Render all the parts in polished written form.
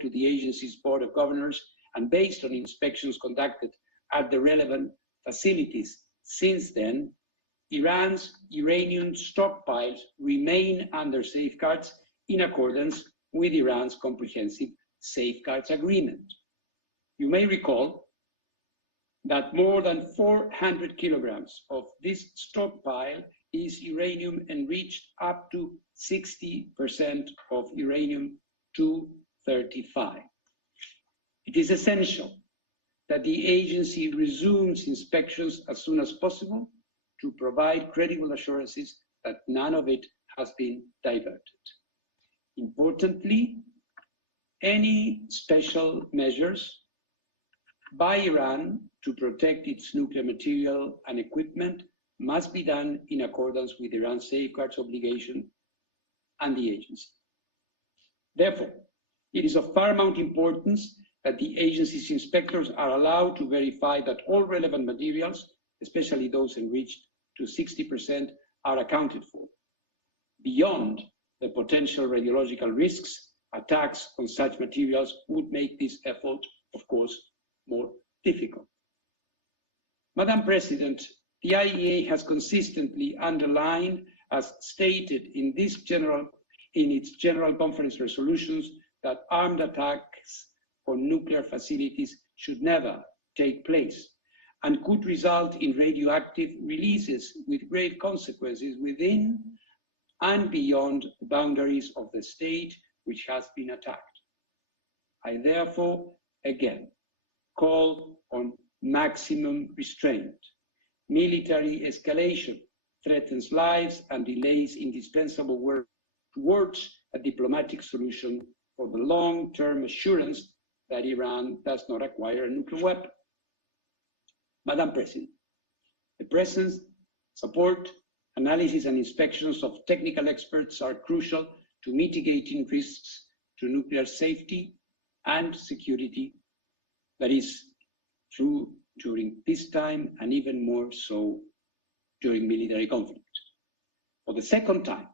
report to the agency's Board of Governors, and based on inspections conducted at the relevant facilities since then, Iran's uranium stockpiles remain under safeguards in accordance with Iran's Comprehensive Safeguards Agreement. You may recall that more than 400 kilograms of this stockpile is uranium enriched up to 60% of uranium-235. It is essential that the agency resumes inspections as soon as possible to provide credible assurances that none of it has been diverted. Importantly, any special measures by Iran to protect its nuclear material and equipment must be done in accordance with Iran's safeguards obligation and the agency. Therefore, it is of paramount importance that the agency's inspectors are allowed to verify that all relevant materials, especially those enriched to 60%, are accounted for. Beyond the potential radiological risks, attacks on such materials would make this effort, of course, more difficult. Madam President, the IAEA has consistently underlined, as stated in its General Conference resolutions, that armed attacks on nuclear facilities should never take place and could result in radioactive releases with grave consequences within and beyond the boundaries of the state which has been attacked. I therefore again call on maximum restraint. Military escalation threatens lives and delays indispensable work towards a diplomatic solution for the long-term assurance that Iran does not acquire a nuclear weapon. Madam President, the presence, support, analysis and inspections of technical experts are crucial to mitigating risks to nuclear safety and security. That is true during peacetime and even more so during military conflict. For the second time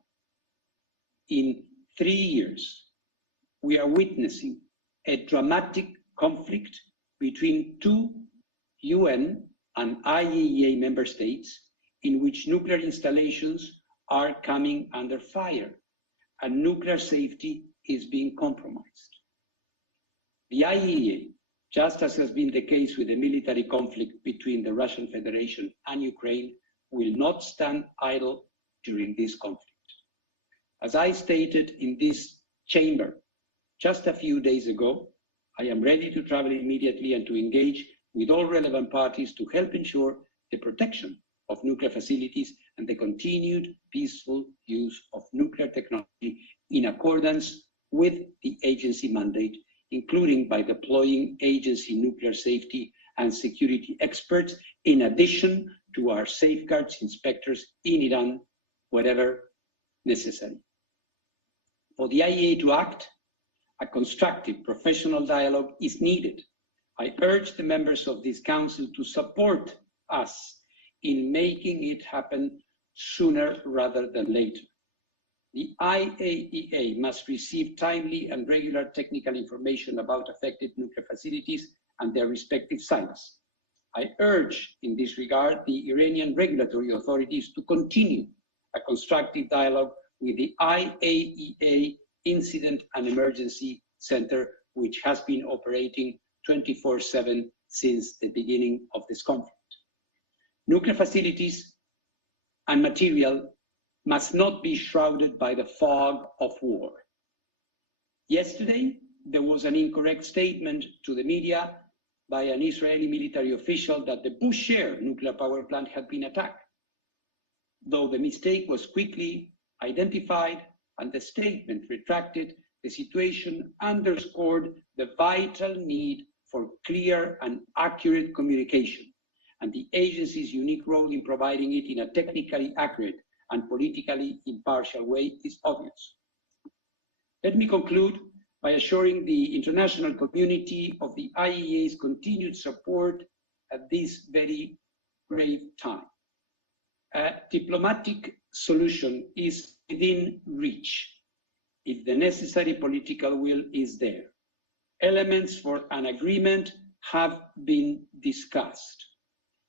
in 3 years, we are witnessing a dramatic conflict between two UN and IAEA member states in which nuclear installations are coming under fire and nuclear safety is being compromised. The IAEA, just as has been the case with the military conflict between the Russian Federation and Ukraine, will not stand idle during this conflict. As I stated in this chamber just a few days ago, I am ready to travel immediately and to engage with all relevant parties to help ensure the protection of nuclear facilities and the continued peaceful use of nuclear technology in accordance with the agency mandate, including by deploying agency nuclear safety and security experts, in addition to our safeguards inspectors in Iran, wherever necessary. For the IAEA to act, a constructive professional dialogue is needed. I urge the members of this council to support us in making it happen sooner rather than later. The IAEA must receive timely and regular technical information about affected nuclear facilities and their respective sites. I urge in this regard the Iranian regulatory authorities to continue a constructive dialogue with the IAEA Incident and Emergency Center, which has been operating 24/7 since the beginning of this conflict. Nuclear facilities and material must not be shrouded by the fog of war. Yesterday, there was an incorrect statement to the media by an Israeli military official that the Bushehr nuclear power plant had been attacked. Though the mistake was quickly identified and the statement retracted, the situation underscored the vital need for clear and accurate communication, and the agency's unique role in providing it in a technically accurate and politically impartial way is obvious. Let me conclude by assuring the international community of the IAEA's continued support at this very grave time. A diplomatic solution is within reach if the necessary political will is there. Elements for an agreement have been discussed.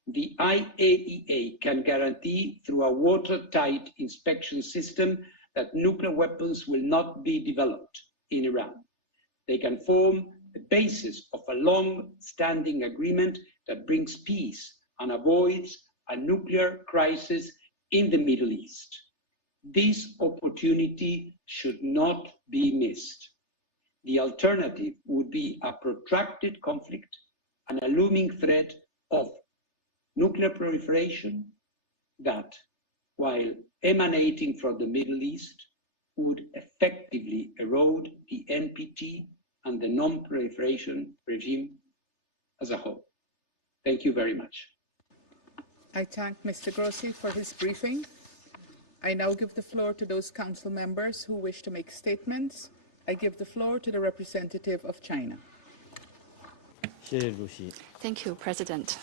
The IAEA can guarantee through a watertight inspection system that nuclear weapons will not be developed in Iran. They can form the basis of a long-standing agreement that brings peace and avoids a nuclear crisis in the Middle East. This opportunity should not be missed. The alternative would be a protracted conflict and a looming threat of nuclear proliferation that, while emanating from the Middle East, would effectively erode the NPT and the non-proliferation regime as a whole. Thank you very much. I thank Mr. Grossi for his briefing. I now give the floor to those council members who wish to make statements. I give the floor to the representative of China. Thank you, President.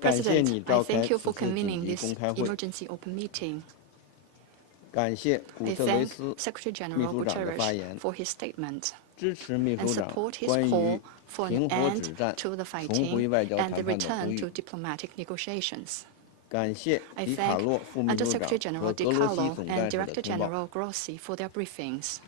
President, I thank you for convening this emergency open meeting. I thank Secretary General Guterres for his statement and support his call for an end to the fighting and the return to diplomatic negotiations. I thank Under-Secretary General Di Carlo and Director General Grossi for their briefings.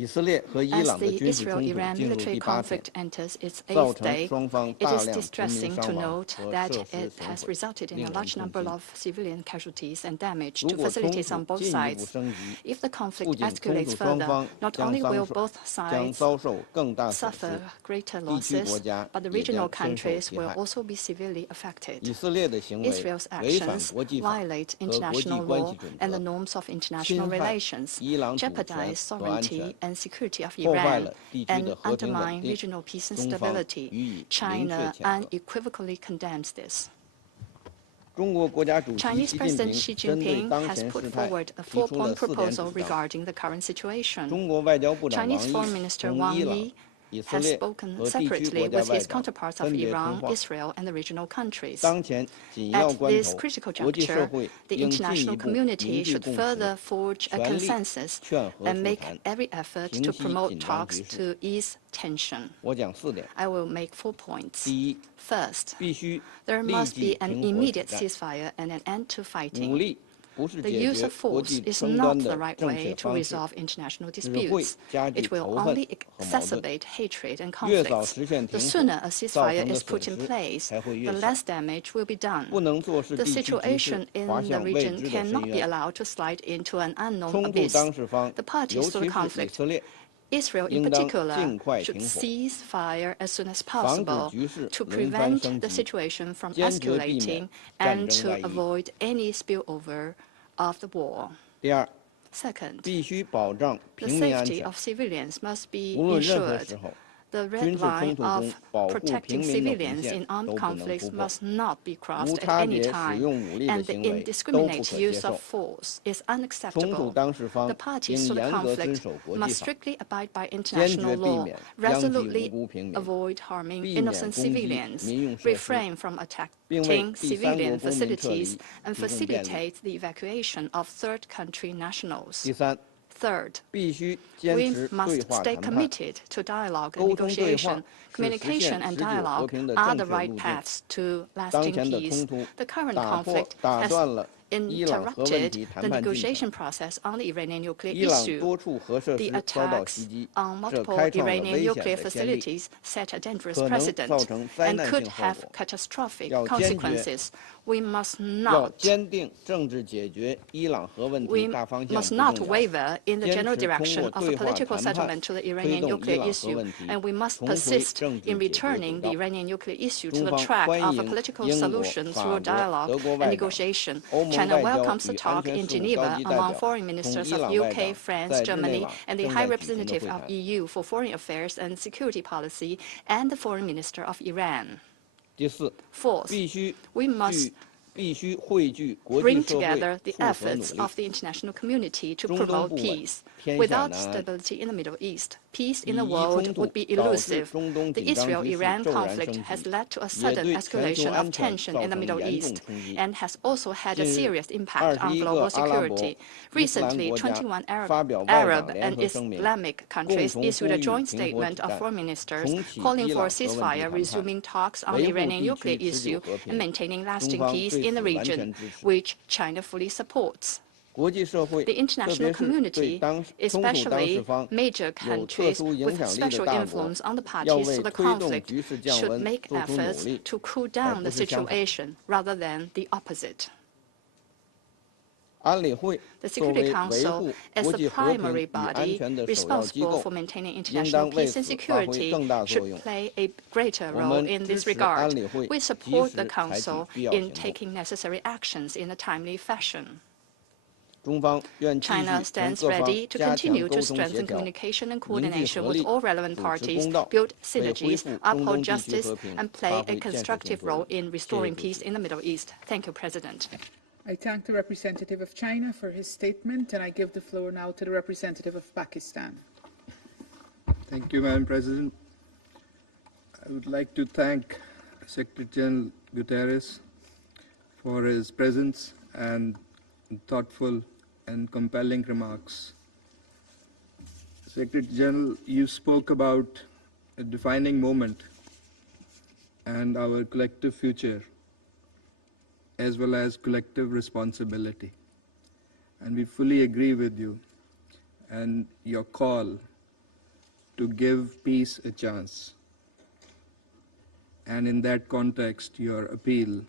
As the Israel-Iran military conflict enters its 8th day, it is distressing to note that it has resulted in a large number of civilian casualties and damage to facilities on both sides. If the conflict escalates further, not only will both sides suffer greater losses, but the regional countries will also be severely affected. Israel's actions violate international law and the norms of international relations, jeopardize sovereignty and security of Iran, and undermine regional peace and stability. China unequivocally condemns this. Chinese President Xi Jinping has put forward a 4-point proposal regarding the current situation. Chinese Foreign Minister Wang Yi has spoken separately with his counterparts of Iran, Israel, and the regional countries. At this critical juncture, the international community should further forge a consensus and make every effort to promote talks to ease tension. I will make 4 points. First, there must be an immediate ceasefire and an end to fighting. The use of force is not the right way to resolve international disputes. It will only exacerbate hatred and conflicts. The sooner a ceasefire is put in place, the less damage will be done. The situation in the region cannot be allowed to slide into an unknown abyss. The parties to the conflict, Israel in particular, should cease fire as soon as possible to prevent the situation from escalating and to avoid any spillover of the war. Second, the safety of civilians must be ensured. The red line of protecting civilians in armed conflicts must not be crossed at any time, and the indiscriminate use of force is unacceptable. The parties to the conflict must strictly abide by international law, resolutely avoid harming innocent civilians, refrain from attacking civilian facilities, and facilitate the evacuation of third country nationals. Third, we must stay committed to dialogue and negotiation. Communication and dialogue are the right paths to lasting peace. The current conflict has interrupted the negotiation process on the Iranian nuclear issue. The attacks on multiple Iranian nuclear facilities set a dangerous precedent and could have catastrophic consequences. We must not waver in the general direction of a political settlement to the Iranian nuclear issue, and we must persist in returning the Iranian nuclear issue to the track of a political solution through dialogue and negotiation. China welcomes the talk in Geneva among foreign ministers of UK, France, Germany, and the High Representative of EU for Foreign Affairs and Security Policy, and the Foreign Minister of Iran. Fourth, we must bring together the efforts of the international community to promote peace. Without stability in the Middle East, peace in the world would be elusive. The Israel-Iran conflict has led to a sudden escalation of tension in the Middle East and has also had a serious impact on global security. Recently, 21 Arab and Islamic countries issued a joint statement of foreign ministers calling for a ceasefire, resuming talks on the Iranian nuclear issue and maintaining lasting peace in the region, which China fully supports. The international community, especially major countries with special influence on the parties to the conflict, should make efforts to cool down the situation rather than the opposite. The Security Council, as the primary body responsible for maintaining international peace and security, should play a greater role in this regard. We support the Council in taking necessary actions in a timely fashion. China stands ready to continue to strengthen communication and coordination with all relevant parties, build synergies, uphold justice, and play a constructive role in restoring peace in the Middle East. Thank you, President. I thank the representative of China for his statement, and I give the floor now to the representative of Pakistan. Thank you, Madam President. I would like to thank Secretary General Guterres for his presence and thoughtful and compelling remarks. Secretary General, you spoke about a defining moment and our collective future, as well as collective responsibility. And we fully agree with you and your call to give peace a chance. And in that context, your appeal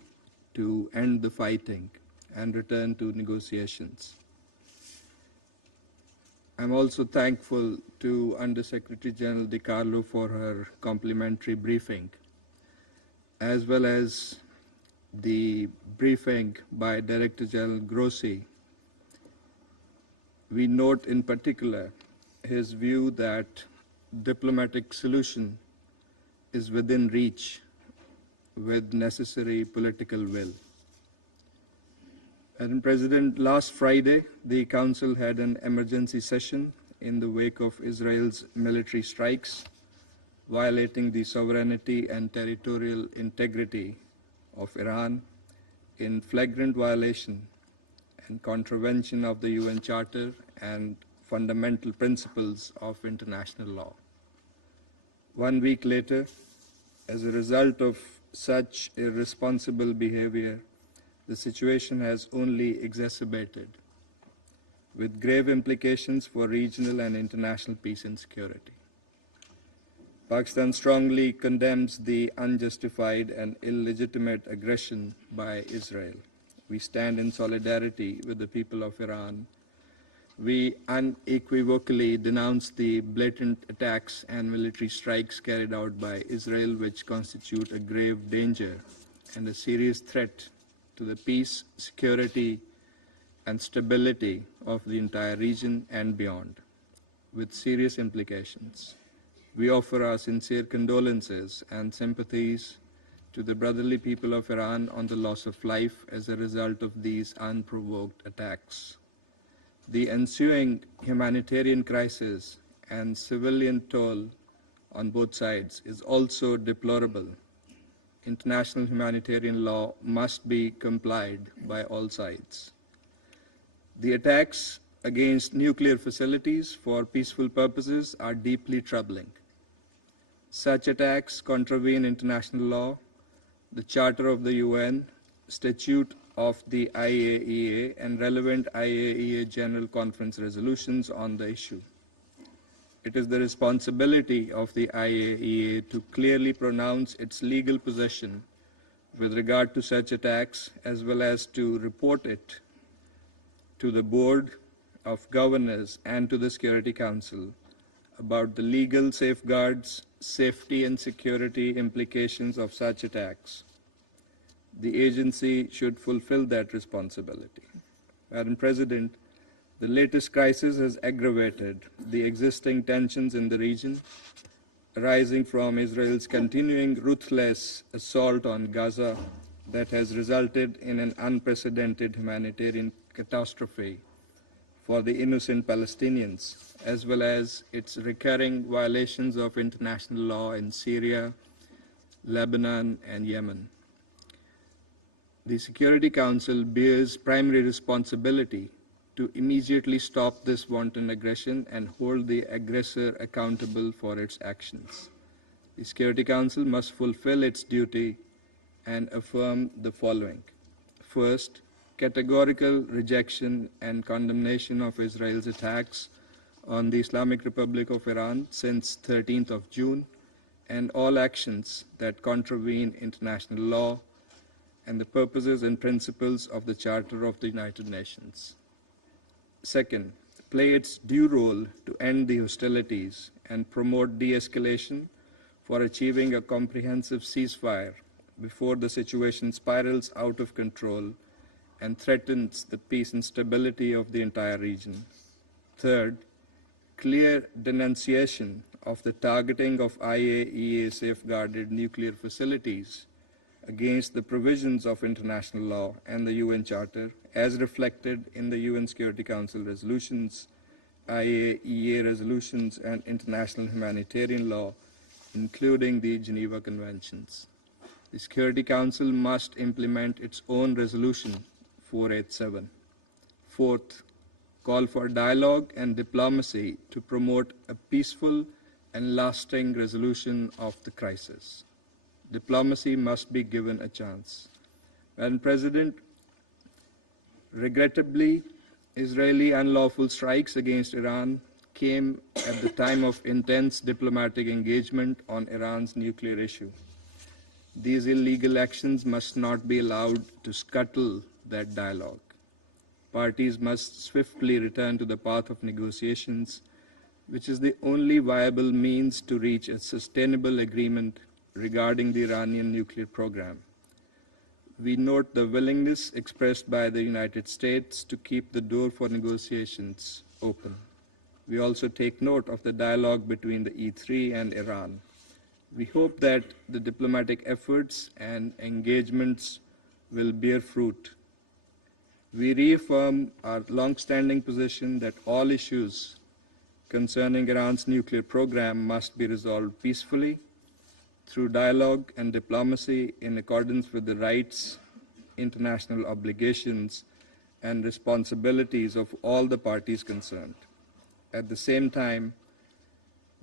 to end the fighting and return to negotiations. I'm also thankful to Undersecretary General Di Carlo for her complimentary briefing, as well as the briefing by Director General Grossi. We note in particular his view that diplomatic solution is within reach with necessary political will. Madam President, last Friday, the Council had an emergency session in the wake of Israel's military strikes, violating the sovereignty and territorial integrity of Iran in flagrant violation and contravention of the UN Charter and fundamental principles of international law. 1 week later, as a result of such irresponsible behavior, the situation has only exacerbated, with grave implications for regional and international peace and security. Pakistan strongly condemns the unjustified and illegitimate aggression by Israel. We stand in solidarity with the people of Iran. We unequivocally denounce the blatant attacks and military strikes carried out by Israel, which constitute a grave danger and a serious threat to the peace, security, and stability of the entire region and beyond, with serious implications. We offer our sincere condolences and sympathies to the brotherly people of Iran on the loss of life as a result of these unprovoked attacks. The ensuing humanitarian crisis and civilian toll on both sides is also deplorable. International humanitarian law must be complied by all sides. The attacks against nuclear facilities for peaceful purposes are deeply troubling. Such attacks contravene international law, the Charter of the UN, Statute of the IAEA, and relevant IAEA General Conference resolutions on the issue. It is the responsibility of the IAEA to clearly pronounce its legal position with regard to such attacks, as well as to report it to the Board of Governors and to the Security Council about the legal safeguards, safety and security implications of such attacks. The agency should fulfill that responsibility. Madam President, the latest crisis has aggravated the existing tensions in the region, arising from Israel's continuing ruthless assault on Gaza, that has resulted in an unprecedented humanitarian catastrophe for the innocent Palestinians, as well as its recurring violations of international law in Syria, Lebanon, and Yemen. The Security Council bears primary responsibility to immediately stop this wanton aggression and hold the aggressor accountable for its actions. The Security Council must fulfill its duty and affirm the following. First, categorical rejection and condemnation of Israel's attacks on the Islamic Republic of Iran since 13th of June and all actions that contravene international law and the purposes and principles of the Charter of the United Nations. Second, play its due role to end the hostilities and promote de-escalation for achieving a comprehensive ceasefire before the situation spirals out of control and threatens the peace and stability of the entire region. Third, clear denunciation of the targeting of IAEA safeguarded nuclear facilities against the provisions of international law and the UN Charter as reflected in the UN Security Council resolutions, IAEA resolutions, and international humanitarian law, including the Geneva Conventions. The Security Council must implement its own resolution 487. Fourth, call for dialogue and diplomacy to promote a peaceful and lasting resolution of the crisis. Diplomacy must be given a chance. Madam President, regrettably, Israeli unlawful strikes against Iran came at the time of intense diplomatic engagement on Iran's nuclear issue. These illegal actions must not be allowed to scuttle that dialogue. Parties must swiftly return to the path of negotiations, which is the only viable means to reach a sustainable agreement regarding the Iranian nuclear program. We note the willingness expressed by the United States to keep the door for negotiations open. We also take note of the dialogue between the E3 and Iran. We hope that the diplomatic efforts and engagements will bear fruit. We reaffirm our long-standing position that all issues concerning Iran's nuclear program must be resolved peacefully through dialogue and diplomacy in accordance with the rights, international obligations, and responsibilities of all the parties concerned. At the same time,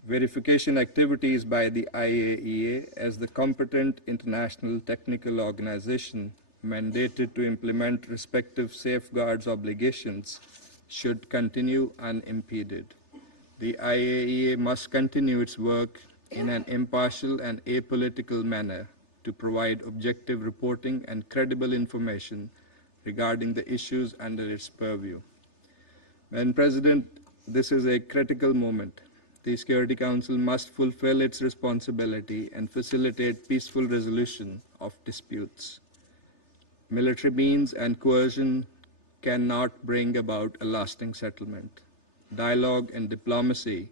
verification activities by the IAEA as the competent international technical organization mandated to implement respective safeguards obligations should continue unimpeded. The IAEA must continue its work in an impartial and apolitical manner to provide objective reporting and credible information regarding the issues under its purview. Madam President, this is a critical moment. The Security Council must fulfill its responsibility and facilitate peaceful resolution of disputes. Military means and coercion cannot bring about a lasting settlement. Dialogue and diplomacy,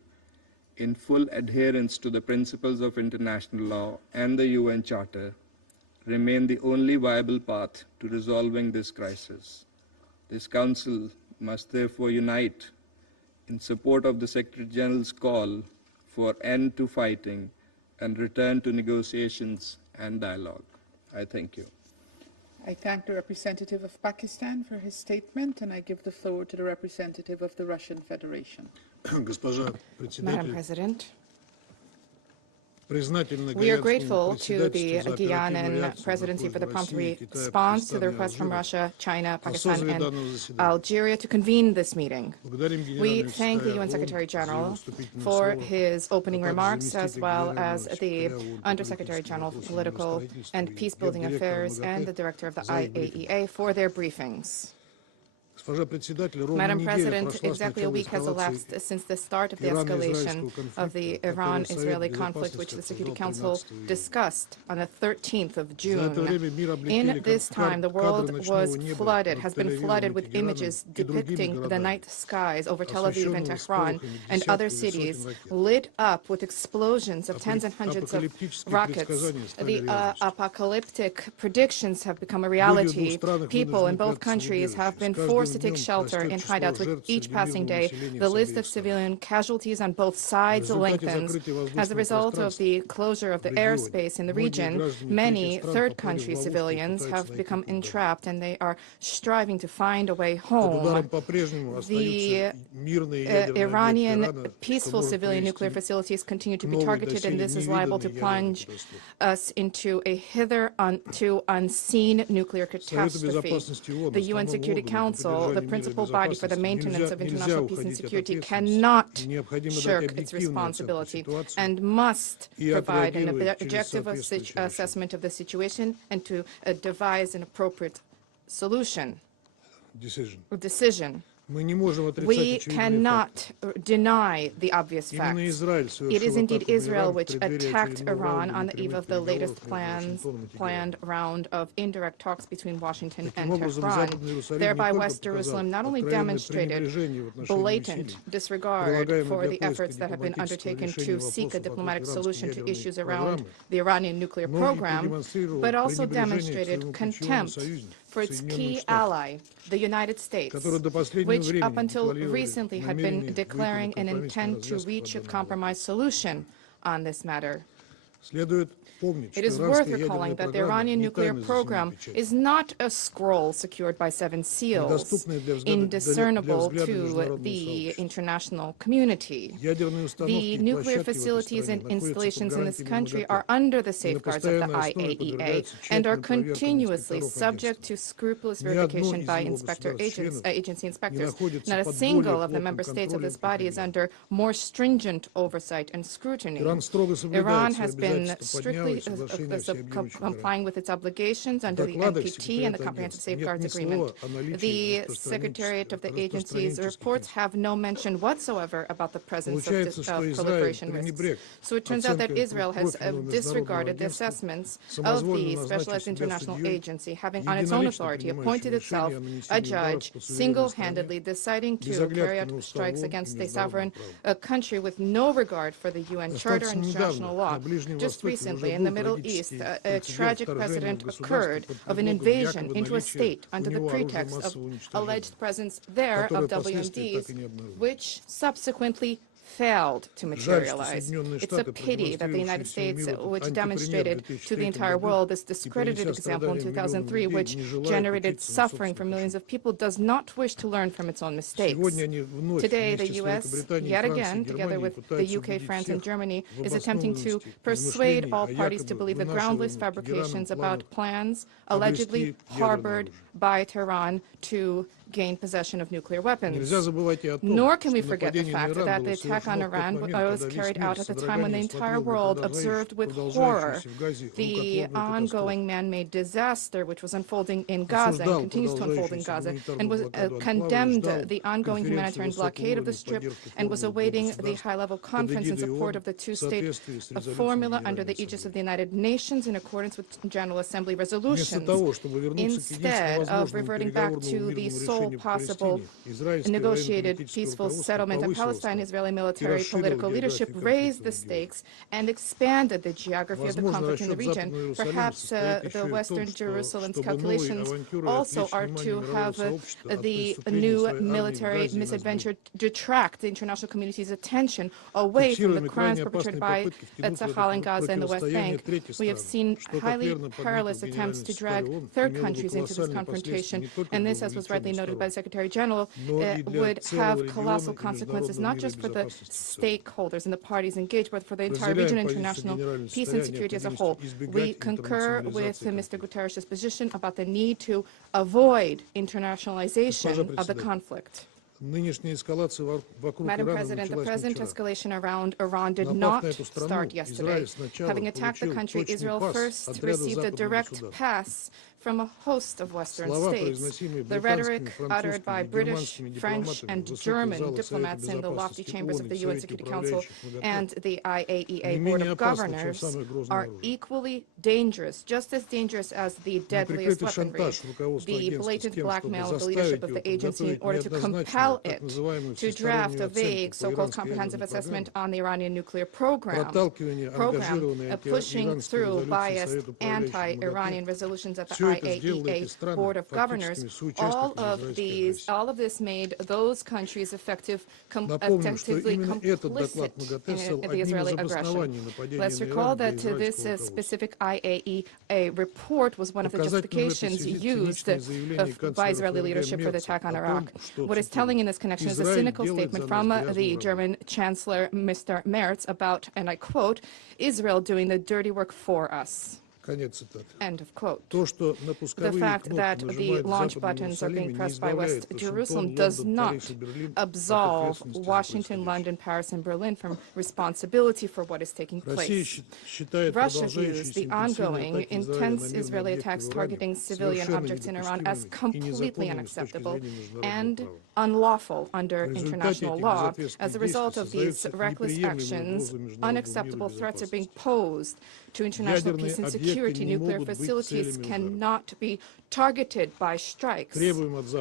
in full adherence to the principles of international law and the UN Charter, remain the only viable path to resolving this crisis. This Council must therefore unite in support of the Secretary General's call for end to fighting and return to negotiations and dialogue. I thank you. I thank the representative of Pakistan for his statement, and I give the floor to the representative of the Russian Federation. Madam President, we are grateful to the Guianan presidency for the prompt response to the request from Russia, China, Pakistan, and Algeria to convene this meeting. We thank the UN Secretary General for his opening remarks, as well as the Undersecretary General for Political and Peace-Building Affairs and the Director of the IAEA for their briefings. Madam President, exactly a week has elapsed since the start of the escalation of the Iran-Israeli conflict, which the Security Council discussed on the 13th of June. In this time, the world has been flooded with images depicting the night skies over Tel Aviv and Tehran and other cities lit up with explosions of tens and hundreds of rockets. The apocalyptic predictions have become a reality. People in both countries have been forced to take shelter in hideouts with each passing day. The list of civilian casualties on both sides lengthens. As a result of the closure of the airspace in the region, many third country civilians have become entrapped and they are striving to find a way home. The Iranian peaceful civilian nuclear facilities continue to be targeted, and this is liable to plunge us into a hitherto unseen nuclear catastrophe. The UN Security Council, the principal body for the maintenance of international peace and security, cannot shirk its responsibility and must provide an objective assessment of the situation and to devise an appropriate decision. We cannot deny the obvious facts. It is indeed Israel which attacked Iran on the eve of the latest planned round of indirect talks between Washington and Tehran. Thereby, West Jerusalem not only demonstrated blatant disregard for the efforts that have been undertaken to seek a diplomatic solution to issues around the Iranian nuclear program, but also demonstrated contempt for its key ally, the United States, which up until recently had been declaring an intent to reach a compromise solution on this matter. It is worth recalling that the Iranian nuclear program is not a scroll secured by 7 seals, indiscernible to the international community. The nuclear facilities and installations in this country are under the safeguards of the IAEA and are continuously subject to scrupulous verification by agency inspectors. Not a single of the member states of this body is under more stringent oversight and scrutiny. Iran has been strictly complying with its obligations under the NPT and the Comprehensive Safeguards Agreement. The Secretariat of the agency's reports have no mention whatsoever about the presence of proliferation risks. So it turns out that Israel has disregarded the assessments of the Specialized International Agency, having on its own authority appointed itself a judge single-handedly deciding to carry out strikes against a sovereign country with no regard for the UN Charter and international law. Just recently, in the Middle East, a tragic precedent occurred of an invasion into a state under the pretext of alleged presence there of WMDs, which subsequently failed to materialize. It's a pity that the United States, which demonstrated to the entire world this discredited example in 2003, which generated suffering for millions of people, does not wish to learn from its own mistakes. Today, the U.S., yet again, together with the UK, France, and Germany, is attempting to persuade all parties to believe the groundless fabrications about plans allegedly harbored by Tehran to gain possession of nuclear weapons. Nor can we forget the fact that the attack on Iran was carried out at the time when the entire world observed with horror the ongoing man-made disaster which was unfolding in Gaza and continues to unfold in Gaza, and was condemned the ongoing humanitarian blockade of the Strip and was awaiting the high-level conference in support of the two-state formula under the aegis of the United Nations in accordance with General Assembly resolutions. Instead of reverting back to the sole possible negotiated peaceful settlement of Palestine, Israeli military political leadership raised the stakes and expanded the geography of the conflict in the region. Perhaps the Western Jerusalem's calculations also are to have the new military misadventure detract the international community's attention away from the crimes perpetrated by Tzahal in Gaza and the West Bank. We have seen highly perilous attempts to drag third countries into this confrontation, and this, as was rightly noted by the Secretary General, would have colossal consequences not just for the stakeholders and the parties engaged, but for the entire region and international peace and security as a whole. We concur with Mr. Guterres' position about the need to avoid internationalization of the conflict. Madam President, the present escalation around Iran did not start yesterday. Having attacked the country, Israel first received a direct pass from a host of Western states. The rhetoric uttered by British, French, and German diplomats in the lofty chambers of the UN Security Council and the IAEA Board of Governors are equally dangerous, just as dangerous as the deadliest weaponry, the blatant blackmail of the leadership of the agency in order to compel it to draft a vague so-called comprehensive assessment on the Iranian nuclear program, pushing through biased anti-Iranian resolutions at the IAEA Board of Governors. All of this made those countries effectively complicit in the Israeli aggression. Let's recall that this specific IAEA report was one of the justifications used by Israeli leadership for the attack on Iraq. What is telling in this connection is a cynical statement from the German Chancellor, Mr. Merz, about, and I quote, Israel doing the dirty work for us. End of quote. The fact that the launch buttons are being pressed by West Jerusalem does not absolve Washington, London, Paris, and Berlin from responsibility for what is taking place. Russia views the ongoing intense Israeli attacks targeting civilian objects in Iran as completely unacceptable and unlawful under international law. As a result of these reckless actions, unacceptable threats are being posed to international peace and security. Nuclear facilities cannot be targeted by strikes.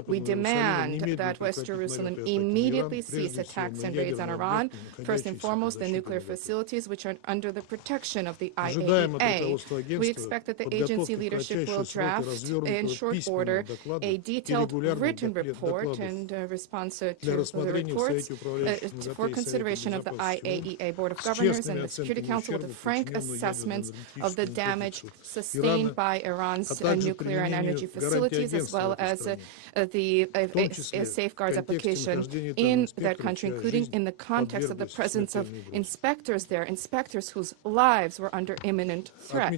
We demand that West Jerusalem immediately cease attacks and raids on Iran, first and foremost the nuclear facilities which are under the protection of the IAEA. We expect that the agency leadership will draft in short order a detailed written report and response to the reports for consideration of the IAEA Board of Governors and the Security Council with a frank assessment of the damage sustained by Iran's nuclear and energy facilities, as well as the safeguards application in that country, including in the context of the presence of inspectors there, inspectors whose lives were under imminent threat.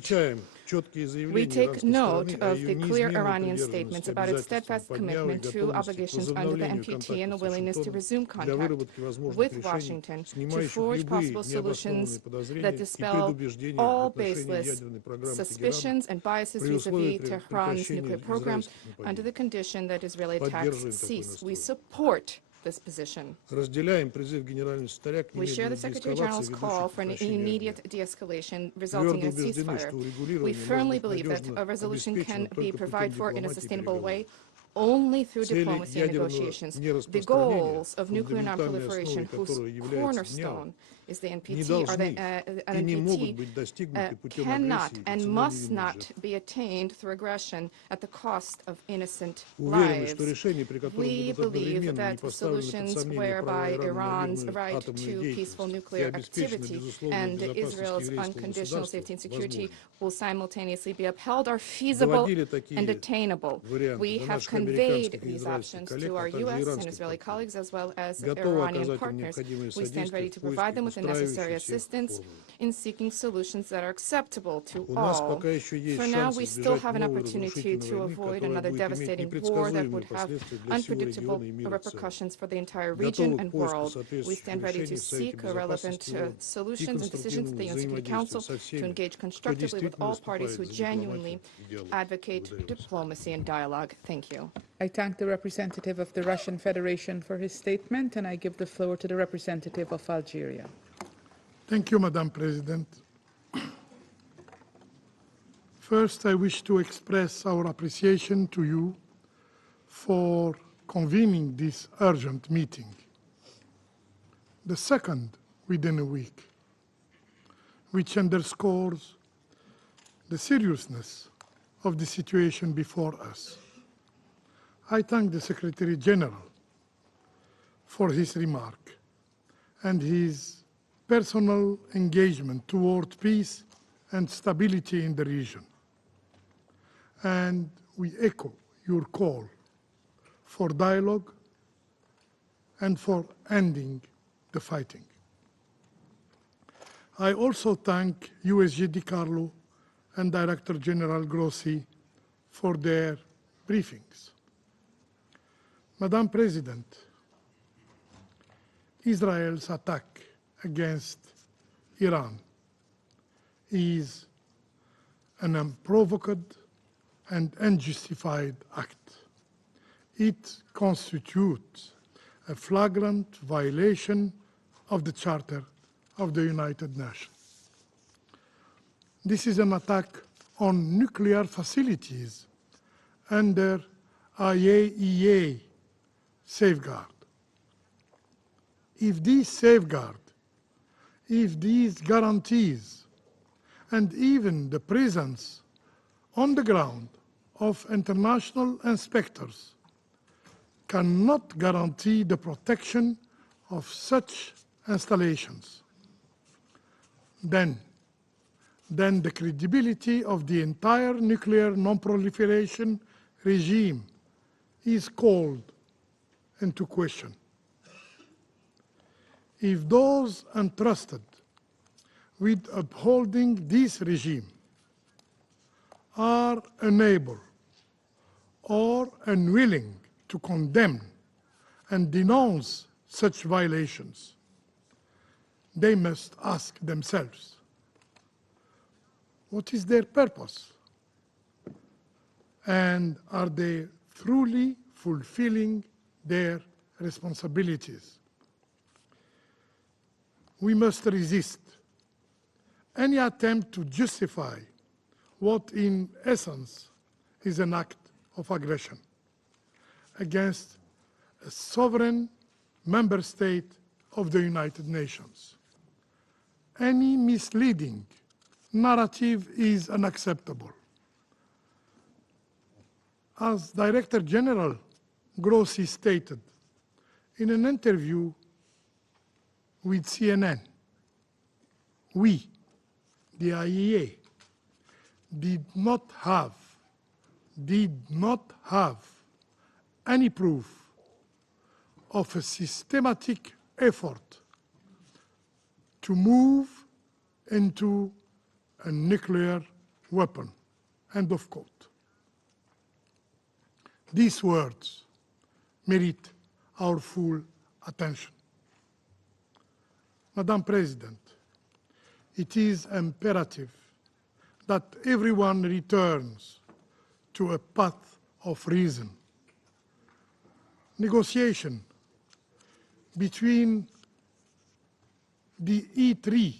We take note of the clear Iranian statements about its steadfast commitment to obligations under the NPT and the willingness to resume contact with Washington to forge possible solutions that dispel all baseless suspicions and biases vis-à-vis Tehran's nuclear program under the condition that Israeli attacks cease. We support this position. We share the Secretary General's call for an immediate de-escalation resulting in a ceasefire. We firmly believe that a resolution can be provided for in a sustainable way only through diplomacy and negotiations. The goals of nuclear non-proliferation, whose cornerstone is the NPT, cannot and must not be attained through aggression at the cost of innocent lives. We believe that solutions whereby Iran's right to peaceful nuclear activity and Israel's unconditional safety and security will simultaneously be upheld are feasible and attainable. We have conveyed these options to our U.S. and Israeli colleagues as well as Iranian partners. We stand ready to provide them with the necessary assistance in seeking solutions that are acceptable to all. For now, we still have an opportunity to avoid another devastating war that would have unpredictable repercussions for the entire region and world. We stand ready to seek relevant solutions and decisions at the UN Security Council to engage constructively with all parties who genuinely advocate diplomacy and dialogue. Thank you. I thank the representative of the Russian Federation for his statement, and I give the floor to the representative of Algeria. Thank you, Madam President. First, I wish to express our appreciation to you for convening this urgent meeting, the second within a week, which underscores the seriousness of the situation before us. I thank the Secretary General for his remark and his personal engagement toward peace and stability in the region. And we echo your call for dialogue and for ending the fighting. I also thank USG DiCarlo and Director General Grossi for their briefings. Madam President, Israel's attack against Iran is an unprovoked and unjustified act. It constitutes a flagrant violation of the Charter of the United Nations. This is an attack on nuclear facilities under IAEA safeguard. If these safeguards, if these guarantees, and even the presence on the ground of international inspectors cannot guarantee the protection of such installations, then the credibility of the entire nuclear non-proliferation regime is called into question. If those entrusted with upholding this regime are unable or unwilling to condemn and denounce such violations, they must ask themselves, what is their purpose? And are they truly fulfilling their responsibilities? We must resist any attempt to justify what in essence is an act of aggression against a sovereign member state of the United Nations. Any misleading narrative is unacceptable. As Director General Grossi stated in an interview with CNN, we, the IAEA, did not have any proof of a systematic effort to move into a nuclear weapon, end of quote. These words merit our full attention. Madam President, it is imperative that everyone returns to a path of reason. Negotiation between the E3,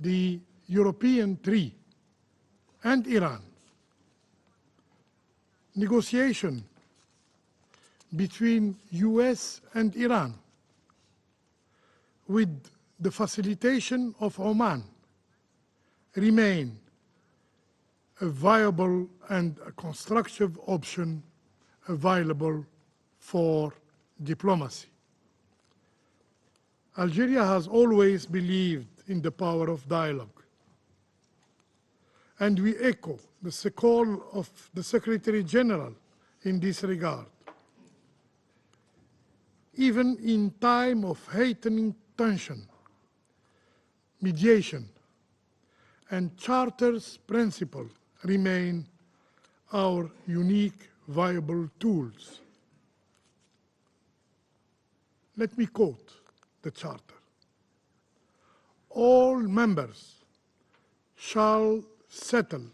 the European three, and Iran. Negotiation between US and Iran with the facilitation of Oman remain a viable and a constructive option available for diplomacy. Algeria has always believed in the power of dialogue, and we echo the call of the Secretary General in this regard. Even in time of heightening tension, mediation and Charter's principle remain our unique, viable tools. Let me quote the Charter. All members shall settle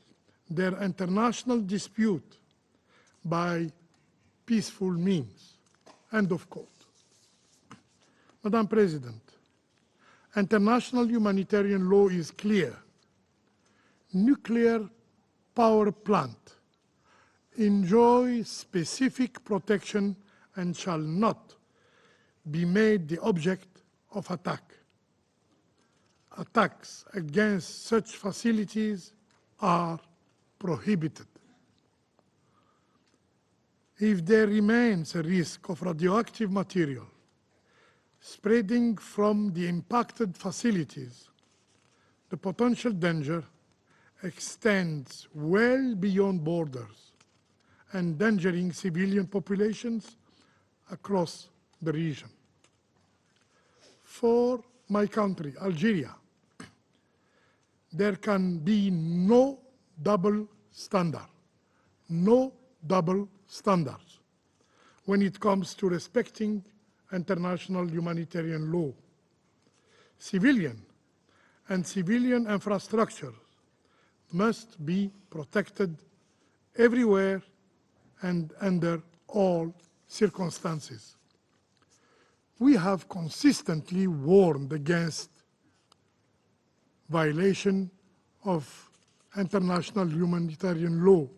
their international dispute by peaceful means, end of quote. Madam President, international humanitarian law is clear. Nuclear power plant enjoy specific protection and shall not be made the object of attack. Attacks against such facilities are prohibited. If there remains a risk of radioactive material spreading from the impacted facilities, the potential danger extends well beyond borders, endangering civilian populations across the region. For my country, Algeria, there can be no double standard, no double standards when it comes to respecting international humanitarian law. Civilian and civilian infrastructure must be protected everywhere and under all circumstances. We have consistently warned against violation of international humanitarian law,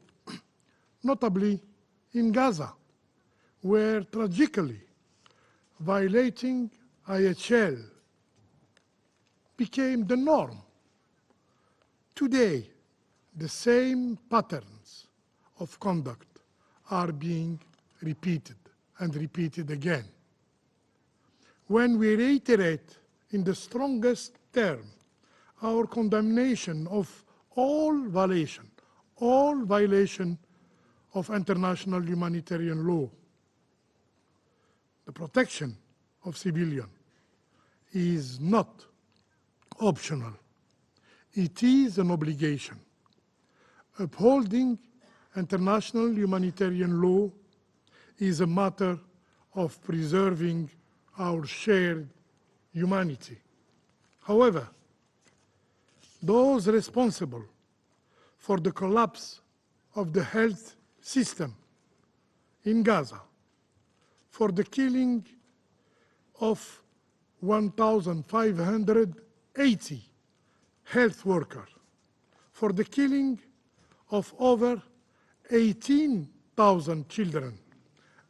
notably in Gaza, where tragically violating IHL became the norm. Today, the same patterns of conduct are being repeated and repeated again. When we reiterate in the strongest term our condemnation of all violation of international humanitarian law, the protection of civilians is not optional. It is an obligation. Upholding international humanitarian law is a matter of preserving our shared humanity. However, those responsible for the collapse of the health system in Gaza, for the killing of 1,580 health workers, for the killing of over 18,000 children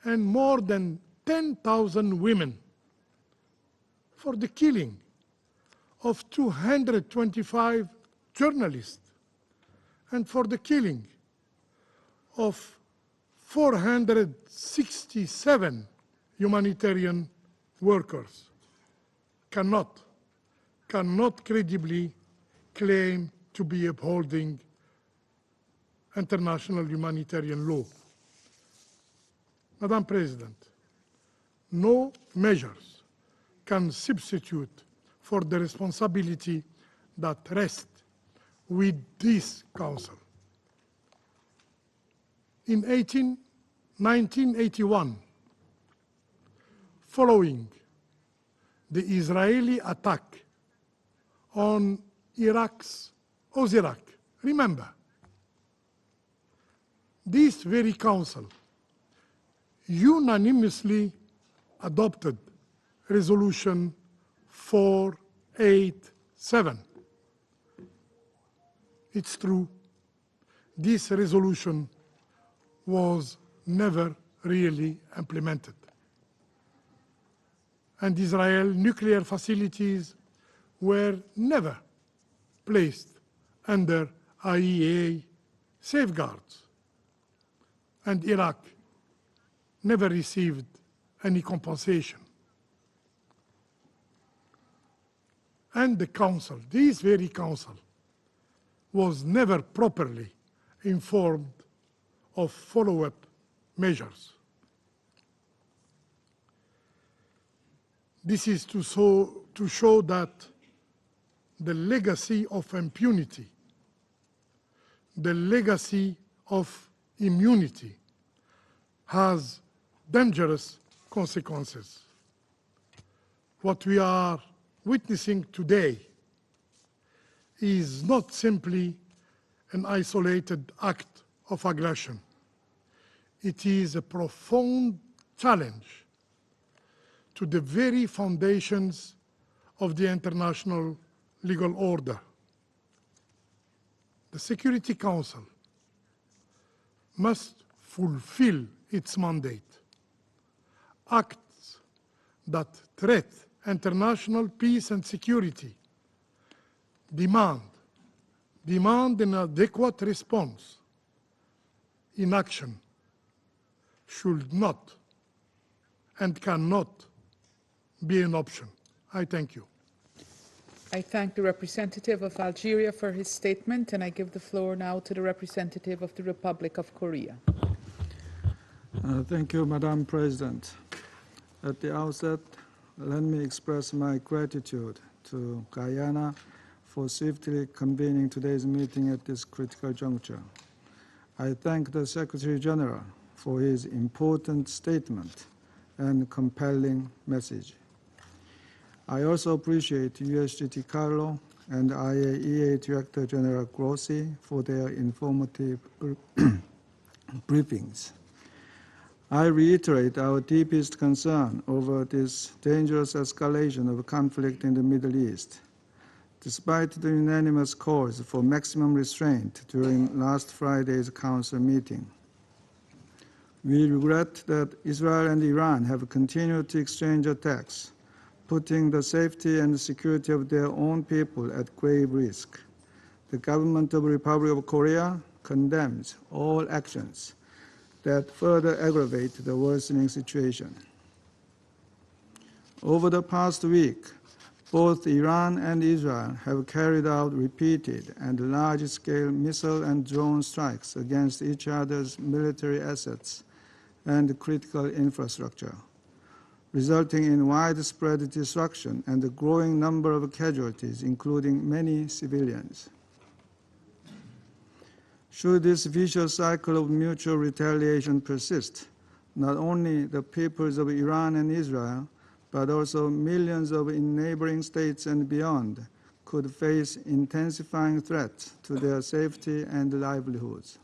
and more than 10,000 women, for the killing of 225 journalists, and for the killing of 467 humanitarian workers, cannot credibly claim to be upholding international humanitarian law. Madam President, no measures can substitute for the responsibility that rests with this Council. In 1981, following the Israeli attack on Iraq, remember, this very Council unanimously adopted Resolution 487. It's true, this resolution was never really implemented. And Israel's nuclear facilities were never placed under IAEA safeguards. And Iraq never received any compensation. And the Council, this very Council, was never properly informed of follow-up measures. This is to show that the legacy of impunity, the legacy of immunity, has dangerous consequences. What we are witnessing today is not simply an isolated act of aggression. It is a profound challenge to the very foundations of the international legal order. The Security Council must fulfill its mandate. Acts that threaten international peace and security demand an adequate response. Inaction should not and cannot be an option. I thank you. I thank the representative of Algeria for his statement, and I give the floor now to the representative of the Republic of Korea. Thank you, Madam President. At the outset, let me express my gratitude to Guyana for swiftly convening today's meeting at this critical juncture. I thank the Secretary General for his important statement and compelling message. I also appreciate USGT Carlo and IAEA Director General Grossi for their informative briefings. I reiterate our deepest concern over this dangerous escalation of conflict in the Middle East. Despite the unanimous calls for maximum restraint during last Friday's Council meeting, we regret that Israel and Iran have continued to exchange attacks, putting the safety and security of their own people at grave risk. The government of the Republic of Korea condemns all actions that further aggravate the worsening situation. Over the past week, both Iran and Israel have carried out repeated and large-scale missile and drone strikes against each other's military assets and critical infrastructure, resulting in widespread destruction and a growing number of casualties, including many civilians. Should this vicious cycle of mutual retaliation persist, not only the peoples of Iran and Israel, but also millions of neighboring states and beyond could face intensifying threats to their safety and livelihoods.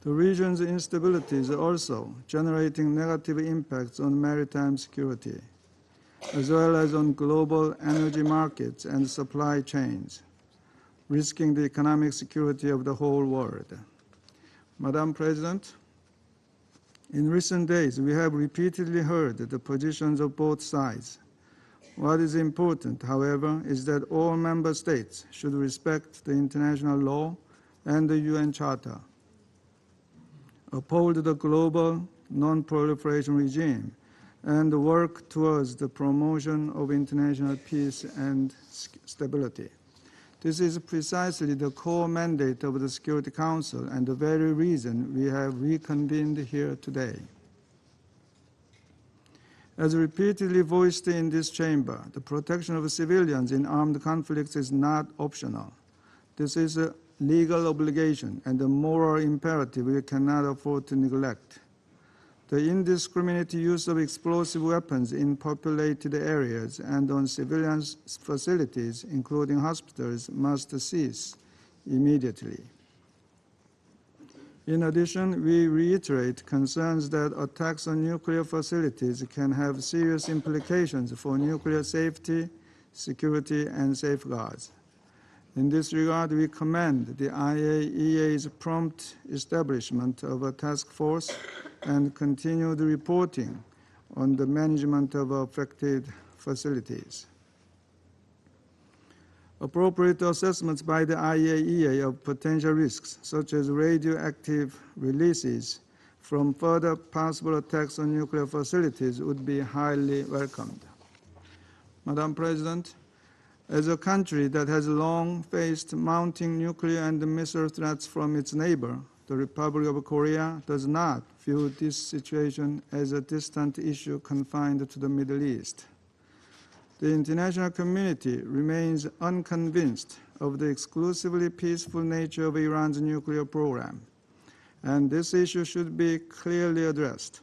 The region's instability is also generating negative impacts on maritime security, as well as on global energy markets and supply chains, risking the economic security of the whole world. Madam President, in recent days, we have repeatedly heard the positions of both sides. What is important, however, is that all member states should respect the international law and the UN Charter, uphold the global non-proliferation regime, and work towards the promotion of international peace and stability. This is precisely the core mandate of the Security Council and the very reason we have reconvened here today. As repeatedly voiced in this chamber, the protection of civilians in armed conflicts is not optional. This is a legal obligation and a moral imperative we cannot afford to neglect. The indiscriminate use of explosive weapons in populated areas and on civilian facilities, including hospitals, must cease immediately. In addition, we reiterate concerns that attacks on nuclear facilities can have serious implications for nuclear safety, security, and safeguards. In this regard, we commend the IAEA's prompt establishment of a task force and continued reporting on the management of affected facilities. Appropriate assessments by the IAEA of potential risks, such as radioactive releases from further possible attacks on nuclear facilities, would be highly welcomed. Madam President, as a country that has long faced mounting nuclear and missile threats from its neighbor, the Republic of Korea does not view this situation as a distant issue confined to the Middle East. The international community remains unconvinced of the exclusively peaceful nature of Iran's nuclear program, and this issue should be clearly addressed.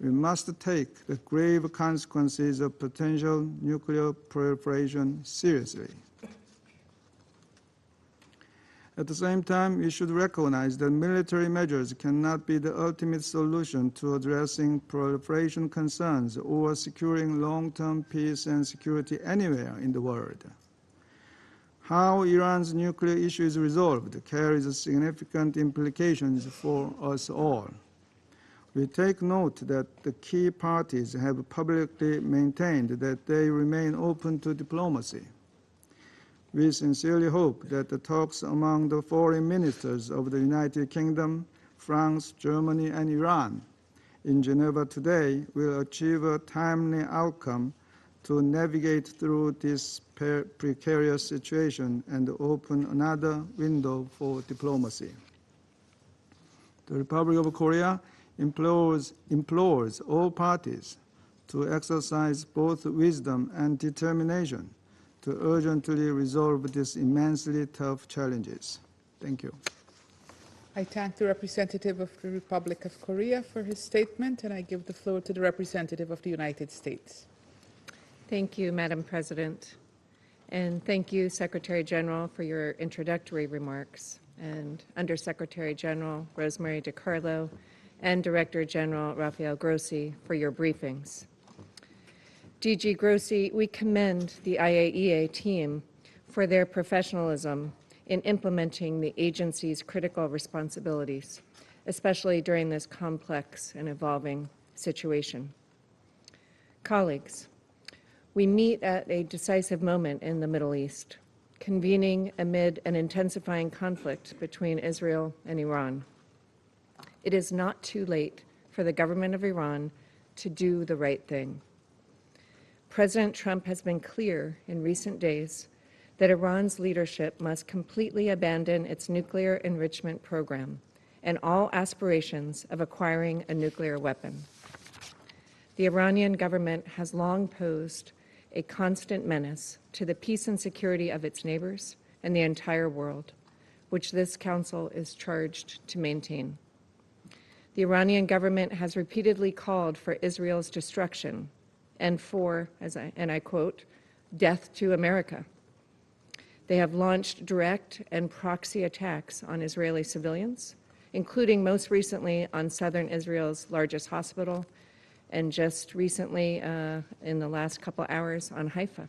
We must take the grave consequences of potential nuclear proliferation seriously. At the same time, we should recognize that military measures cannot be the ultimate solution to addressing proliferation concerns or securing long-term peace and security anywhere in the world. How Iran's nuclear issue is resolved carries significant implications for us all. We take note that the key parties have publicly maintained that they remain open to diplomacy. We sincerely hope that the talks among the foreign ministers of the United Kingdom, France, Germany, and Iran in Geneva today will achieve a timely outcome to navigate through this precarious situation and open another window for diplomacy. The Republic of Korea implores all parties to exercise both wisdom and determination to urgently resolve these immensely tough challenges. Thank you. I thank the representative of the Republic of Korea for his statement, and I give the floor to the representative of the United States. Thank you, Madam President. And thank you, Secretary General, for your introductory remarks. and Undersecretary General Rosemary DiCarlo and Director General Rafael Grossi for your briefings. DG Grossi, we commend the IAEA team for their professionalism in implementing the agency's critical responsibilities, especially during this complex and evolving situation. Colleagues, we meet at a decisive moment in the Middle East, convening amid an intensifying conflict between Israel and Iran. It is not too late for the government of Iran to do the right thing. President Trump has been clear in recent days that Iran's leadership must completely abandon its nuclear enrichment program and all aspirations of acquiring a nuclear weapon. The Iranian government has long posed a constant menace to the peace and security of its neighbors and the entire world, which this Council is charged to maintain. The Iranian government has repeatedly called for Israel's destruction and for, and I quote, death to America. They have launched direct and proxy attacks on Israeli civilians, including most recently on southern Israel's largest hospital, and just recently, in the last couple hours, on Haifa.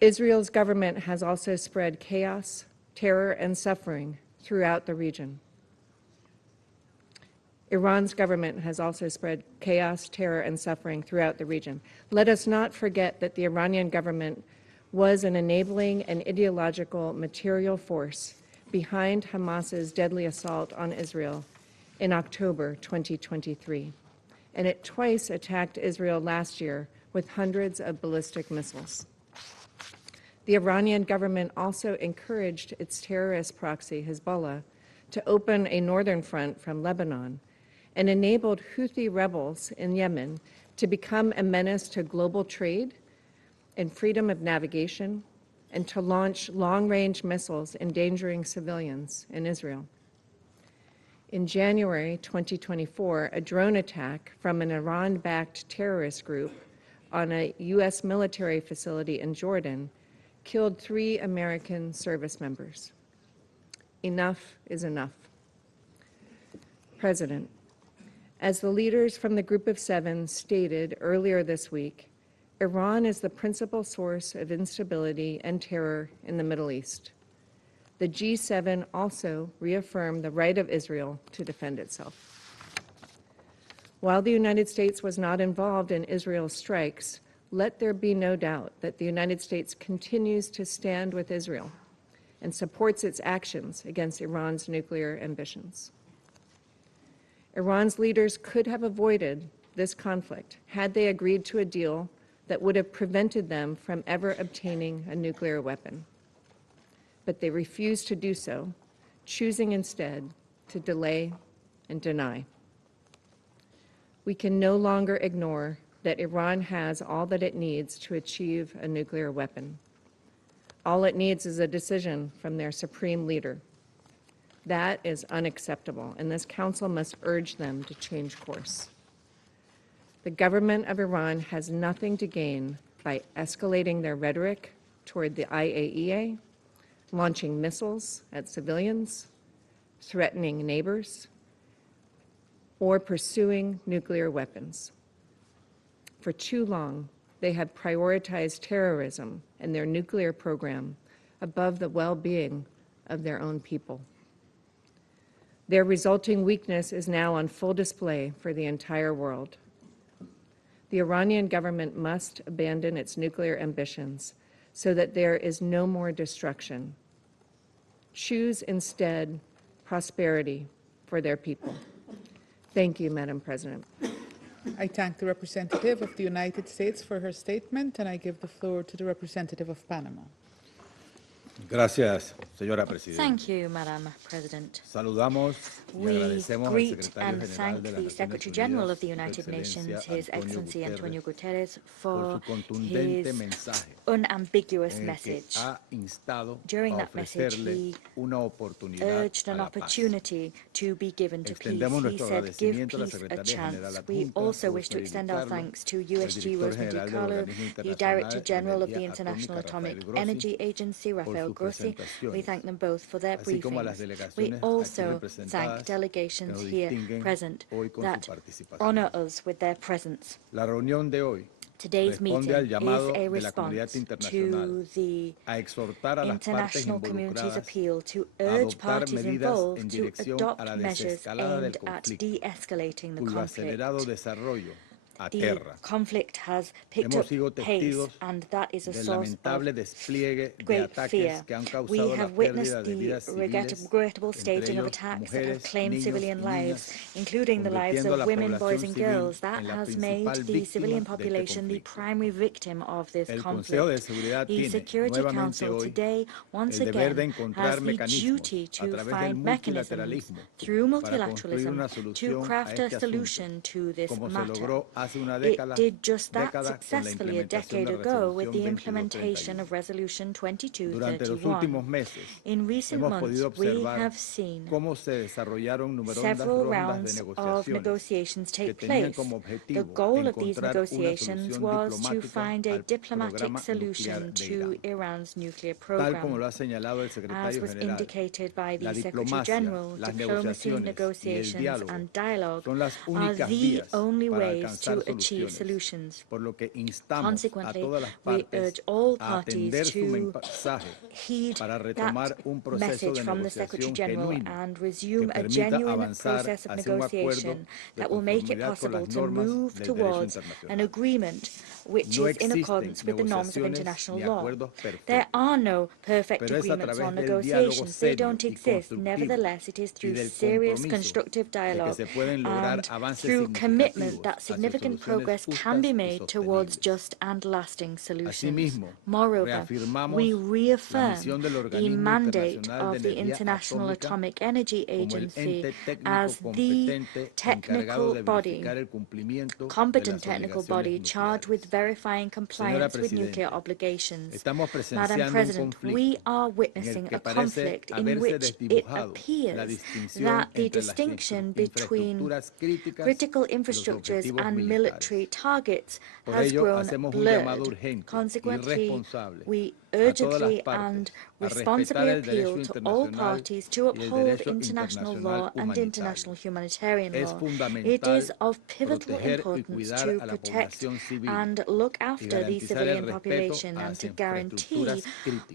Israel's government has also spread chaos, terror, and suffering throughout the region. Iran's government has also spread chaos, terror, and suffering throughout the region. Let us not forget that the Iranian government was an enabling and ideological material force behind Hamas's deadly assault on Israel in October 2023. And it twice attacked Israel last year with hundreds of ballistic missiles. The Iranian government also encouraged its terrorist proxy, Hezbollah, to open a northern front from Lebanon and enabled Houthi rebels in Yemen to become a menace to global trade and freedom of navigation and to launch long-range missiles endangering civilians in Israel. In January 2024, a drone attack from an Iran-backed terrorist group on a U.S. military facility in Jordan killed 3 American service members. Enough is enough. President, as the leaders from the Group of 7 stated earlier this week, Iran is the principal source of instability and terror in the Middle East. The G7 also reaffirmed the right of Israel to defend itself. While the United States was not involved in Israel's strikes, let there be no doubt that the United States continues to stand with Israel and supports its actions against Iran's nuclear ambitions. Iran's leaders could have avoided this conflict had they agreed to a deal that would have prevented them from ever obtaining a nuclear weapon. But they refused to do so, choosing instead to delay and deny. We can no longer ignore that Iran has all that it needs to achieve a nuclear weapon. All it needs is a decision from their supreme leader. That is unacceptable, and this Council must urge them to change course. The government of Iran has nothing to gain by escalating their rhetoric toward the IAEA, launching missiles at civilians, threatening neighbors, or pursuing nuclear weapons. For too long, they have prioritized terrorism and their nuclear program above the well-being of their own people. Their resulting weakness is now on full display for the entire world. The Iranian government must abandon its nuclear ambitions so that there is no more destruction. Choose instead prosperity for their people. Thank you, Madam President. I thank the representative of the United States for her statement, and I give the floor to the representative of Panama. Gracias, señora Presidenta. Thank you, Madam President. Saludamos y We agradecemos al greet secretario and general thank de las the Naciones Secretary General Unidas, of the United Su Nations, Excelencia His Excellency Antonio Guterres, por for su contundente his mensaje unambiguous en el que message. ha instado During a that message, ofrecerle he una oportunidad urged a an la paz. opportunity to be given to peace. Extendemos He nuestro said, give agradecimiento a la peace a Secretaria General chance. We Adjunta, also wish to Rosemary extend our DiCarlo, thanks to el USG Director Rosemary General del DiCarlo, Organismo the Internacional Director de General of the Energía International Atómica, Atomic Rafael Grossi, Energy Agency, por Rafael Rafael Grossi. We thank them both for their briefings. We also thank delegations here present that honor us with their presence. Today's meeting is a response to the international community's appeal to urge parties involved to adopt measures aimed at de-escalating the conflict. The conflict has picked up pace, and that is a source of great fear. We have witnessed the regrettable staging of attacks that have claimed civilian lives, including the lives of women, boys and girls. That has made the civilian population the primary victim of this conflict. The Security Council today, once again, has the duty to find mechanisms through multilateralism to craft a solution to this matter. It did just that successfully a decade ago with the implementation of Resolution 2231. In recent months, we have seen several rounds of negotiations take place. The goal of these negotiations was to find a diplomatic solution to Iran's nuclear program. As was indicated by the Secretary General, diplomacy, negotiations and dialogue are the only ways to achieve solutions. Consequently, we urge all parties to heed that message from the Secretary General and resume a genuine process of negotiation that will make it possible to move towards an agreement which is in accordance with the norms of international law. There are no perfect agreements or negotiations. They don't exist. Nevertheless, it is through serious, constructive dialogue and through commitment that significant progress can be made towards just and lasting solutions. Moreover, we reaffirm the mandate of the International Atomic Energy Agency as the technical body, competent technical body charged with verifying compliance with nuclear obligations. Madam President, we are witnessing a conflict in which it appears that the distinction between critical infrastructures and military targets has grown blurred. Consequently, we urgently and responsibly appeal to all parties to uphold international law and international humanitarian law. It is of pivotal importance to protect and look after the civilian population and to guarantee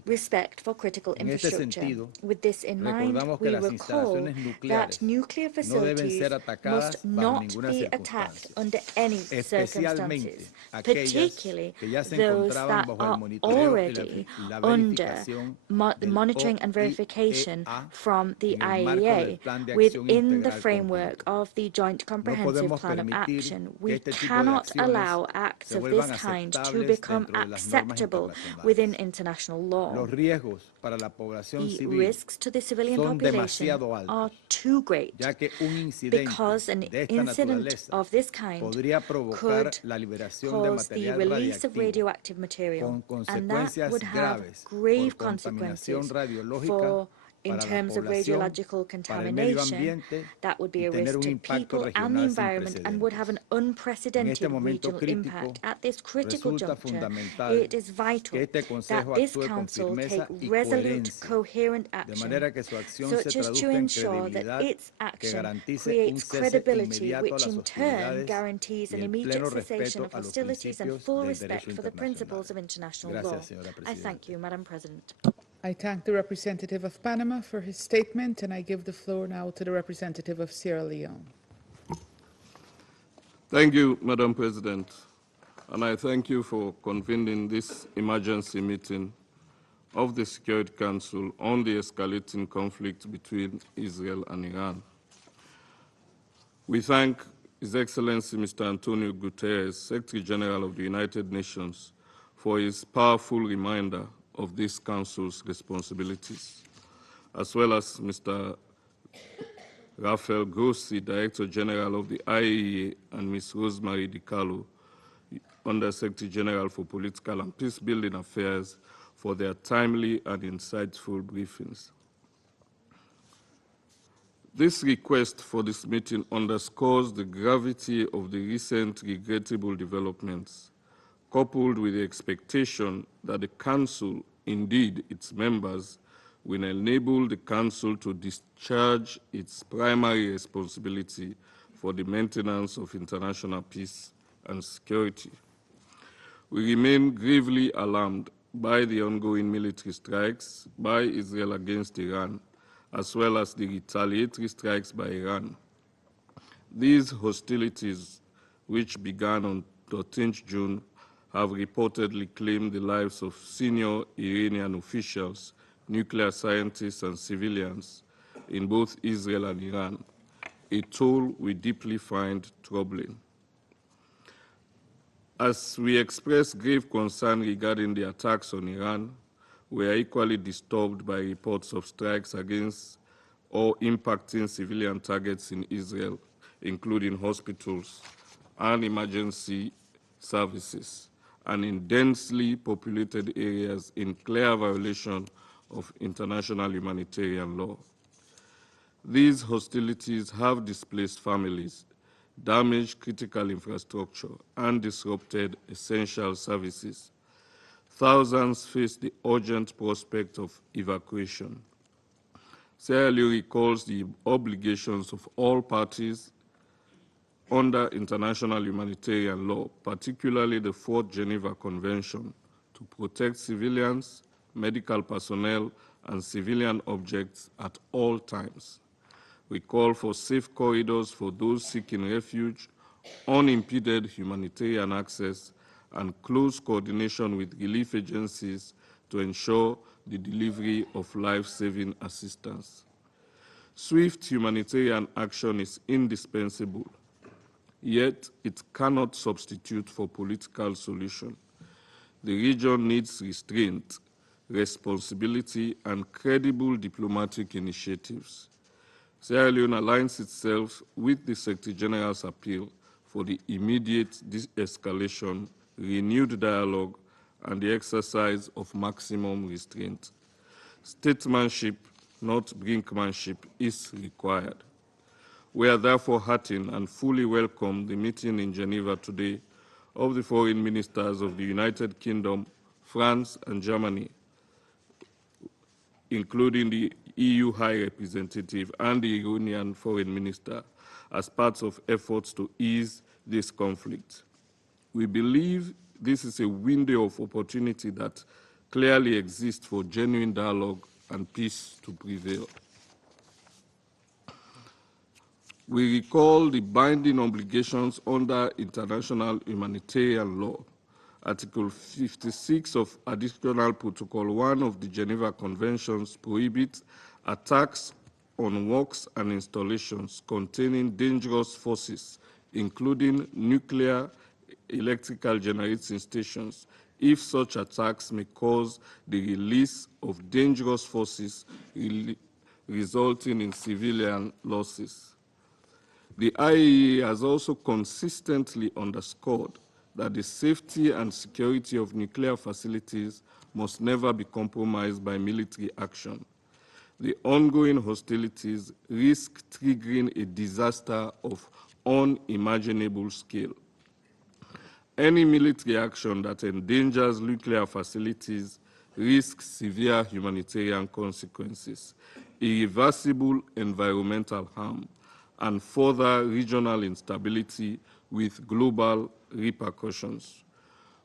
respect for critical infrastructure. With this in mind, we recall that nuclear facilities must not be attacked under any circumstances, particularly those that are already under monitoring and verification from the IAEA within the framework of the Joint Comprehensive Plan of Action. We cannot allow acts of this kind to become acceptable within international law. The risks to the civilian population are too great because an incident of this kind could cause the release of radioactive material, and that would have grave consequences in terms of radiological contamination. That would be a risk to people and the environment and would have an unprecedented regional impact. At this critical juncture, it is vital that this Council take resolute, coherent action, such as to ensure that its action creates credibility, which in turn guarantees an immediate cessation of hostilities and full respect for the principles of international law. I thank you, Madam President. I thank the representative of Panama for his statement, and I give the floor now to the representative of Sierra Leone. Thank you, Madam President, and I thank you for convening this emergency meeting of the Security Council on the escalating conflict between Israel and Iran. We thank His Excellency Mr. Antonio Guterres, Secretary General of the United Nations, for his powerful reminder of this Council's responsibilities, as well as Mr. Rafael Grossi, Director General of the IAEA, and Ms. Rosemary DiCarlo, Under Secretary General for Political and Peacebuilding Affairs, for their timely and insightful briefings. This request for this meeting underscores the gravity of the recent regrettable developments, coupled with the expectation that the Council indeed its members, will enable the Council to discharge its primary responsibility for the maintenance of international peace and security. We remain gravely alarmed by the ongoing military strikes by Israel against Iran, as well as the retaliatory strikes by Iran. These hostilities, which began on 13th June, have reportedly claimed the lives of senior Iranian officials, nuclear scientists, and civilians in both Israel and Iran, a toll we deeply find troubling. As we express grave concern regarding the attacks on Iran, we are equally disturbed by reports of strikes against or impacting civilian targets in Israel, including hospitals and emergency services, and in densely populated areas in clear violation of international humanitarian law. These hostilities have displaced families, damaged critical infrastructure, and disrupted essential services. Thousands face the urgent prospect of evacuation. Sierra Leone recalls the obligations of all parties under international humanitarian law, particularly the Fourth Geneva Convention, to protect civilians, medical personnel, and civilian objects at all times. We call for safe corridors for those seeking refuge, unimpeded humanitarian access, and close coordination with relief agencies to ensure the delivery of life-saving assistance. Swift humanitarian action is indispensable, yet it cannot substitute for political solution. The region needs restraint, responsibility, and credible diplomatic initiatives. Sierra Leone aligns itself with the Secretary General's appeal for the immediate de-escalation, renewed dialogue, and the exercise of maximum restraint. Statesmanship, not brinkmanship, is required. We are therefore heartened and fully welcome the meeting in Geneva today of the foreign ministers of the United Kingdom, France, and Germany, including the EU High Representative and the Iranian Foreign Minister, as part of efforts to ease this conflict. We believe this is a window of opportunity that clearly exists for genuine dialogue and peace to prevail. We recall the binding obligations under international humanitarian law. Article 56 of Additional Protocol 1 of the Geneva Conventions prohibits attacks on works and installations containing dangerous forces, including nuclear, electrical generating stations, if such attacks may cause the release of dangerous forces resulting in civilian losses. The IAEA has also consistently underscored that the safety and security of nuclear facilities must never be compromised by military action. The ongoing hostilities risk triggering a disaster of unimaginable scale. Any military action that endangers nuclear facilities risks severe humanitarian consequences, irreversible environmental harm, and further regional instability with global repercussions.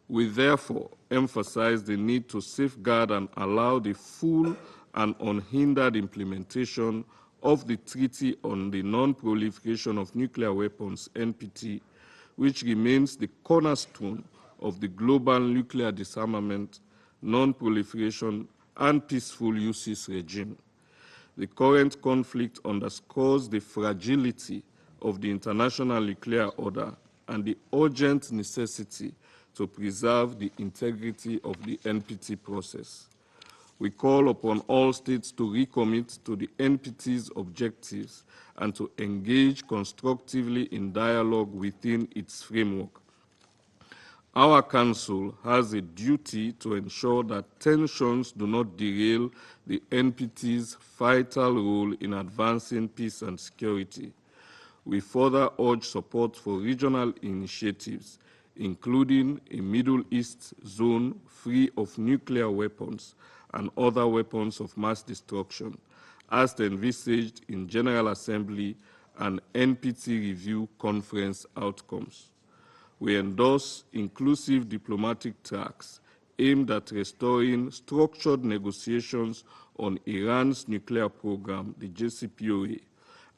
We therefore emphasize the need to safeguard and allow the full and unhindered implementation of the Treaty on the Non-Proliferation of Nuclear Weapons, NPT, which remains the cornerstone of the global nuclear disarmament, non-proliferation, and peaceful uses regime. The current conflict underscores the fragility of the international nuclear order and the urgent necessity to preserve the integrity of the NPT process. We call upon all states to recommit to the NPT's objectives and to engage constructively in dialogue within its framework. Our Council has a duty to ensure that tensions do not derail the NPT's vital role in advancing peace and security. We further urge support for regional initiatives, including a Middle East zone free of nuclear weapons and other weapons of mass destruction, as envisaged in General Assembly and NPT review conference outcomes. We endorse inclusive diplomatic tracks aimed at restoring structured negotiations on Iran's nuclear program, the JCPOA,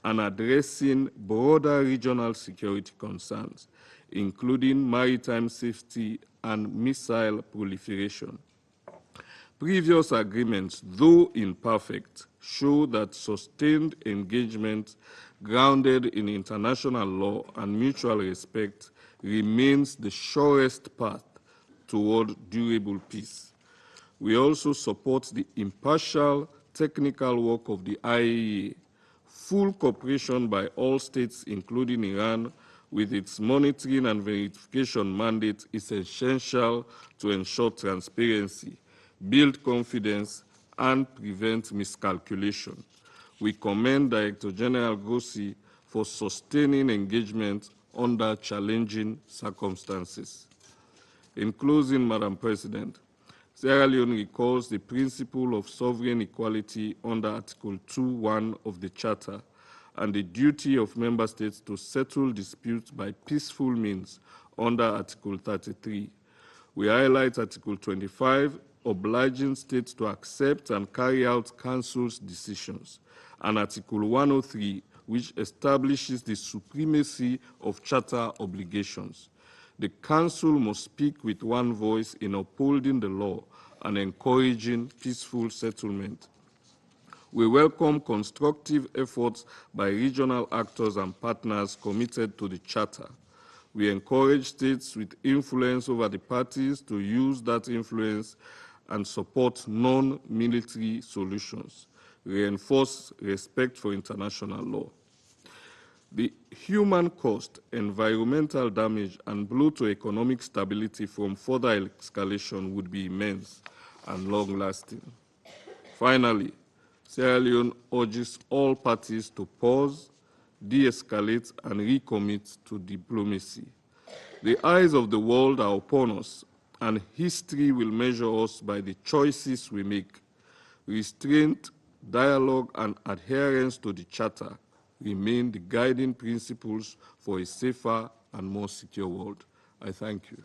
and addressing broader regional security concerns, including maritime safety and missile proliferation. Previous agreements, though imperfect, show that sustained engagement grounded in international law and mutual respect remains the surest path toward durable peace. We also support the impartial technical work of the IAEA. Full cooperation by all states, including Iran, with its monitoring and verification mandate is essential to ensure transparency, build confidence, and prevent miscalculation. We commend Director General Grossi for sustaining engagement under challenging circumstances. In closing, Madam President, Sierra Leone recalls the principle of sovereign equality under Article 2.1 of the Charter and the duty of member states to settle disputes by peaceful means under Article 33. We highlight Article 25, obliging states to accept and carry out Council's decisions, and Article 103, which establishes the supremacy of Charter obligations. The Council must speak with one voice in upholding the law and encouraging peaceful settlement. We welcome constructive efforts by regional actors and partners committed to the Charter. We encourage states with influence over the parties to use that influence and support non-military solutions, reinforce respect for international law. The human cost, environmental damage, and blow to economic stability from further escalation would be immense and long-lasting. Finally, Sierra Leone urges all parties to pause, de-escalate, and recommit to diplomacy. The eyes of the world are upon us, and history will measure us by the choices we make. Restraint, dialogue, and adherence to the Charter remain the guiding principles for a safer and more secure world. I thank you.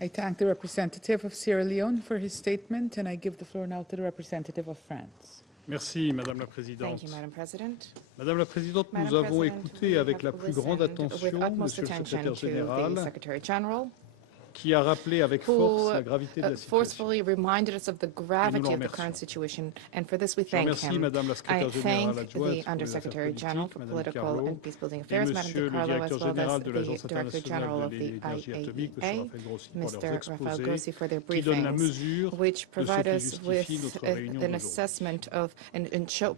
I thank the representative of Sierra Leone for his statement, and I give the floor now to the representative of France. Merci, Madame la Présidente. Thank you, Madam President. Madame la Présidente, nous avons écouté avec la plus grande attention Monsieur le Secrétaire Général, qui a rappelé avec force la gravité de la situation. Forcefully reminded us of the gravity of the current situation, and for this we thank him. I thank the Undersecretary General for Political and Peacebuilding Affairs, Madame De Carlo, as well as the Director General of the IAEA, Mr. Rafael Grossi, for their briefings, which provide us with an assessment of and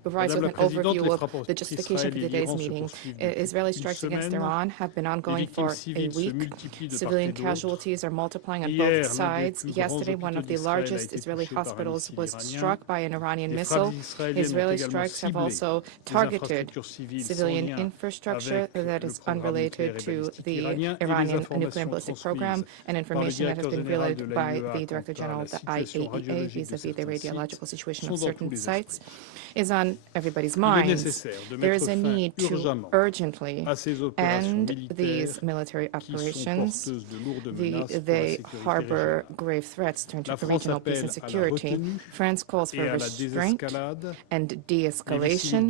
provides us an overview of the justification for today's meeting. Israeli strikes against Iran have been ongoing for a week. Civilian casualties are multiplying on both sides. Yesterday, one of the largest Israeli hospitals was struck by an Iranian missile. Israeli strikes have also targeted civilian infrastructure that is unrelated to the Iranian nuclear and ballistic program, and information that has been relayed by the Director General of the IAEA vis-à-vis the radiological situation of certain sites is on everybody's minds. There is a need to urgently end these military operations. They harbor grave threats to regional peace and security. France calls for restraint and de-escalation.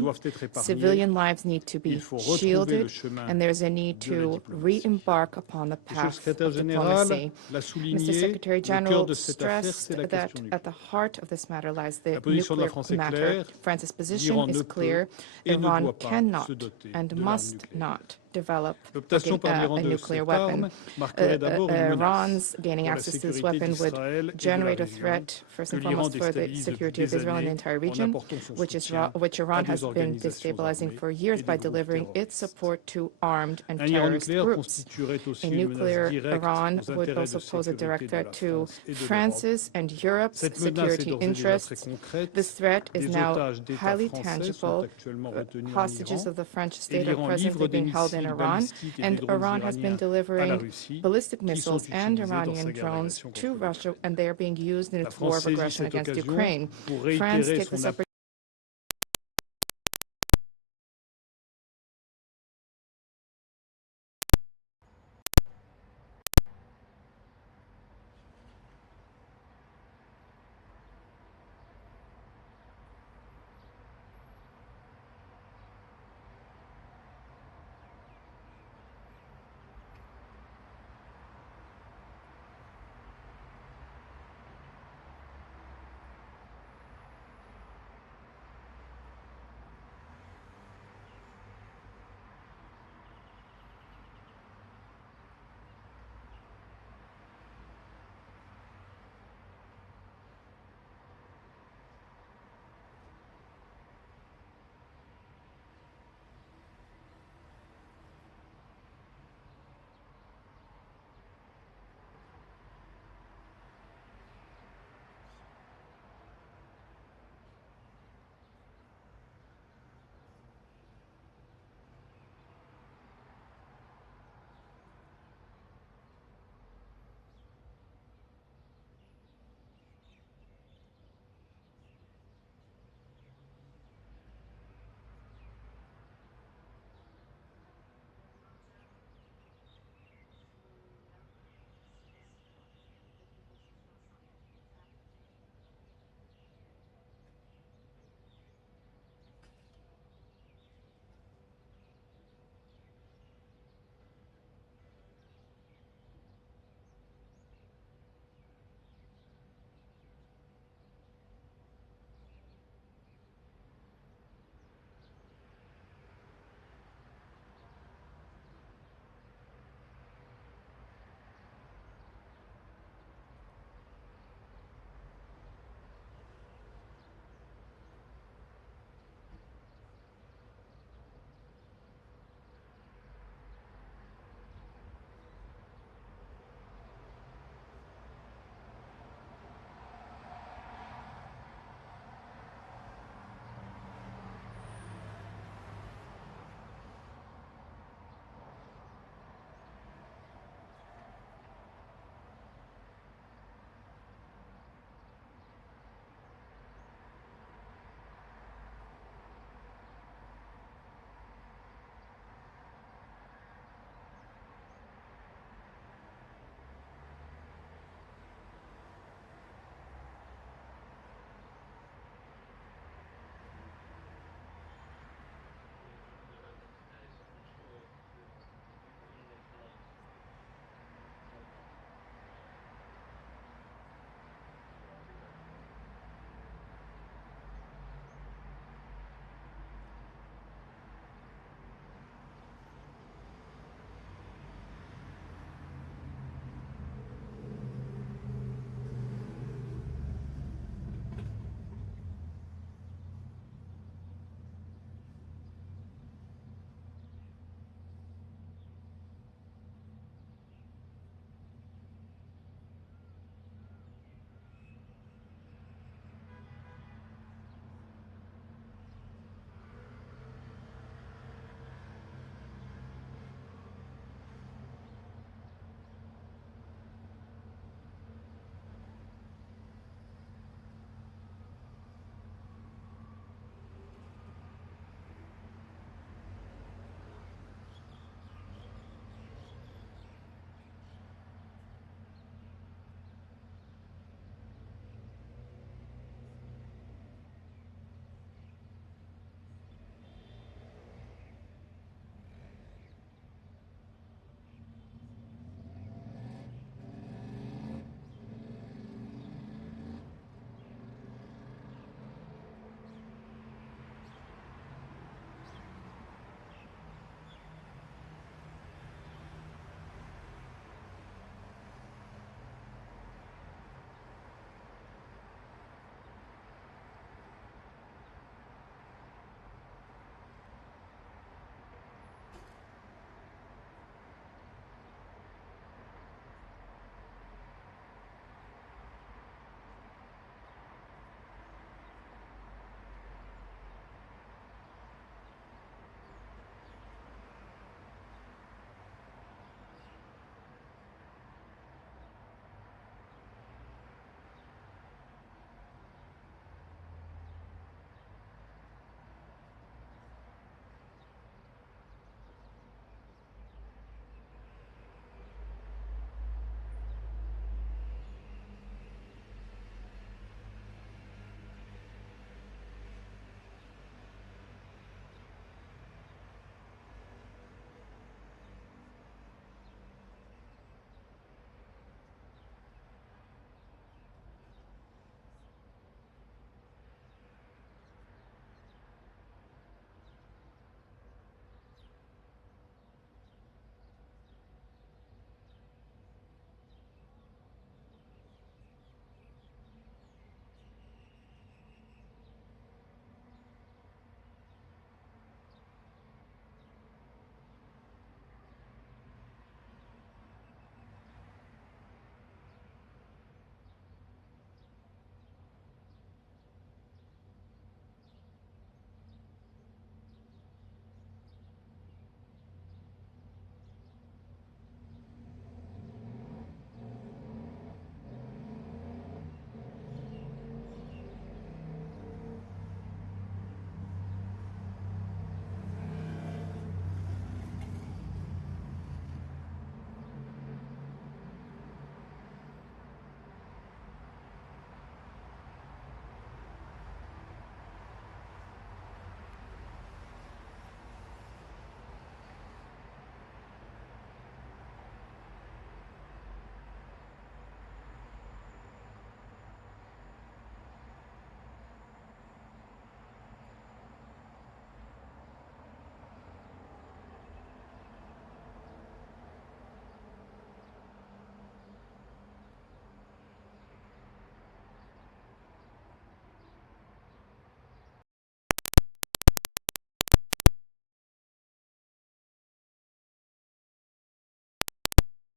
Civilian lives need to be shielded, and there's a need to re-embark upon the path of diplomacy. Mr. Secretary General stressed that at the heart of this matter lies the nuclear matter. France's position is clear. Iran cannot and must not develop a nuclear weapon. Iran's gaining access to this weapon would generate a threat, first and foremost, for the security of Israel and the entire region, which Iran has been destabilizing for years by delivering its support to armed and terrorist groups. A nuclear Iran would also pose a direct threat to France's and Europe's security interests. This threat is now highly tangible. Hostages of the French state are presently being held in in Iran, and Iran has been delivering ballistic missiles and Iranian drones to Russia, and they are being used in its war of aggression against Ukraine. France takes this opportunity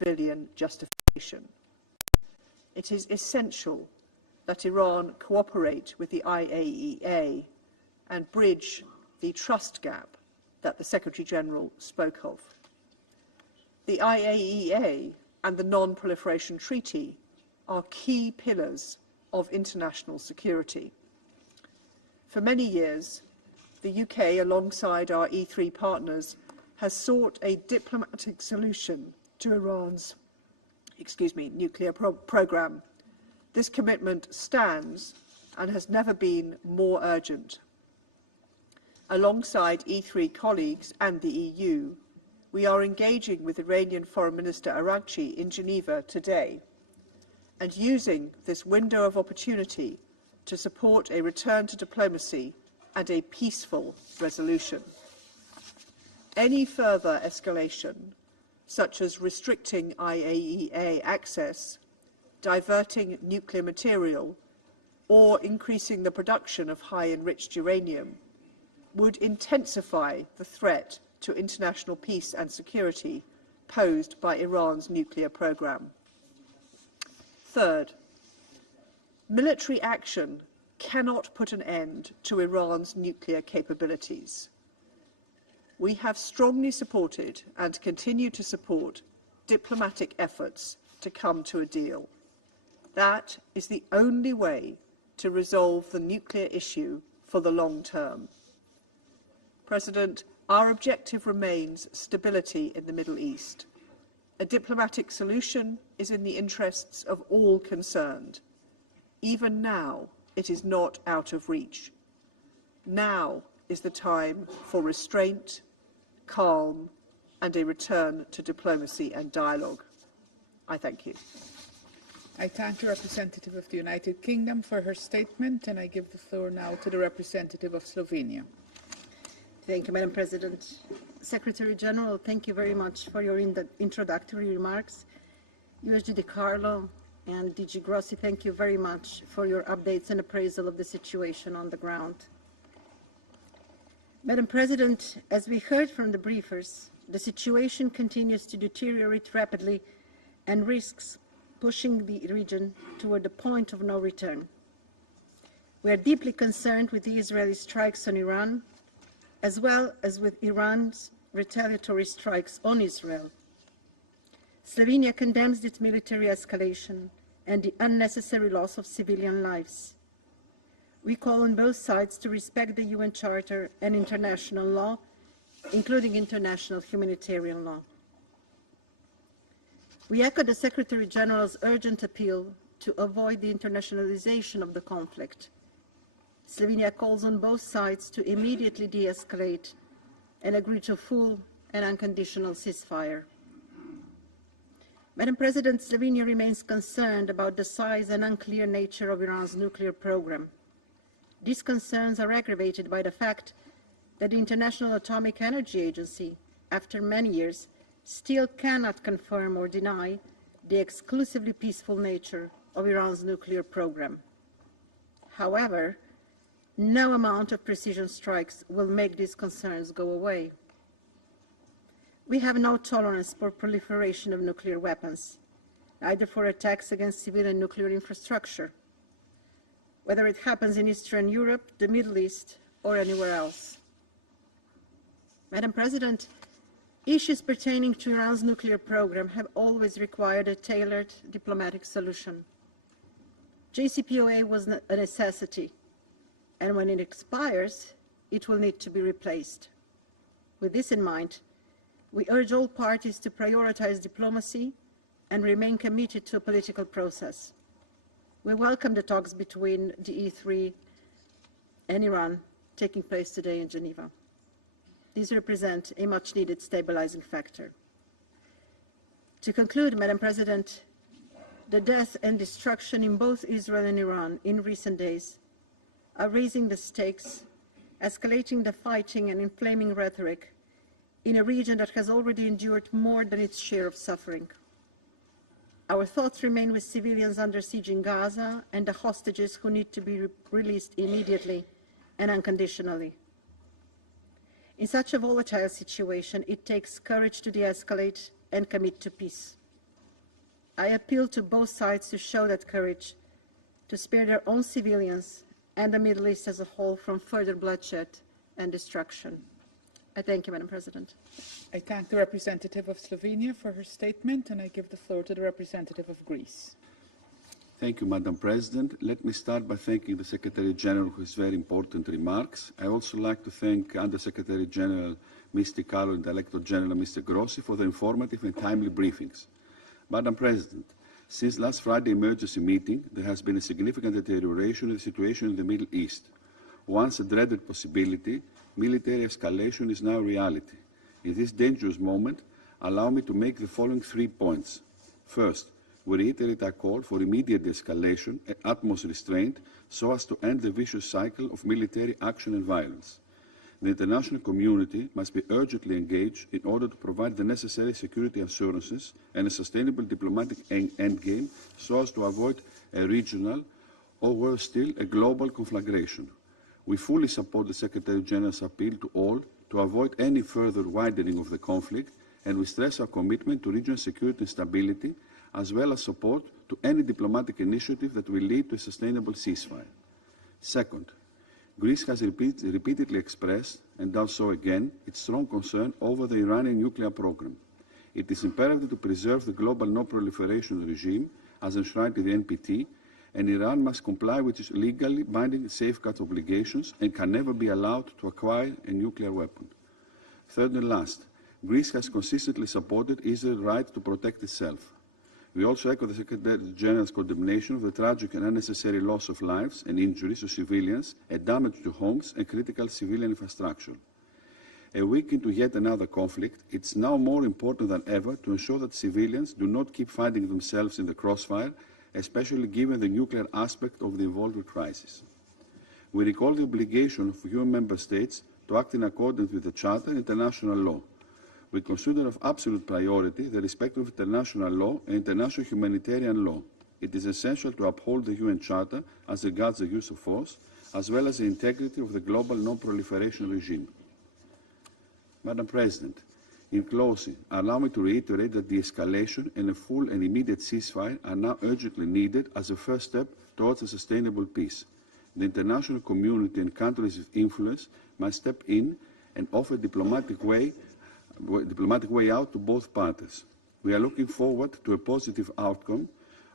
civilian justification. It is essential that Iran cooperate with the IAEA and bridge the trust gap that the Secretary-General spoke of. The IAEA and the Non-Proliferation Treaty are key pillars of international security. For many years, the UK, alongside our E3 partners, has sought a diplomatic solution to Iran's nuclear program. This commitment stands and has never been more urgent. Alongside E3 colleagues and the EU, we are engaging with Iranian Foreign Minister Araghchi in Geneva today and using this window of opportunity to support a return to diplomacy and a peaceful resolution. Any further escalation, such as restricting IAEA access, diverting nuclear material, or increasing the production of high-enriched uranium, would intensify the threat to international peace and security posed by Iran's nuclear program. Third, military action cannot put an end to Iran's nuclear capabilities. We have strongly supported and continue to support diplomatic efforts to come to a deal. That is the only way to resolve the nuclear issue for the long term. President, our objective remains stability in the Middle East. A diplomatic solution is in the interests of all concerned. Even now, it is not out of reach. Now is the time for restraint, calm, and a return to diplomacy and dialogue. I thank you. I thank the representative of the United Kingdom for her statement, and I give the floor now to the representative of Slovenia. Thank you, Madam President. Secretary General, thank you very much for your introductory remarks. USG De Carlo and DG Grossi, thank you very much for your updates and appraisal of the situation on the ground. Madam President, as we heard from the briefers, the situation continues to deteriorate rapidly and risks pushing the region toward the point of no return. We are deeply concerned with the Israeli strikes on Iran, as well as with Iran's retaliatory strikes on Israel. Slovenia condemns its military escalation and the unnecessary loss of civilian lives. We call on both sides to respect the UN Charter and international law, including international humanitarian law. We echo the Secretary General's urgent appeal to avoid the internationalization of the conflict. Slovenia calls on both sides to immediately de-escalate and agree to full and unconditional ceasefire. Madam President, Slovenia remains concerned about the size and unclear nature of Iran's nuclear program. These concerns are aggravated by the fact that the International Atomic Energy Agency, after many years, still cannot confirm or deny the exclusively peaceful nature of Iran's nuclear program. However, no amount of precision strikes will make these concerns go away. We have no tolerance for proliferation of nuclear weapons, either for attacks against civilian nuclear infrastructure, whether it happens in Eastern Europe, the Middle East, or anywhere else. Madam President, issues pertaining to Iran's nuclear program have always required a tailored diplomatic solution. JCPOA was a necessity, and when it expires, it will need to be replaced. With this in mind, we urge all parties to prioritize diplomacy and remain committed to a political process. We welcome the talks between the E3 and Iran taking place today in Geneva. These represent a much-needed stabilizing factor. To conclude, Madam President, the death and destruction in both Israel and Iran in recent days are raising the stakes, escalating the fighting and inflaming rhetoric in a region that has already endured more than its share of suffering. Our thoughts remain with civilians under siege in Gaza and the hostages who need to be released immediately and unconditionally. In such a volatile situation, it takes courage to de-escalate and commit to peace. I appeal to both sides to show that courage, to spare their own civilians and the Middle East as a whole from further bloodshed and destruction. I thank you, Madam President. I thank the representative of Slovenia for her statement, and I give the floor to the representative of Greece. Thank you, Madam President. Let me start by thanking the Secretary General for his very important remarks. I also like to thank Under-Secretary General Mr. Carlo and Director General Mr. Grossi for the informative and timely briefings. Madam President, since last Friday's emergency meeting, there has been a significant deterioration of the situation in the Middle East. Once a dreaded possibility, military escalation is now a reality. In this dangerous moment, allow me to make the following 3 points. First, we reiterate our call for immediate de-escalation and utmost restraint so as to end the vicious cycle of military action and violence. The international community must be urgently engaged in order to provide the necessary security assurances and a sustainable diplomatic endgame so as to avoid a regional or, worse still, a global conflagration. We fully support the Secretary General's appeal to all to avoid any further widening of the conflict, and we stress our commitment to regional security and stability, as well as support to any diplomatic initiative that will lead to a sustainable ceasefire. Second, Greece has repeatedly expressed, and does so again, its strong concern over the Iranian nuclear program. It is imperative to preserve the global non-proliferation regime as enshrined in the NPT, and Iran must comply with its legally binding safeguard obligations and can never be allowed to acquire a nuclear weapon. Third and last, Greece has consistently supported Israel's right to protect itself. We also echo the Secretary General's condemnation of the tragic and unnecessary loss of lives and injuries to civilians and damage to homes and critical civilian infrastructure. A week into yet another conflict, it's now more important than ever to ensure that civilians do not keep finding themselves in the crossfire, especially given the nuclear aspect of the evolving crisis. We recall the obligation of UN member states to act in accordance with the Charter and international law. We consider of absolute priority the respect of international law and international humanitarian law. It is essential to uphold the UN Charter as regards the use of force, as well as the integrity of the global non-proliferation regime. Madam President, in closing, allow me to reiterate that de-escalation and a full and immediate ceasefire are now urgently needed as a first step towards a sustainable peace. The international community and countries of influence must step in and offer diplomatic way out to both parties. We are looking forward to a positive outcome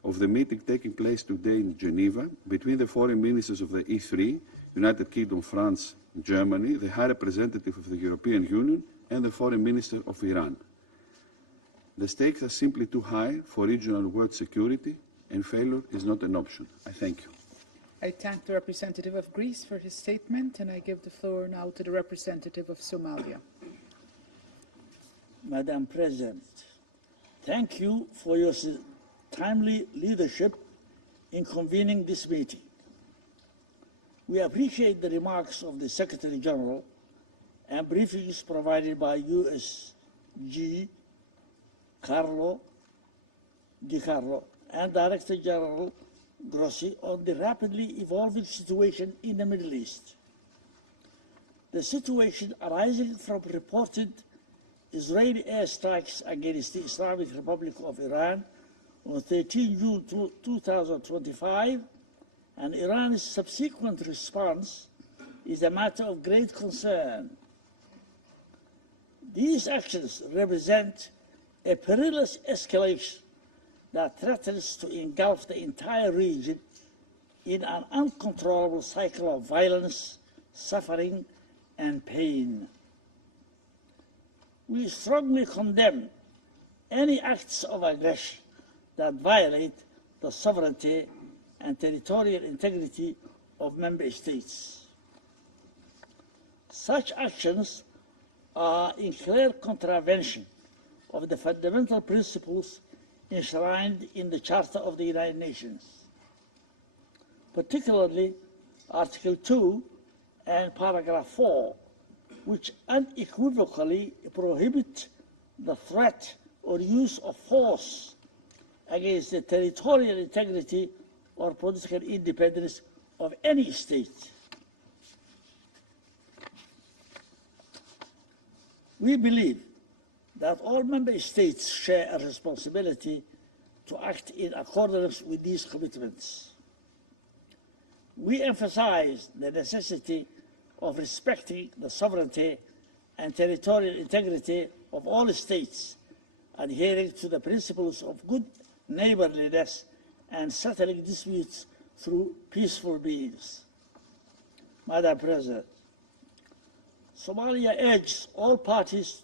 of the meeting taking place today in Geneva between the foreign ministers of the E3, United Kingdom, France, Germany, the High Representative of the European Union, and the Foreign Minister of Iran. The stakes are simply too high for regional world security, and failure is not an option. I thank you. I thank the representative of Greece for his statement, and I give the floor now to the representative of Somalia. Madam President, thank you for your timely leadership in convening this meeting. We appreciate the remarks of the Secretary General and briefings provided by USG Carlo Di Carlo and Director General Grossi on the rapidly evolving situation in the Middle East. The situation arising from reported Israeli airstrikes against the Islamic Republic of Iran on 13 June 2025 and Iran's subsequent response is a matter of great concern. These actions represent a perilous escalation that threatens to engulf the entire region in an uncontrollable cycle of violence, suffering, and pain. We strongly condemn any acts of aggression that violate the sovereignty and territorial integrity of member states. Such actions are in clear contravention of the fundamental principles enshrined in the Charter of the United Nations, particularly Article 2 and Paragraph 4, which unequivocally prohibit the threat or use of force against the territorial integrity or political independence of any state. We believe that all member states share a responsibility to act in accordance with these commitments. We emphasize the necessity of respecting the sovereignty and territorial integrity of all states, adhering to the principles of good neighborliness and settling disputes through peaceful means. Madam President, Somalia urges all parties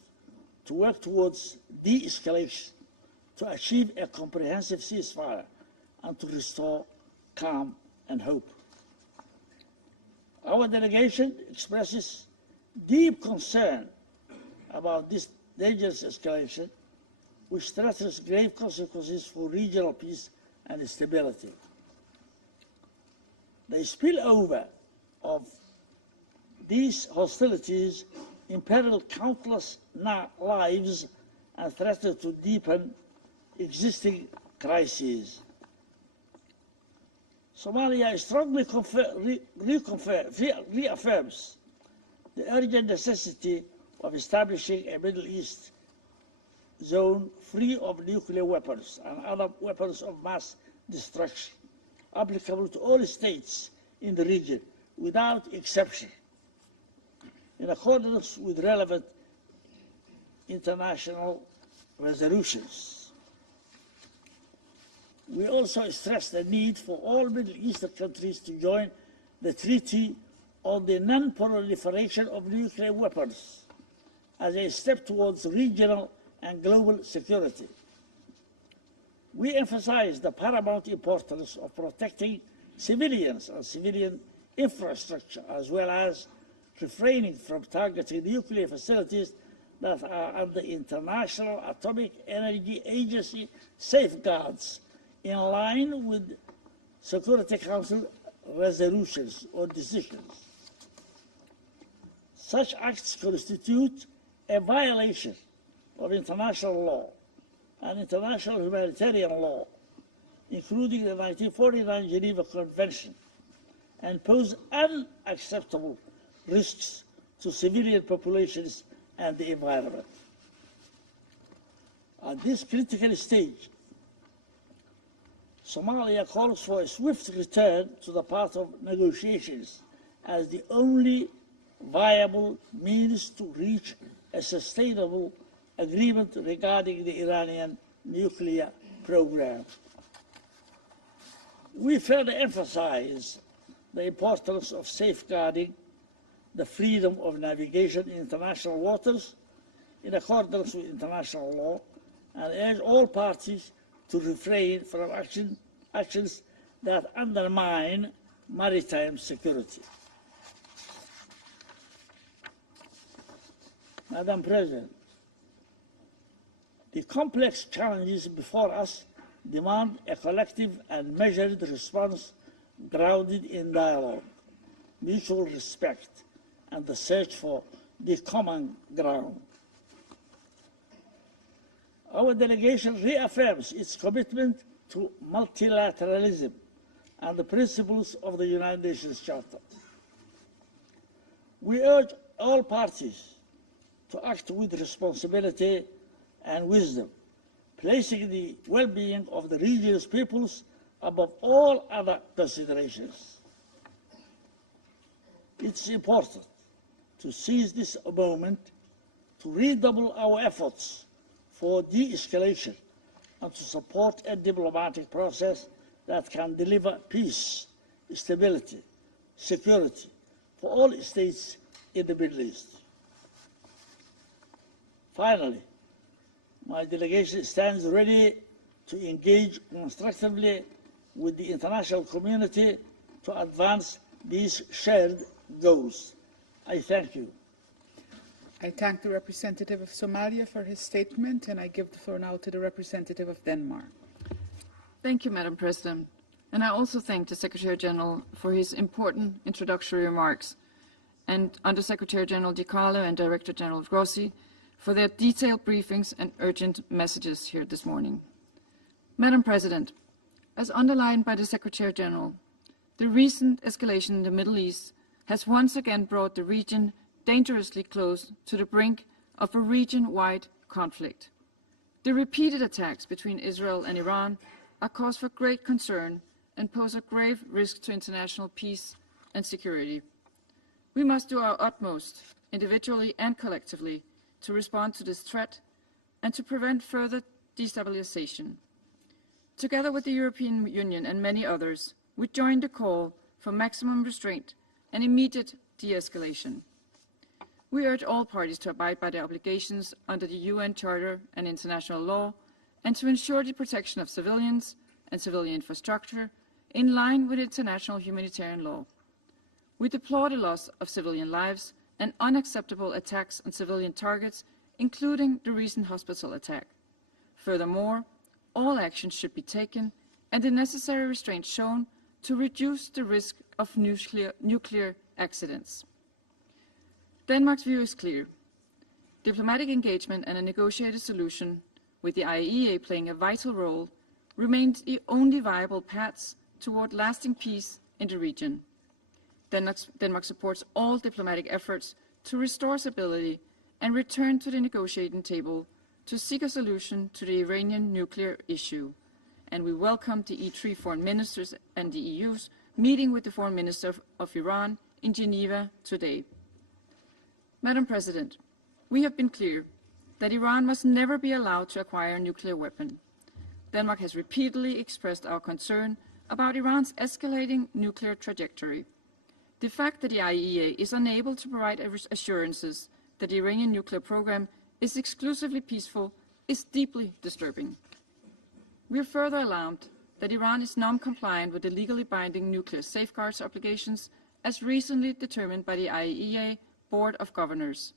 to work towards de-escalation, to achieve a comprehensive ceasefire, and to restore calm and hope. Our delegation expresses deep concern about this dangerous escalation, which threatens grave consequences for regional peace and stability. The spillover of these hostilities imperil countless lives and threaten to deepen existing crises. Somalia strongly reaffirms the urgent necessity of establishing a Middle East zone free of nuclear weapons and other weapons of mass destruction, applicable to all states in the region without exception, in accordance with relevant international resolutions. We also stress the need for all Middle Eastern countries to join the Treaty on the Non-Proliferation of Nuclear Weapons as a step towards regional and global security. We emphasize the paramount importance of protecting civilians and civilian infrastructure, as well as refraining from targeting nuclear facilities that are under International Atomic Energy Agency safeguards in line with Security Council resolutions or decisions. Such acts constitute a violation of international law and international humanitarian law, including the 1949 Geneva Convention, and pose unacceptable risks to civilian populations and the environment. At this critical stage, Somalia calls for a swift return to the path of negotiations as the only viable means to reach a sustainable agreement regarding the Iranian nuclear program. We further emphasize the importance of safeguarding the freedom of navigation in international waters in accordance with international law, and urge all parties to refrain from actions that undermine maritime security. Madam President, the complex challenges before us demand a collective and measured response grounded in dialogue, mutual respect, and the search for the common ground. Our delegation reaffirms its commitment to multilateralism and the principles of the United Nations Charter. We urge all parties to act with responsibility and wisdom, placing the well-being of the region's peoples above all other considerations. It's important to seize this moment to redouble our efforts for de-escalation and to support a diplomatic process that can deliver peace, stability, security for all states in the Middle East. Finally, my delegation stands ready to engage constructively with the international community to advance these shared goals. I thank you. I thank the representative of Somalia for his statement, and I give the floor now to the representative of Denmark. Thank you, Madam President. And I also thank the Secretary General for his important introductory remarks, and Under-Secretary General Di Carlo and Director General Grossi for their detailed briefings and urgent messages here this morning. Madam President, as underlined by the Secretary General, the recent escalation in the Middle East has once again brought the region dangerously close to the brink of a region-wide conflict. The repeated attacks between Israel and Iran are cause for great concern and pose a grave risk to international peace and security. We must do our utmost, individually and collectively, to respond to this threat and to prevent further destabilization. Together with the European Union and many others, we join the call for maximum restraint and immediate de-escalation. We urge all parties to abide by their obligations under the UN Charter and international law and to ensure the protection of civilians and civilian infrastructure in line with international humanitarian law. We deplore the loss of civilian lives and unacceptable attacks on civilian targets, including the recent hospital attack. Furthermore, all actions should be taken and the necessary restraint shown to reduce the risk of nuclear accidents. Denmark's view is clear. Diplomatic engagement and a negotiated solution, with the IAEA playing a vital role, remains the only viable paths toward lasting peace in the region. Denmark supports all diplomatic efforts to restore stability and return to the negotiating table to seek a solution to the Iranian nuclear issue. And we welcome the E3 foreign ministers and the EU's meeting with the foreign minister of Iran in Geneva today. Madam President, we have been clear that Iran must never be allowed to acquire a nuclear weapon. Denmark has repeatedly expressed our concern about Iran's escalating nuclear trajectory. The fact that the IAEA is unable to provide assurances that the Iranian nuclear program is exclusively peaceful is deeply disturbing. We are further alarmed that Iran is non-compliant with the legally binding nuclear safeguards obligations as recently determined by the IAEA Board of Governors.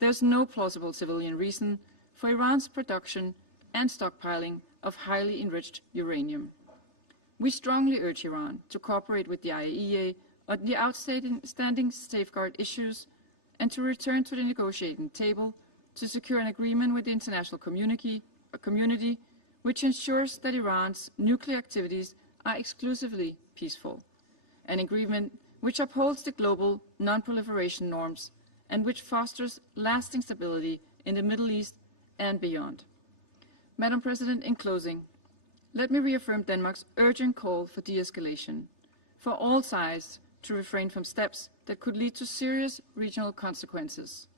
There is no plausible civilian reason for Iran's production and stockpiling of highly enriched uranium. We strongly urge Iran to cooperate with the IAEA on the outstanding safeguard issues and to return to the negotiating table to secure an agreement with the international community which ensures that Iran's nuclear activities are exclusively peaceful, an agreement which upholds the global non-proliferation norms and which fosters lasting stability in the Middle East and beyond. Madam President, in closing, let me reaffirm Denmark's urgent call for de-escalation, for all sides to refrain from steps that could lead to serious regional consequences.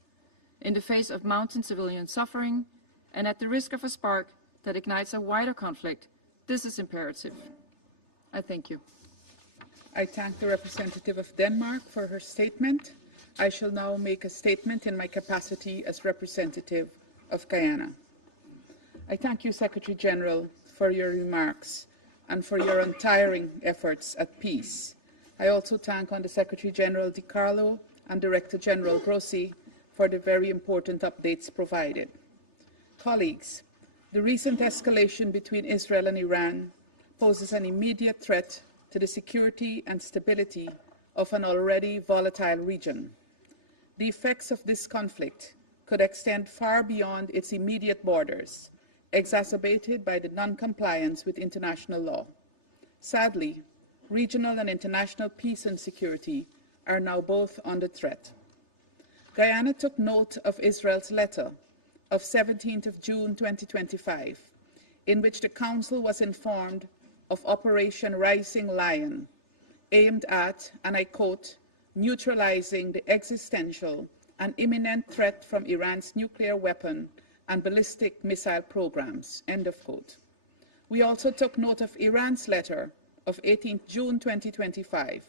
In the face of mounting civilian suffering and at the risk of a spark that ignites a wider conflict, this is imperative. I thank you. I thank the representative of Denmark for her statement. I shall now make a statement in my capacity as representative of Guyana. I thank you, Secretary General, for your remarks and for your untiring efforts at peace. I also thank Under Secretary General Di Carlo and Director General Grossi for the very important updates provided. Colleagues, the recent escalation between Israel and Iran poses an immediate threat to the security and stability of an already volatile region. The effects of this conflict could extend far beyond its immediate borders, exacerbated by the non-compliance with international law. Sadly, regional and international peace and security are now both under threat. Guyana took note of Israel's letter of 17th of June 2025, in which the Council was informed of Operation Rising Lion, aimed at, and I quote, neutralizing the existential and imminent threat from Iran's nuclear weapon and ballistic missile programs, end of quote. We also took note of Iran's letter of 18th June 2025,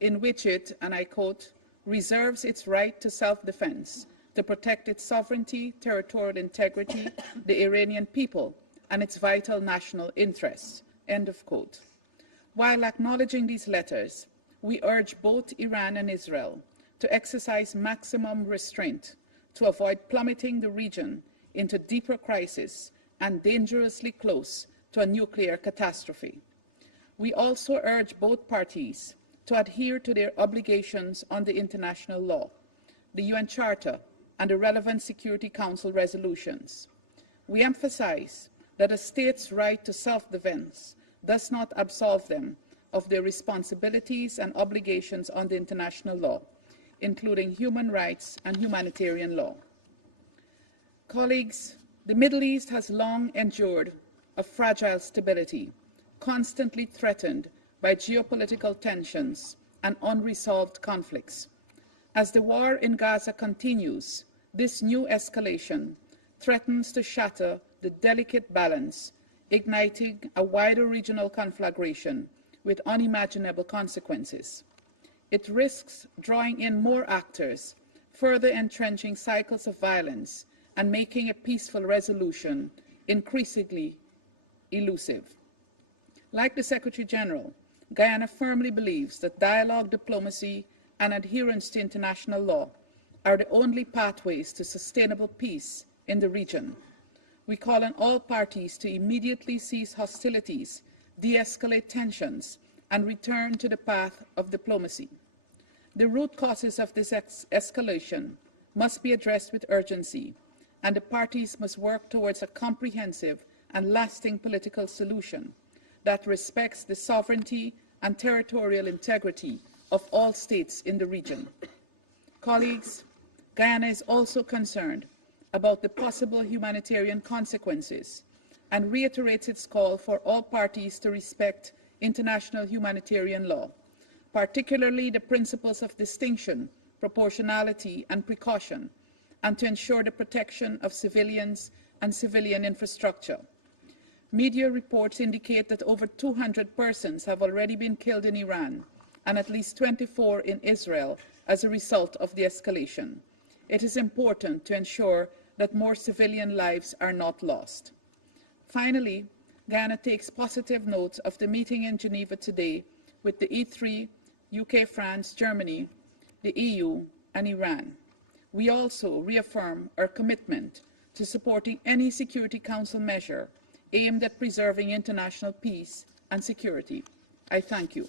in which it, and I quote, reserves its right to self-defense, to protect its sovereignty, territorial integrity, the Iranian people, and its vital national interests, end of quote. While acknowledging these letters, we urge both Iran and Israel to exercise maximum restraint to avoid plummeting the region into deeper crisis and dangerously close to a nuclear catastrophe. We also urge both parties to adhere to their obligations under international law, the UN Charter, and the relevant Security Council resolutions. We emphasize that a state's right to self-defense does not absolve them of their responsibilities and obligations under international law, including human rights and humanitarian law. Colleagues, the Middle East has long endured a fragile stability constantly threatened by geopolitical tensions and unresolved conflicts. As the war in Gaza continues, this new escalation threatens to shatter the delicate balance, igniting a wider regional conflagration with unimaginable consequences. It risks drawing in more actors, further entrenching cycles of violence and making a peaceful resolution increasingly elusive. Like the Secretary General, Guyana firmly believes that dialogue, diplomacy, and adherence to international law are the only pathways to sustainable peace in the region. We call on all parties to immediately cease hostilities, de-escalate tensions, and return to the path of diplomacy. The root causes of this escalation must be addressed with urgency, and the parties must work towards a comprehensive and lasting political solution that respects the sovereignty and territorial integrity of all states in the region. Colleagues, Guyana is also concerned about the possible humanitarian consequences and reiterates its call for all parties to respect international humanitarian law, particularly the principles of distinction, proportionality, and precaution, and to ensure the protection of civilians and civilian infrastructure. Media reports indicate that over 200 persons have already been killed in Iran and at least 24 in Israel as a result of the escalation. It is important to ensure that more civilian lives are not lost. Finally, Guyana takes positive note of the meeting in Geneva today with the E3, UK, France, Germany, the EU, and Iran. We also reaffirm our commitment to supporting any Security Council measure aimed at preserving international peace and security. I thank you.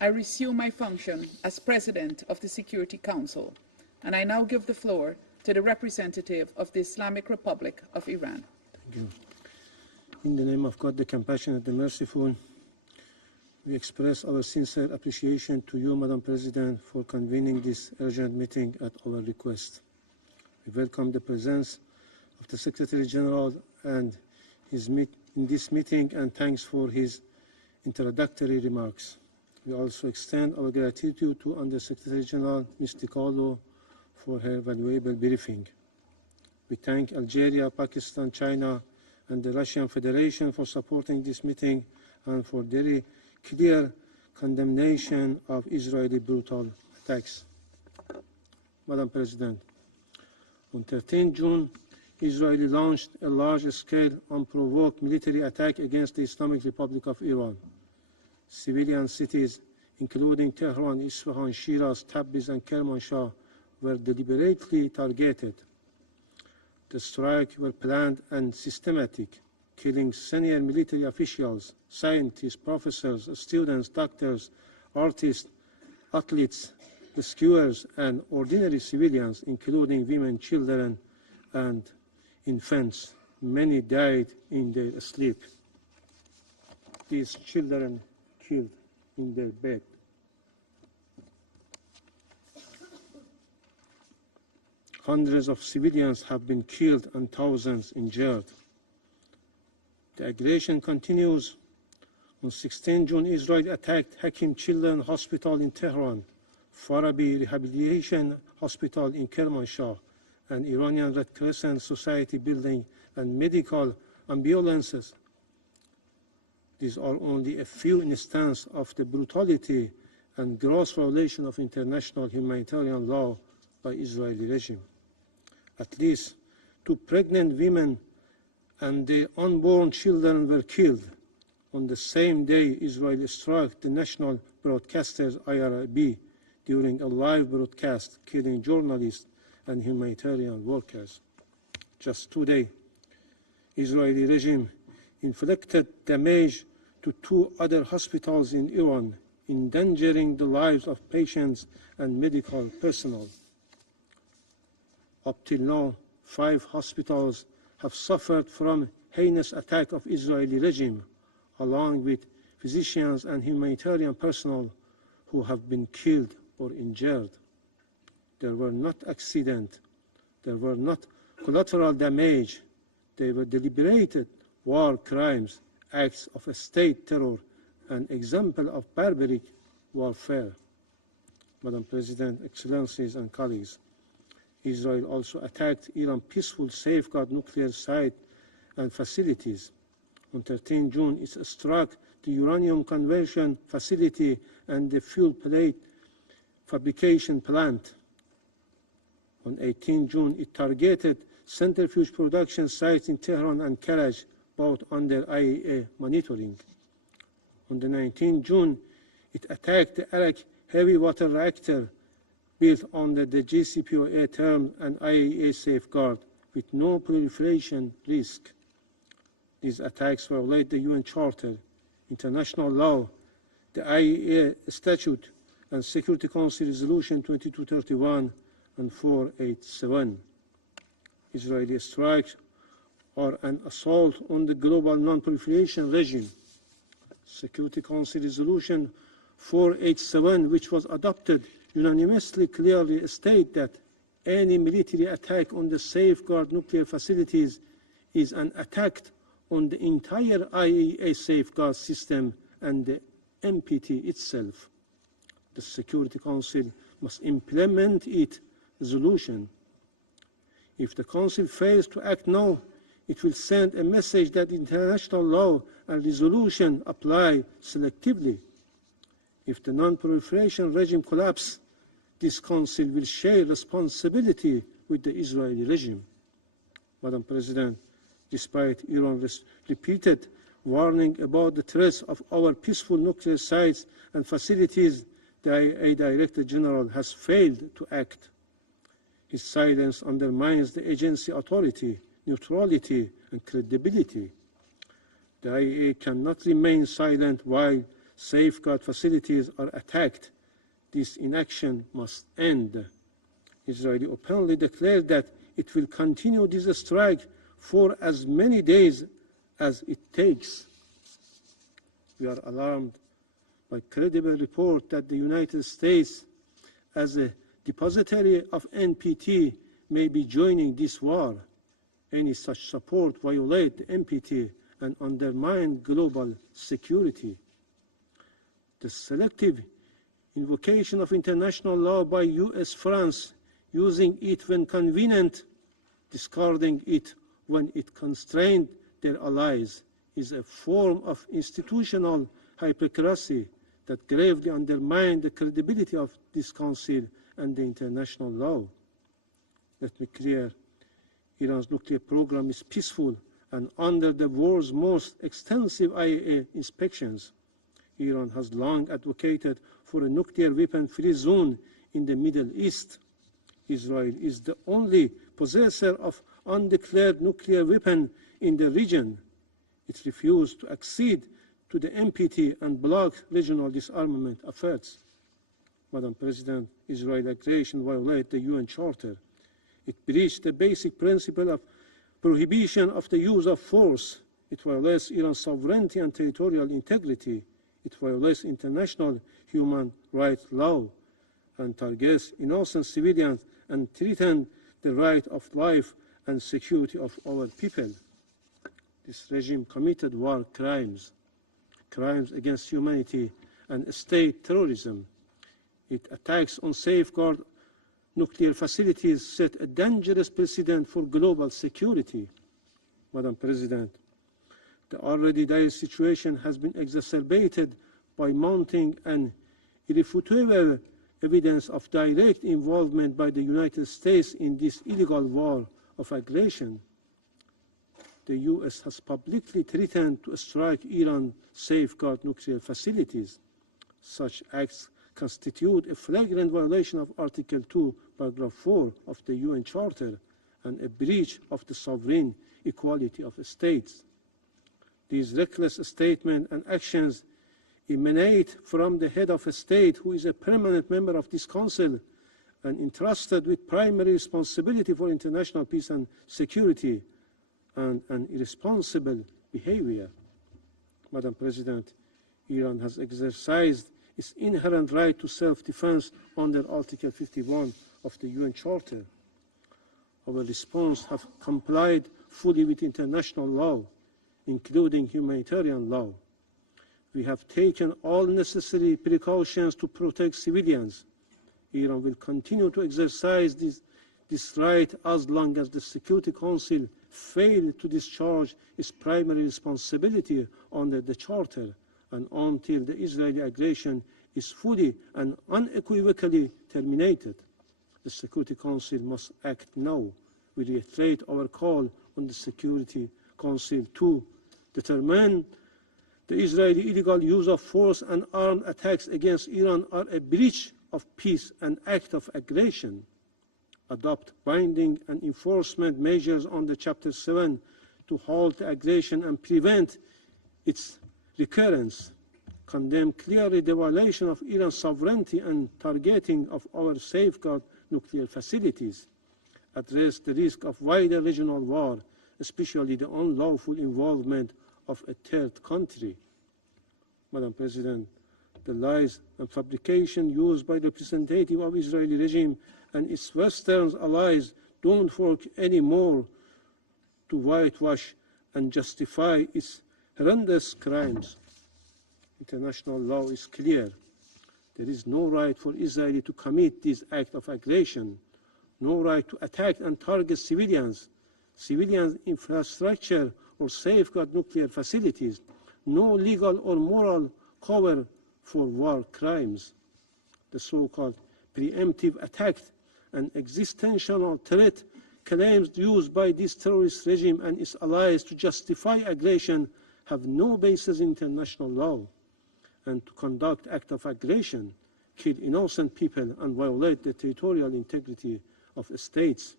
I resume my function as President of the Security Council, and I now give the floor to the representative of the Islamic Republic of Iran. Thank you. In the name of God, the compassionate, the merciful, we express our sincere appreciation to you, Madam President, for convening this urgent meeting at our request. We welcome the presence of the Secretary General and in this meeting, and thanks for his introductory remarks. We also extend our gratitude to Under-Secretary General Ms. Diallo for her valuable briefing. We thank Algeria, Pakistan, China, and the Russian Federation for supporting this meeting and for their clear condemnation of Israeli brutal attacks. Madam President, on 13 June, Israel launched a large-scale, unprovoked military attack against the Islamic Republic of Iran. Civilian cities, including Tehran, Isfahan, Shiraz, Tabriz, and Kermanshah, were deliberately targeted. The strikes were planned and systematic, killing senior military officials, scientists, professors, students, doctors, artists, athletes, rescuers, and ordinary civilians, including women, children, and infants. Many died in their sleep. These children killed in their bed. Hundreds of civilians have been killed and thousands injured. The aggression continues. On 16 June, Israel attacked Hakim Children's Hospital in Tehran, Farabi Rehabilitation Hospital in Kermanshah, and Iranian Red Crescent Society building and medical ambulances. These are only a few instances of the brutality and gross violation of international humanitarian law by Israeli regime. At least 2 pregnant women and their unborn children were killed. On the same day, Israel struck the national broadcasters IRIB during a live broadcast, killing journalists and humanitarian workers. Just today, Israeli regime inflicted damage to 2 other hospitals in Iran, endangering the lives of patients and medical personnel. Up till now, 5 hospitals have suffered from heinous attack of Israeli regime, along with physicians and humanitarian personnel who have been killed or injured. There were not accidents, there were not collateral damage, they were deliberated war crimes acts of state terror, an example of barbaric warfare. Madam President, Excellencies and colleagues, Israel also attacked Iran's peaceful safeguard nuclear site and facilities. On 13 June, it struck the uranium conversion facility and the fuel plate fabrication plant. On 18 June, it targeted centrifuge production sites in Tehran and Khallaj, both under IAEA monitoring. On the 19th June, it attacked the Iraq heavy water reactor built under the JCPOA term and IAEA safeguard with no proliferation risk. These attacks violate the UN Charter, international law, the IAEA Statute, and Security Council Resolution 2231 and 487. Israeli strikes are an assault on the global non-proliferation regime. Security Council Resolution 487, which was adopted unanimously, clearly states that any military attack on the safeguard nuclear facilities is an attack on the entire IAEA safeguard system and the NPT itself. The Security Council must implement its resolution. If the Council fails to act now, it will send a message that international law and resolution apply selectively. If the non-proliferation regime collapses, this Council will share responsibility with the Israeli regime. Madam President, despite Iran's repeated warning about the threats of our peaceful nuclear sites and facilities, the IAEA Director General has failed to act. His silence undermines the agency's authority, neutrality, and credibility. The IAEA cannot remain silent while safeguard facilities are attacked. This inaction must end. Israel openly declared that it will continue this strike for as many days as it takes. We are alarmed by credible report that the United States, as a depositary of NPT, may be joining this war. Any such support violates the NPT and undermines global security. The selective invocation of international law by US, France, using it when convenient, discarding it when it constrained their allies, is a form of institutional hypocrisy that gravely undermines the credibility of this Council and the international law. Let me be clear, Iran's nuclear program is peaceful and under the world's most extensive IAEA inspections. Iran has long advocated for a nuclear weapon-free zone in the Middle East. Israel is the only possessor of undeclared nuclear weapon in the region. It refused to accede to the NPT and block regional disarmament efforts. Madam President, Israeli aggression violates the UN Charter. It breached the basic principle of prohibition of the use of force. It violates Iran's sovereignty and territorial integrity. It violates international human rights law and targets innocent civilians and threatens the right of life and security of our people. This regime committed war crimes, crimes against humanity and state terrorism. It attacks on safeguard nuclear facilities, set a dangerous precedent for global security. Madam President, the already dire situation has been exacerbated by mounting and irrefutable evidence of direct involvement by the United States in this illegal war of aggression. The US has publicly threatened to strike Iran's safeguard nuclear facilities. Such acts constitute a flagrant violation of Article 2, Paragraph 4 of the UN Charter and a breach of the sovereign equality of states. These reckless statements and actions emanate from the head of a state who is a permanent member of this Council and entrusted with primary responsibility for international peace and security, and an irresponsible behavior. Madam President, Iran has exercised its inherent right to self-defense under Article 51 of the UN Charter. Our response has complied fully with international law. including humanitarian law. We have taken all necessary precautions to protect civilians. Iran will continue to exercise this right as long as the Security Council fails to discharge its primary responsibility under the Charter and until the Israeli aggression is fully and unequivocally terminated. The Security Council must act now. We reiterate our call on the Security Council to determine the Israeli illegal use of force and armed attacks against Iran are a breach of peace and act of aggression. Adopt binding and enforcement measures under Chapter 7 to halt the aggression and prevent its recurrence. Condemn clearly the violation of Iran's sovereignty and targeting of our safeguard nuclear facilities. Address the risk of wider regional war, especially the unlawful involvement of a third country. Madam President, the lies and fabrication used by the representative of Israeli regime and its Western allies don't work anymore to whitewash and justify its horrendous crimes. International law is clear. There is no right for Israel to commit this act of aggression, no right to attack and target civilian infrastructure or safeguard nuclear facilities, no legal or moral cover for war crimes. The so-called preemptive attack and existential threat claims used by this terrorist regime and its allies to justify aggression have no basis in international law, and to conduct acts of aggression, kill innocent people and violate the territorial integrity of states.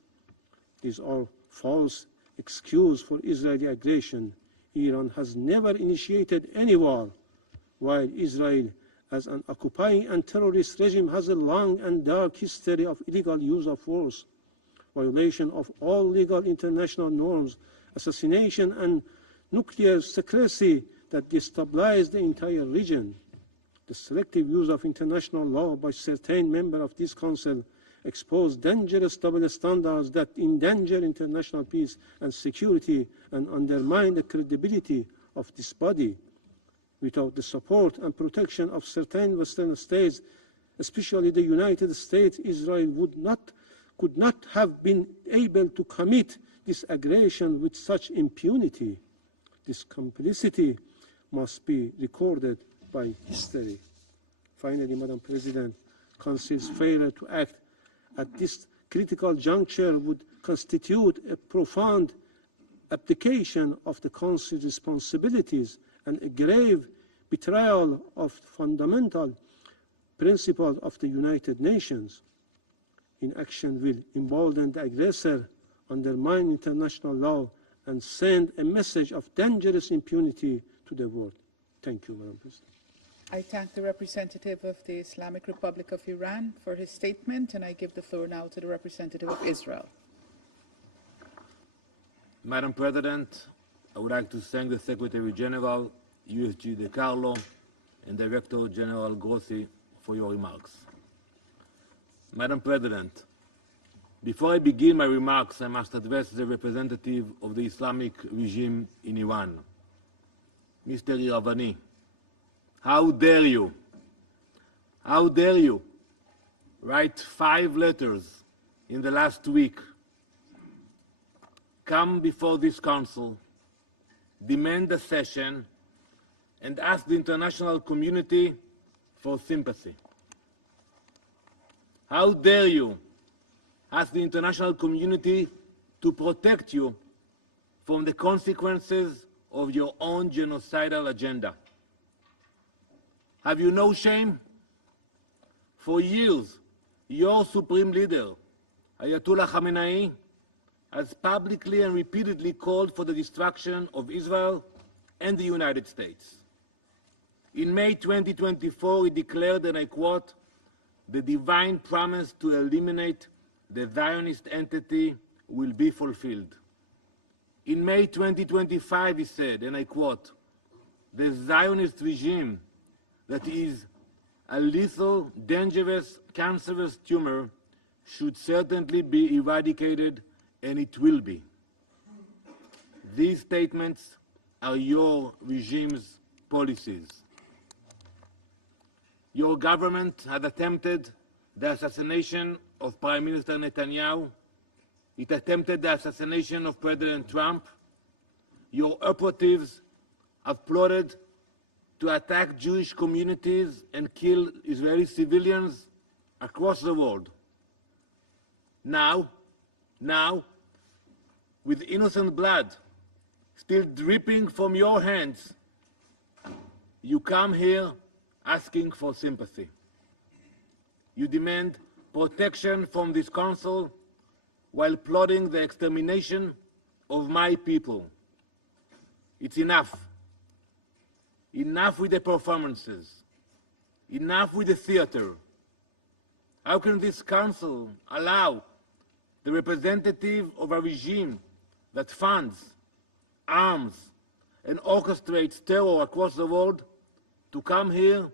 These are false excuses for Israeli aggression. Iran has never initiated any war, while Israel, as an occupying and terrorist regime, has a long and dark history of illegal use of force, violation of all legal international norms, assassination and nuclear secrecy that destabilize the entire region. The selective use of international law by certain members of this Council expose dangerous double standards that endanger international peace and security and undermine the credibility of this body. Without the support and protection of certain Western states, especially the United States, Israel could not have been able to commit this aggression with such impunity. This complicity must be recorded by history. Finally, Madam President, Council's failure to act at this critical juncture would constitute a profound abdication of the Council's responsibilities and a grave betrayal of fundamental principles of the United Nations. Inaction will embolden the aggressor, undermine international law, and send a message of dangerous impunity to the world. Thank you, Madam President. I thank the representative of the Islamic Republic of Iran for his statement, and I give the floor now to the representative of Israel. Madam President, I would like to thank the Secretary General, USG De Carlo, and Director General Grossi for your remarks. Madam President, before I begin my remarks, I must address the representative of the Islamic regime in Iran. Mr. Iravani, how dare you write 5 letters in the last week, come before this Council, demand a session, and ask the international community for sympathy? How dare you ask the international community to protect you from the consequences of your own genocidal agenda? Have you no shame? For years, your supreme leader, Ayatollah Khamenei, has publicly and repeatedly called for the destruction of Israel and the United States. In May 2024, he declared, and I quote, "The divine promise to eliminate the Zionist entity will be fulfilled." In May 2025, he said, and I quote, "The Zionist regime that is a lethal, dangerous, cancerous tumor should certainly be eradicated, and it will be." These statements are your regime's policies. Your government has attempted the assassination of Prime Minister Netanyahu. It attempted the assassination of President Trump. Your operatives have plotted to attack Jewish communities and kill Israeli civilians across the world. Now, with innocent blood still dripping from your hands, you come here asking for sympathy. You demand protection from this council while plotting the extermination of my people. It's enough. Enough with the performances. Enough with the theater. How can this council allow the representative of a regime that funds, arms, and orchestrates terror across the world to come here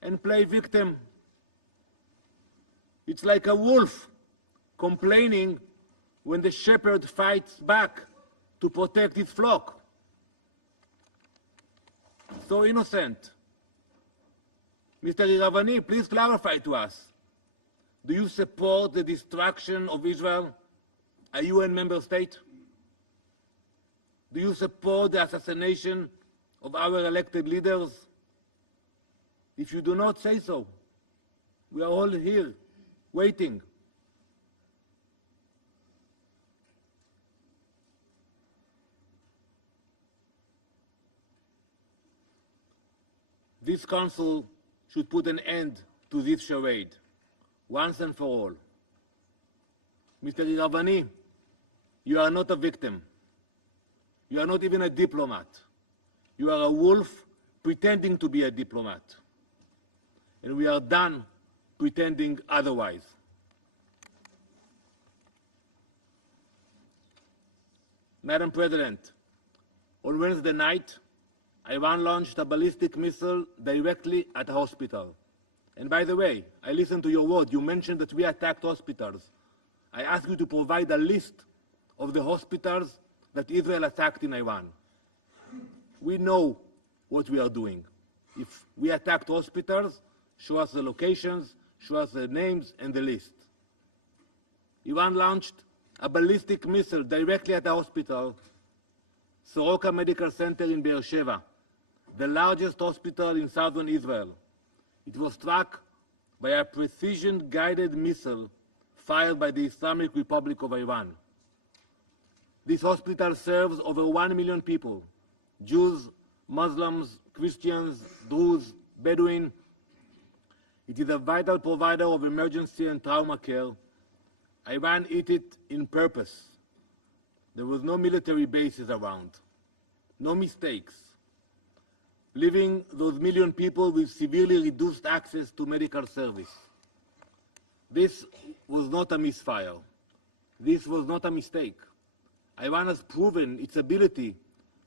and play victim? It's like a wolf complaining when the shepherd fights back to protect his flock. So innocent. Mr. Iravani, please clarify to us. Do you support the destruction of Israel, a UN member state? Do you support the assassination of our elected leaders? If you do not, say so. We are all here, waiting. This council should put an end to this charade, once and for all. Mr. Iravani, you are not a victim. You are not even a diplomat. You are a wolf pretending to be a diplomat. And we are done pretending otherwise. Madam President, on Wednesday night, Iran launched a ballistic missile directly at a hospital. And by the way, I listened to your word. You mentioned that we attacked hospitals. I ask you to provide a list of the hospitals that Israel attacked in Iran. We know what we are doing. If we attacked hospitals, show us the locations, show us the names and the list. Iran launched a ballistic missile directly at the hospital, Soroka Medical Center in Beersheba, the largest hospital in southern Israel. It was struck by a precision-guided missile fired by the Islamic Republic of Iran. This hospital serves over 1 million people, Jews, Muslims, Christians, Druze, Bedouin. It is a vital provider of emergency and trauma care. Iran hit it in purpose. There was no military bases around, no mistakes, leaving those million people with severely reduced access to medical service. This was not a misfire. This was not a mistake. Iran has proven its ability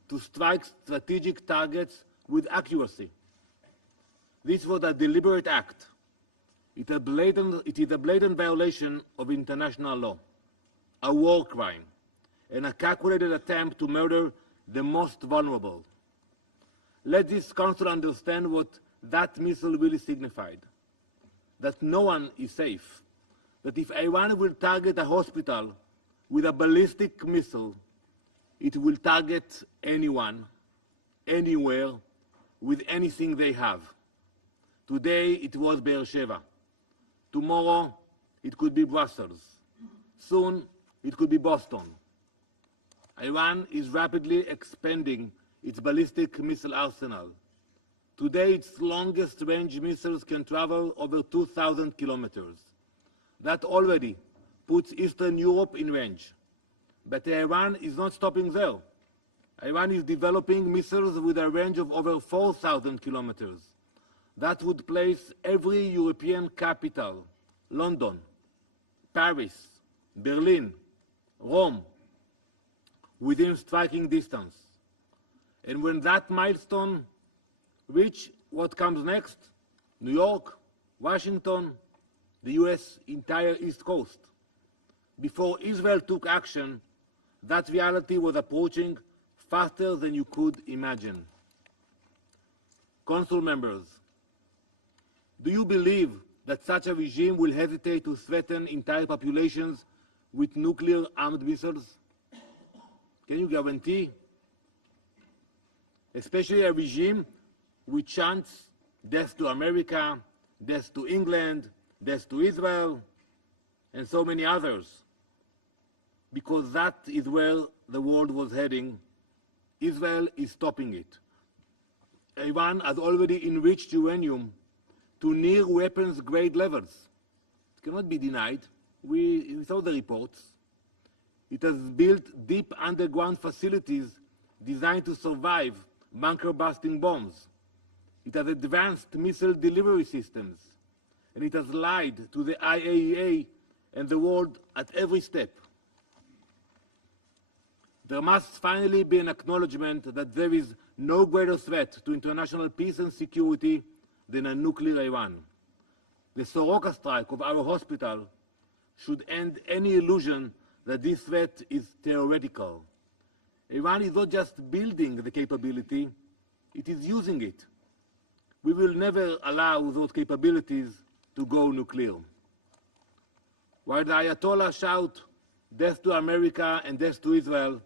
to strike strategic targets with accuracy. This was a deliberate act. It is a blatant violation of international law, a war crime, and a calculated attempt to murder the most vulnerable. Let this council understand what that missile really signified. That no one is safe. That if Iran will target a hospital with a ballistic missile, it will target anyone, anywhere, with anything they have. Today it was Beersheba. Tomorrow it could be Brussels. Soon it could be Boston. Iran is rapidly expanding its ballistic missile arsenal. Today its longest range missiles can travel over 2,000 kilometers. That already puts Eastern Europe in range. But Iran is not stopping there. Iran is developing missiles with a range of over 4,000 kilometers. That would place every European capital, London, Paris, Berlin, Rome, within striking distance. And when that milestone reaches, what comes next? New York, Washington, the US entire East Coast. Before Israel took action, that reality was approaching faster than you could imagine. Council members, do you believe that such a regime will hesitate to threaten entire populations with nuclear armed missiles? Can you guarantee? Especially a regime which chants death to America, death to England, death to Israel, and so many others. Because that is where the world was heading. Israel is stopping it. Iran has already enriched uranium to near weapons grade levels. It cannot be denied. We saw the reports. It has built deep underground facilities designed to survive bunker-busting bombs. It has advanced missile delivery systems. And it has lied to the IAEA and the world at every step. There must finally be an acknowledgement that there is no greater threat to international peace and security than a nuclear Iran. The Soroka strike of our hospital should end any illusion that this threat is theoretical. Iran is not just building the capability, it is using it. We will never allow those capabilities to go nuclear. While the Ayatollah shout death to America and death to Israel,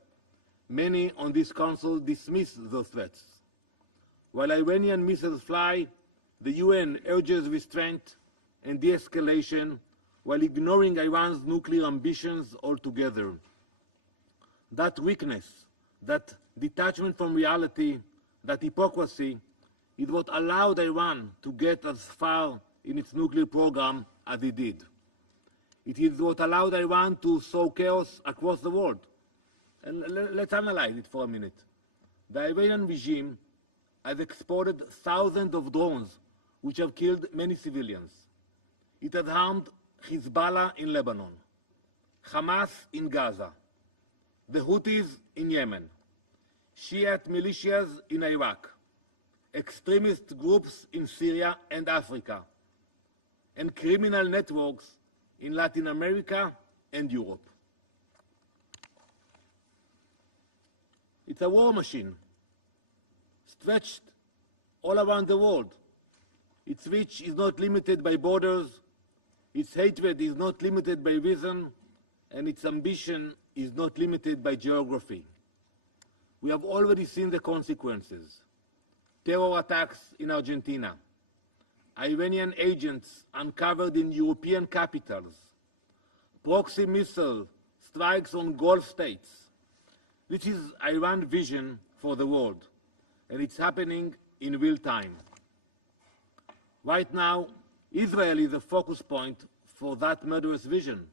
many on this council dismiss those threats. While Iranian missiles fly, the UN urges restraint and de-escalation while ignoring Iran's nuclear ambitions altogether. That weakness, that detachment from reality, that hypocrisy is what allowed Iran to get as far in its nuclear program as it did. It is what allowed Iran to sow chaos across the world. And let's analyze it for a minute. The Iranian regime has exported thousands of drones which have killed many civilians. It has harmed Hezbollah in Lebanon, Hamas in Gaza, the Houthis in Yemen, Shiite militias in Iraq, extremist groups in Syria and Africa, and criminal networks in Latin America and Europe. It's a war machine, stretched all around the world. Its reach is not limited by borders, its hatred is not limited by reason, and its ambition is not limited by geography. We have already seen the consequences. Terror attacks in Argentina, Iranian agents uncovered in European capitals, proxy missile strikes on Gulf states. This is Iran's vision for the world, and it's happening in real time. Right now, Israel is a focus point for that murderous vision.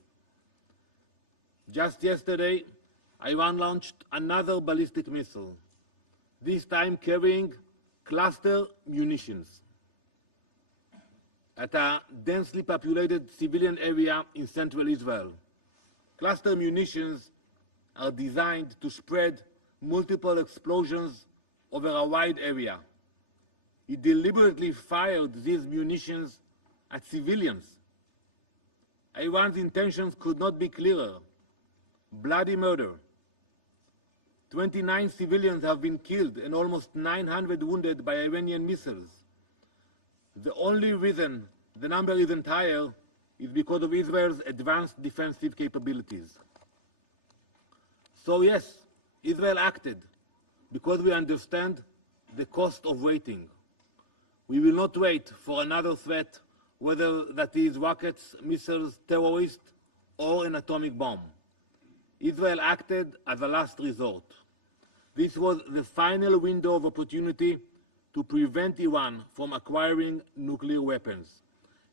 Just yesterday, Iran launched another ballistic missile, this time carrying cluster munitions at a densely populated civilian area in central Israel. Cluster munitions are designed to spread multiple explosions over a wide area. It deliberately fired these munitions at civilians. Iran's intentions could not be clearer. Bloody murder. 29 civilians have been killed and almost 900 wounded by Iranian missiles. The only reason the number isn't higher is because of Israel's advanced defensive capabilities. So yes, Israel acted because we understand the cost of waiting. We will not wait for another threat, whether that is rockets, missiles, terrorists, or an atomic bomb. Israel acted as a last resort. This was the final window of opportunity to prevent Iran from acquiring nuclear weapons,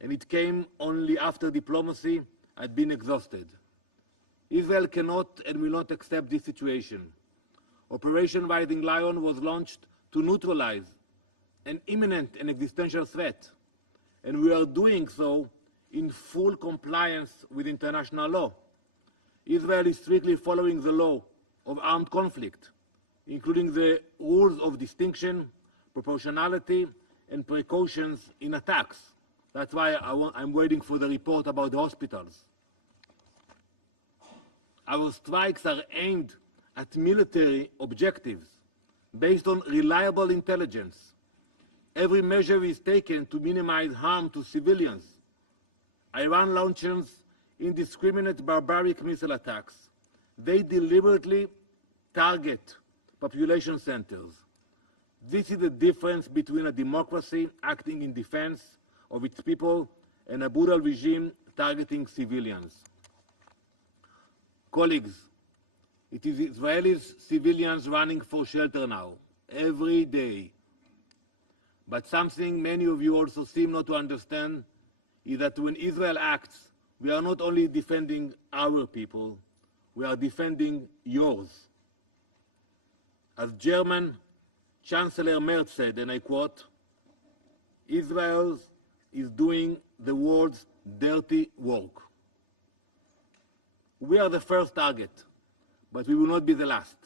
and it came only after diplomacy had been exhausted. Israel cannot and will not accept this situation. Operation Riding Lion was launched to neutralize an imminent and existential threat, and we are doing so in full compliance with international law. Israel is strictly following the law of armed conflict, including the rules of distinction, proportionality, and precautions in attacks. That's why I'm waiting for the report about the hospitals. Our strikes are aimed at military objectives based on reliable intelligence. Every measure is taken to minimize harm to civilians. Iran launches indiscriminate barbaric missile attacks. They deliberately target population centers. This is the difference between a democracy acting in defense of its people and a brutal regime targeting civilians. Colleagues, it is Israeli civilians running for shelter now, every day. But something many of you also seem not to understand is that when Israel acts, we are not only defending our people, we are defending yours. As German Chancellor Merz said, and I quote, Israel is doing the world's dirty work. We are the first target, but we will not be the last.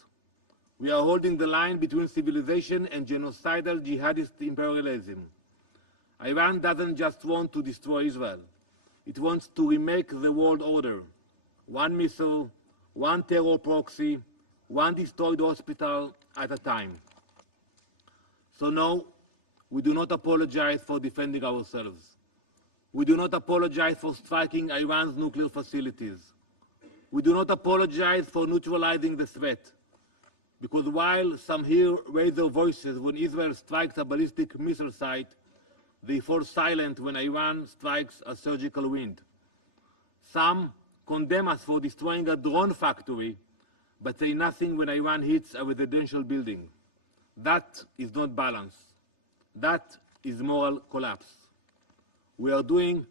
We are holding the line between civilization and genocidal jihadist imperialism. Iran doesn't just want to destroy Israel. It wants to remake the world order. One missile, one terror proxy, one destroyed hospital at a time. So no, we do not apologize for defending ourselves. We do not apologize for striking Iran's nuclear facilities. We do not apologize for neutralizing the threat. Because while some here raise their voices when Israel strikes a ballistic missile site, they fall silent when Iran strikes a surgical wind. Some condemn us for destroying a drone factory, but say nothing when Iran hits a residential building. That is not balance. That is moral collapse. We are doing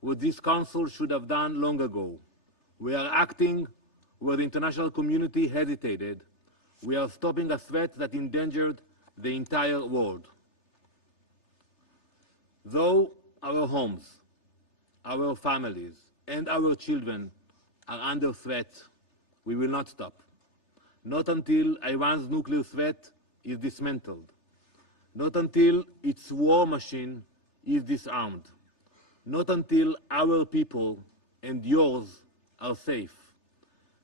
what this Council should have done long ago. We are acting where the international community hesitated. We are stopping a threat that endangered the entire world. Though our homes, our families, and our children are under threat, we will not stop. Not until Iran's nuclear threat is dismantled. Not until its war machine is disarmed. Not until our people and yours are safe.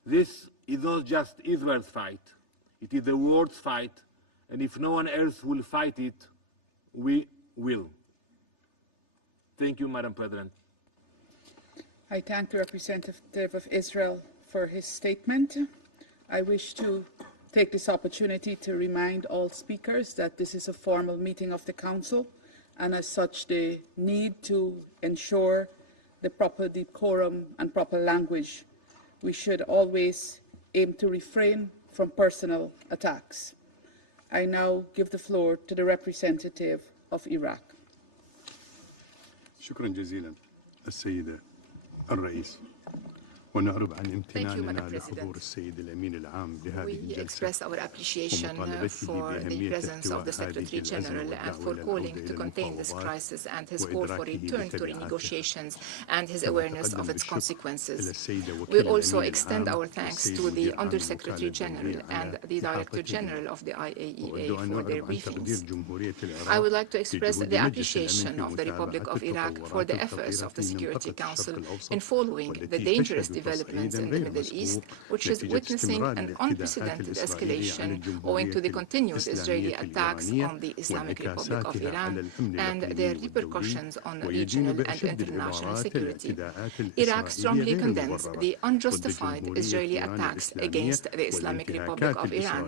This is not just Israel's fight. It is the world's fight, and if no one else will fight it, we will. Thank you, Madam President. I thank the representative of Israel for his statement. I wish to take this opportunity to remind all speakers that this is a formal meeting of the Council, and as such they need to ensure the proper decorum and proper language. We should always aim to refrain from personal attacks. I now give the floor to the representative of Iraq. شكرا جزيلا السيدة الرئيس ونعرب عن امتناننا لحضور السيد الأمين العام لهذه الجلسة. We express our appreciation for the presence of the Secretary General and for calling to contain this crisis and his call for return to renegotiations and his awareness of its consequences. We also extend our thanks to the Under-Secretary General and the Director General of the IAEA for their briefings. I would like to express the appreciation of the Republic of Iraq for the efforts of the Security Council in following the dangerous developments in the Middle East, which is witnessing an unprecedented escalation owing to the continued Israeli attacks on the Islamic Republic of Iran and their repercussions on regional and international security. Iraq strongly condemns the unjustified Israeli attacks against the Islamic Republic of Iran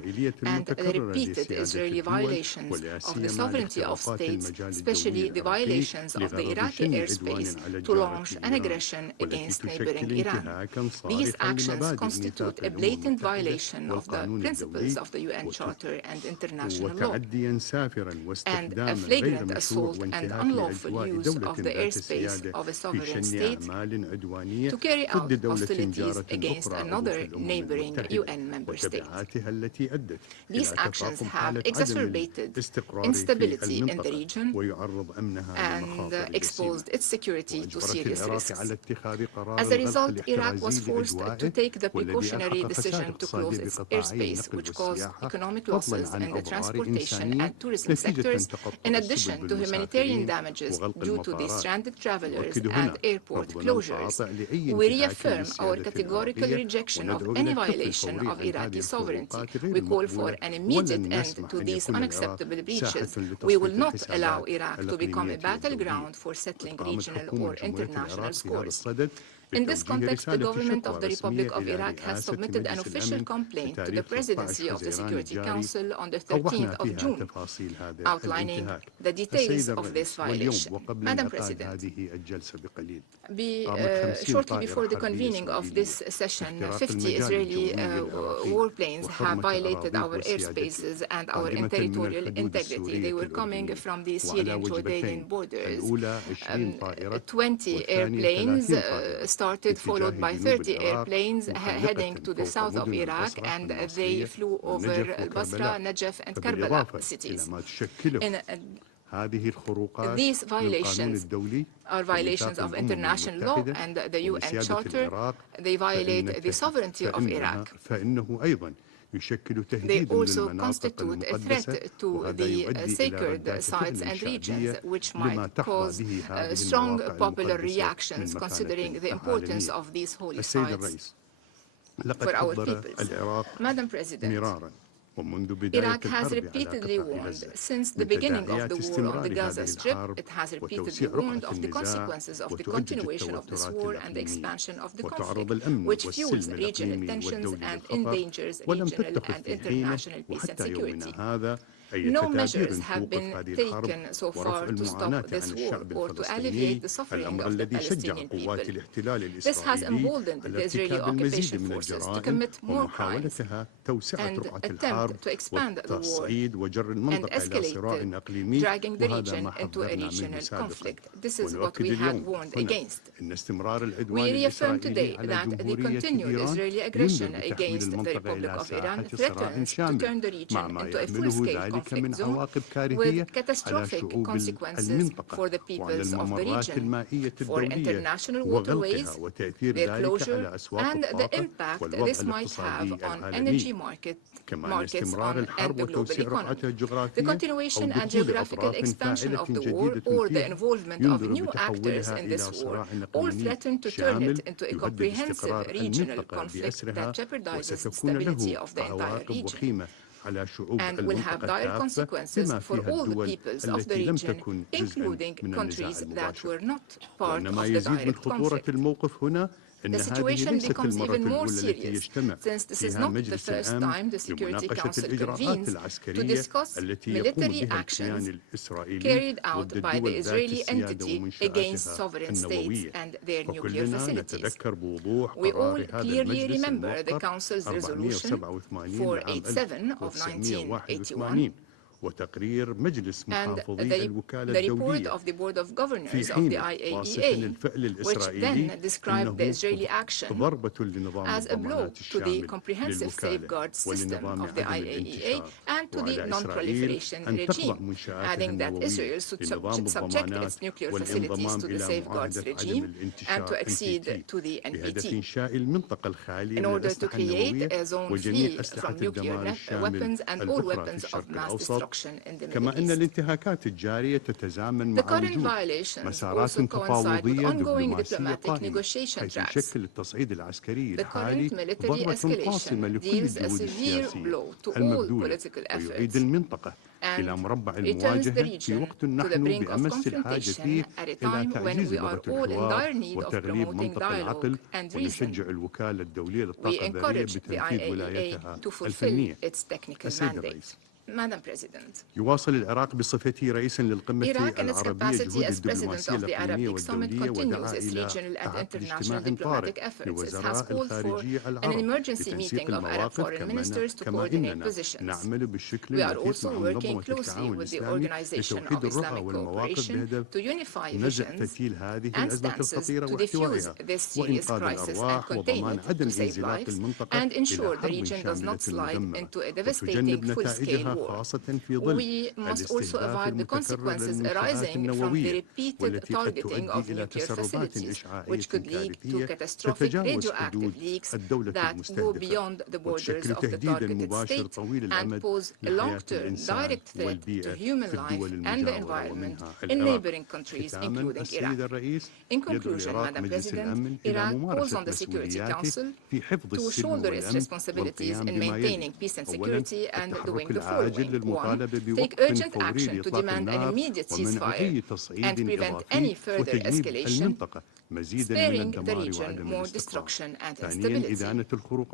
and the repeated Israeli violations of the sovereignty of states, especially the violations of the Iraqi airspace to launch an aggression against neighboring Iran. These actions constitute a blatant violation of the principles of the UN Charter and international law, and a flagrant assault and unlawful use of the airspace of a sovereign state to carry out hostilities against another neighboring UN member state. These actions have exacerbated instability in the region and exposed its security to serious risks. As a result, Iraq Iraq was forced to take the precautionary decision to close its airspace, which caused economic losses in the transportation and tourism sectors, in addition to humanitarian damages due to the stranded travelers and airport closures. We reaffirm our categorical rejection of any violation of Iraqi sovereignty. We call for an immediate end to these unacceptable breaches. We will not allow Iraq to become a battleground for settling regional or international scores. In this context, the government of the Republic of Iraq has submitted an official complaint to the Presidency of the Security Council on the 13th of June, outlining the details of this violation. Madam President, shortly before the convening of this session, 50 Israeli warplanes have violated our airspaces and our territorial integrity. They were coming from the Syrian-Jordanian borders. 20 airplanes started, followed by 30 airplanes heading to the south of Iraq, and they flew over Basra, Najaf, and Karbala cities. These violations are violations of international law and the UN Charter. They violate the sovereignty of Iraq. They also constitute a threat to the sacred sites and regions, which might cause strong popular reactions, considering the importance of these holy sites for our peoples. Madam President, Iraq has repeatedly warned since the beginning of the war on the Gaza Strip. It has repeatedly warned of the consequences of the continuation of this war and the expansion of the conflict, which fuels regional tensions and endangers regional and international peace and security. No measures have been taken so far to stop this war or to alleviate the suffering of the Palestinian people. This has emboldened the Israeli occupation forces to commit more crimes and attempt to expand the war and escalate it, dragging the region into a regional conflict. This is what we had warned against. We reaffirm today that the continued Israeli aggression against the Republic of Iran threatens to turn the region into a full-scale conflict zone with catastrophic consequences for the peoples of the region, for international waterways, their closure, and the impact this might have on energy markets and the global economy. The continuation and geographical expansion of the war or the involvement of new actors in this war all threaten to turn it into a comprehensive regional conflict that jeopardizes the stability of the entire region and will have dire consequences for all the peoples of the region, including countries that were not part of the direct conflict. The situation becomes even more serious since this is not the first time the Security Council convenes to discuss military actions carried out by the Israeli entity against sovereign states and their nuclear facilities. We all clearly remember the Council's resolution 487 of 1981 and the report of the Board of Governors of the IAEA, which then described the Israeli action as a blow to the comprehensive safeguard system of the IAEA and to the non-proliferation regime, adding that Israel should subject its nuclear facilities to the safeguards regime and to accede to the NPT in order to create a zone free from nuclear weapons and all weapons of mass destruction in the Middle East. The current violations also coincide with ongoing diplomatic negotiation tracks. The current military escalation deals a severe blow to all political efforts and returns the region to the brink of confrontation at a time when we are all in dire need of promoting dialogue and reason. We encourage the IAEA to fulfill its technical mandate. Madam President, Iraq in its capacity as President of the Arabic Summit continues its regional and international diplomatic efforts. It has called for an emergency meeting of Arab foreign ministers to coordinate positions. We are also working closely with the Organization of Islamic Cooperation to unify visions and stances to defuse this serious crisis and contain it, to save lives and ensure the region does not slide into a devastating full-scale war. We must also avoid the consequences arising from the repeated targeting of nuclear facilities, which could lead to catastrophic radioactive leaks that go beyond the borders of the targeted state and pose a long-term direct threat to human life and the environment in neighboring countries, including Iraq. In conclusion, Madam President, Iraq calls on the Security Council to shoulder its responsibilities in maintaining peace and security and doing the following. 1. Take urgent action to demand an immediate ceasefire and prevent any further escalation, sparing the region more destruction and instability.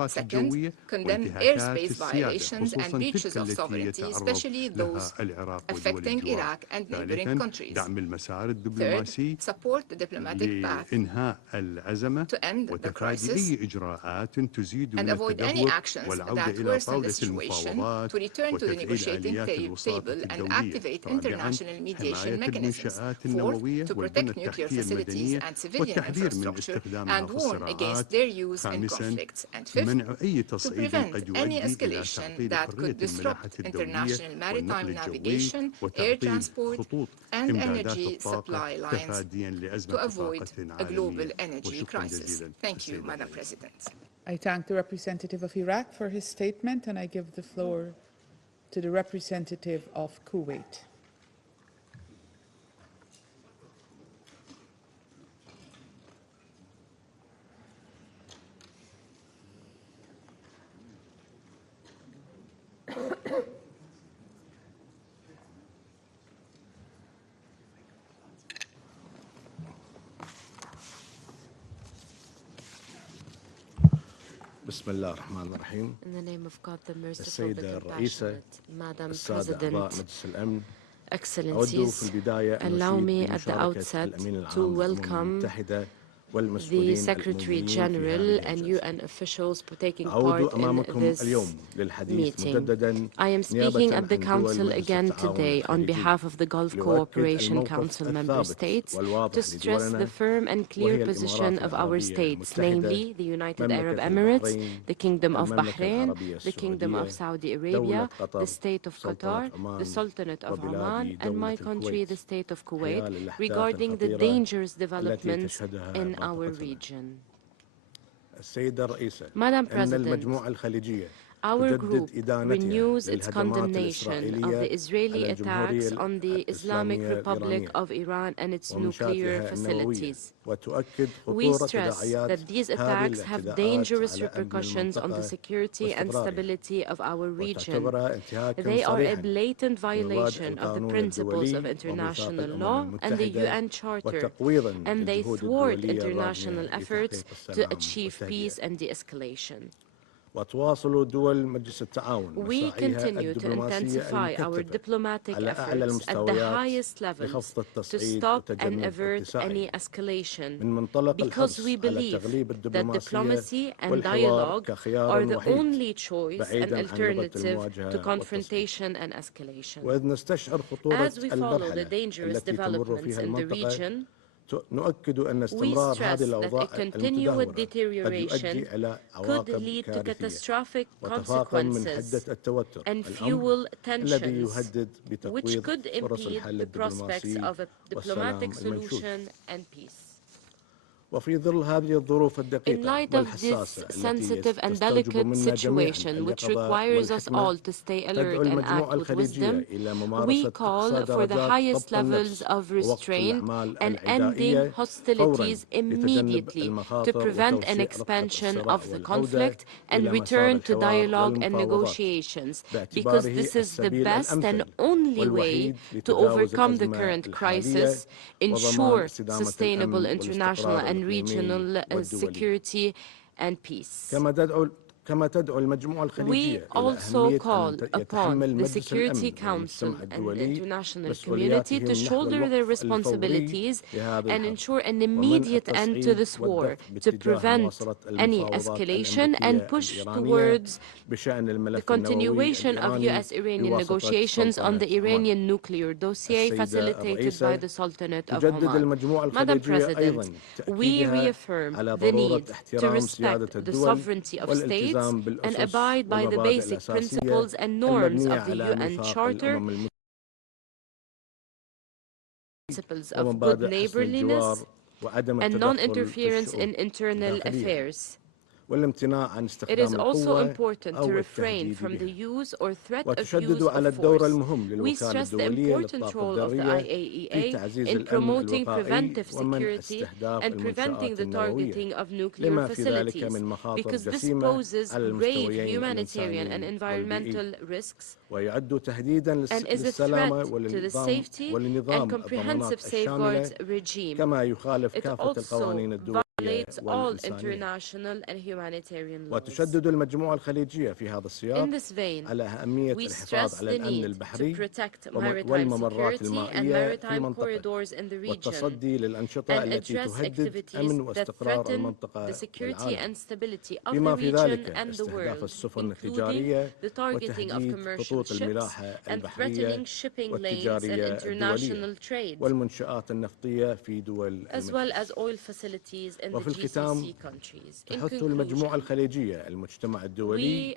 Second, condemn airspace violations and breaches of sovereignty, especially those affecting Iraq and neighboring countries. Third, support the diplomatic path to end the crisis and avoid any actions that worsen the situation, to return to the negotiating table and activate international mediation mechanisms. Fourth, to protect nuclear facilities and civilian infrastructure and warn against their use in conflicts. And fifth, to prevent any escalation that could disrupt international maritime navigation, air transport, and energy supply lines to avoid a global energy crisis. Thank you, Madam President. I thank the representative of Iraq for his statement, and I give the floor to the representative of Kuwait. بسم الله الرحمن الرحيم. In the name of God, the merciful, the السيدة الرئيسة، Madam السادة President, أعضاء مجلس الأمن، Excellencies, allow me at the outset to welcome the Secretary General and UN officials taking part in this meeting. I am speaking at the Council again today on behalf of the Gulf Cooperation Council member states to stress the firm and clear position of our states, namely the United Arab Emirates, the Kingdom of Bahrain, the Kingdom of Saudi Arabia, the State of Qatar, the Sultanate of Oman, and my country, the State of Kuwait, regarding the dangerous developments in our region. Madam President, our group renews its condemnation of the Israeli attacks on the Islamic Republic of Iran and its nuclear facilities. We stress that these attacks have dangerous repercussions on the security and stability of our region. They are a blatant violation of the principles of international law and the UN Charter, and they thwart international efforts to achieve peace and de-escalation. We continue to intensify our diplomatic efforts at the highest levels to stop and avert any escalation, because we believe that diplomacy and dialogue are the only choice and alternative to confrontation and escalation. As we follow the dangerous developments in the region, we stress that a continued deterioration could lead to catastrophic consequences and fuel tensions, which could impede the prospects of a diplomatic solution and peace. In light of this sensitive and delicate situation, which requires us all to stay alert and act with wisdom, we call for the highest levels of restraint and ending hostilities immediately to prevent an expansion of the conflict and return to dialogue and negotiations, because this is the best and only way to overcome the current crisis, ensure sustainable international and regional security and peace. We also call upon the Security Council and the international community to shoulder their responsibilities and ensure an immediate end to this war, to prevent any escalation and push towards the continuation of US-Iranian negotiations on the Iranian nuclear dossier facilitated by the Sultanate of Oman. Madam President, we reaffirm the need to respect the sovereignty of states and abide by the basic principles and norms of the UN Charter, principles of good neighborliness and non-interference in internal affairs. It is also important to refrain from the use or threat of use of force. We stress the important role of the IAEA in promoting preventive security and preventing the targeting of nuclear facilities, because this poses grave humanitarian and environmental risks and is a threat to the safety and comprehensive safeguards regime. It also violates all international and humanitarian laws. In this vein, we stress the need to protect maritime security and maritime corridors in the region and address activities that threaten the security and stability of the region and the world, including the targeting of commercial ships and threatening shipping lanes and international trade, as well as oil facilities in the GCC countries. In conclusion, we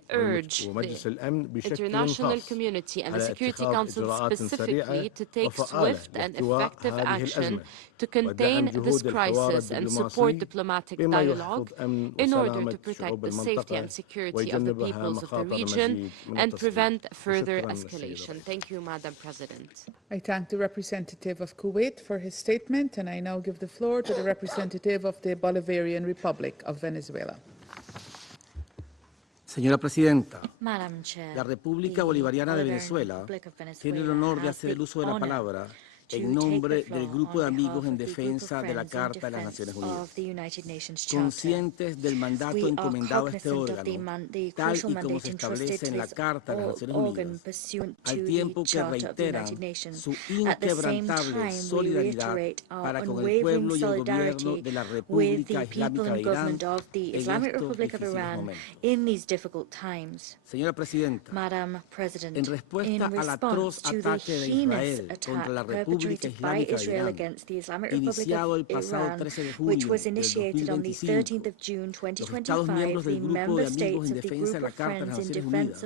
urge the international community and the Security Council specifically to take swift and effective action to contain this crisis and support diplomatic dialogue in order to protect the safety and security of the peoples of the region and prevent further escalation. Thank you, Madam President. I thank the representative of Kuwait for his statement, and I now give the floor to the representative of the Bolivarian Republic of Venezuela. Señora Presidenta, Madam Chair, la República Bolivariana de Venezuela tiene el honor de hacer el uso de la palabra en nombre del Grupo de Amigos en Defensa de la Carta de las Naciones Unidas. Conscientes del mandato encomendado a este órgano, tal y como se establece en la Carta de las Naciones Unidas, al tiempo que reiteran su inquebrantable solidaridad para con el pueblo y el gobierno de la República Islámica de Irán en estos difíciles momentos. Señora Presidenta, en respuesta al atroz ataque de Israel contra la República Islámica de Irán, iniciado el pasado 13 de junio del 2025, los Estados miembros del Grupo de Amigos en Defensa de la Carta de las Naciones Unidas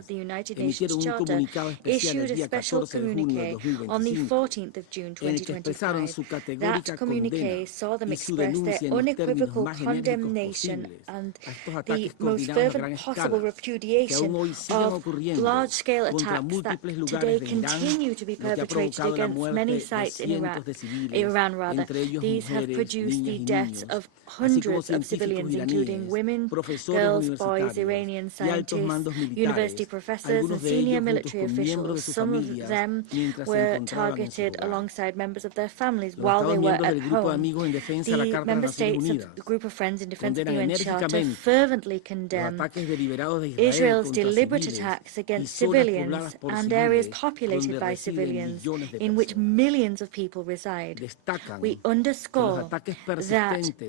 emitieron un comunicado especial el día 14 de junio del 2025, en el que expresaron su categórica condena y su denuncia en los términos más genéricos posibles a estos ataques coordinados a gran escala que aún hoy siguen ocurriendo contra múltiples lugares de Irán, lo que ha provocado la muerte de cientos de civiles, entre ellos mujeres, niñas y niños, hundreds of civilians, including women, girls, boys, Iranian scientists, university professors, and senior military officials. Some of them were targeted alongside members of their families while they were at home. The member states of the Group of Friends in Defense of the UN Charter fervently condemn Israel's deliberate attacks against civilians and areas populated by civilians in which millions of people reside. We underscore that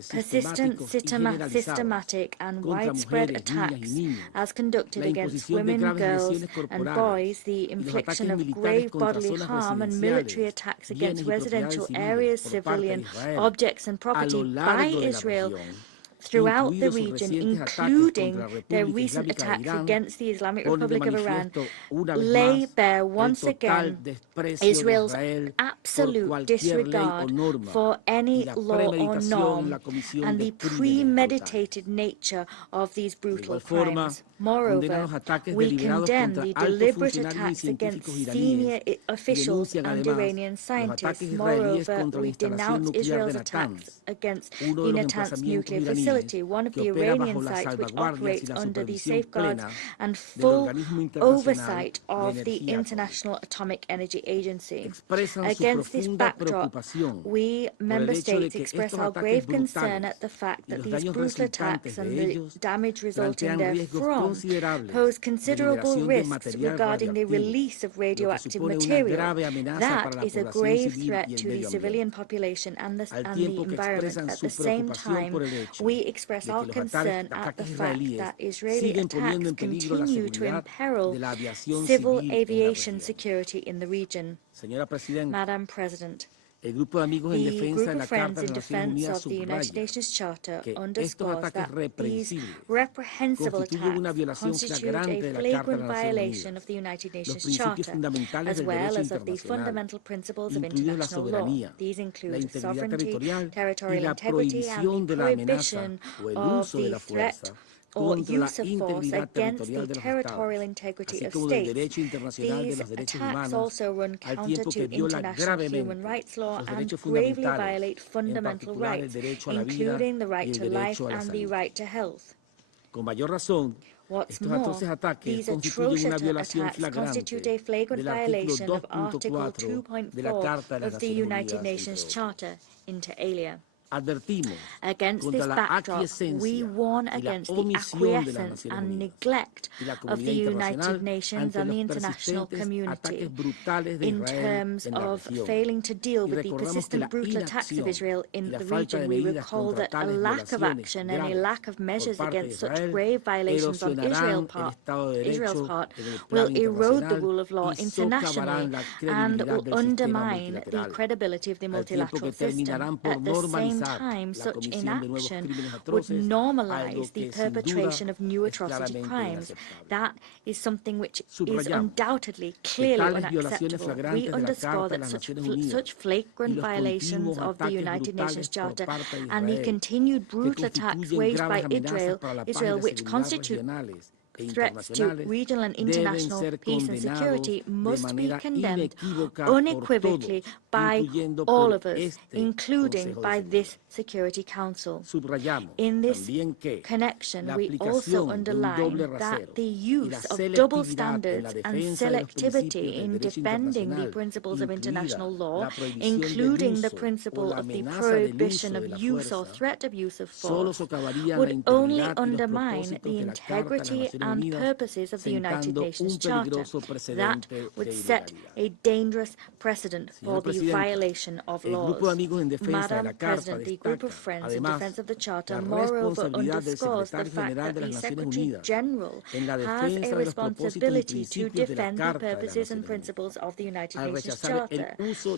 persistent, systematic and widespread attacks as conducted against women, girls and boys, the infliction of grave bodily harm and military attacks against residential areas, civilian objects and property by Israel throughout the region, including their recent attacks against the Islamic Republic of Iran, lay bare once again Israel's absolute disregard for any law or norm and the premeditated nature of these brutal crimes. Moreover, we condemn the deliberate attacks against senior officials and Iranian scientists. Moreover, we denounce Israel's attacks against the Natanz nuclear facility, one of the Iranian sites which operates under the safeguards and full oversight of the International Atomic Energy Agency. Against this backdrop, we member states express our grave concern at the fact that these brutal attacks and the damage resulting therefrom pose considerable risks regarding the release of radioactive material. That is a grave threat to the civilian population and the environment. At the same time, we express our concern at the fact that Israeli attacks continue to imperil civil aviation security in the region. Madam President, The group of friends in defense of the United Nations Charter underscores that these reprehensible attacks constitute a flagrant violation of the United Nations Charter, as well as of the fundamental principles of international law. These include sovereignty, territorial integrity, and the prohibition of the threat or use of force against the territorial integrity of states. These attacks also run counter to international human rights law and gravely violate fundamental rights, including the right to life and the right to health. What's more, these atrocious attacks constitute a flagrant violation of Article 2.4 of the United Nations Charter, inter alia. Against this backdrop, we warn against the acquiescence and neglect of the United Nations and the international community in terms of failing to deal with the persistent brutal attacks of Israel in the region. We recall that a lack of action and a lack of measures against such grave violations on Israel's part will erode the rule of law internationally and will undermine the credibility of the multilateral system. At the same time, such inaction would normalize the perpetration of new atrocity crimes. That is something which is undoubtedly clearly unacceptable. We underscore that such flagrant violations of the United Nations Charter and the continued brutal attacks waged by Israel, which constitute threats to regional and international peace and security, must be condemned unequivocally by all of us, including by this Security Council. In this connection, we also underline that the use of double standards and selectivity in defending the principles of international law, including the principle of the prohibition of use or threat of use of force, would only undermine the integrity and purposes of the United Nations Charter. That would set a dangerous precedent for the violation of laws. Madam President, the group of friends in defense of the Charter moreover underscores the fact that the Secretary General has a responsibility to defend the purposes and principles of the United Nations Charter.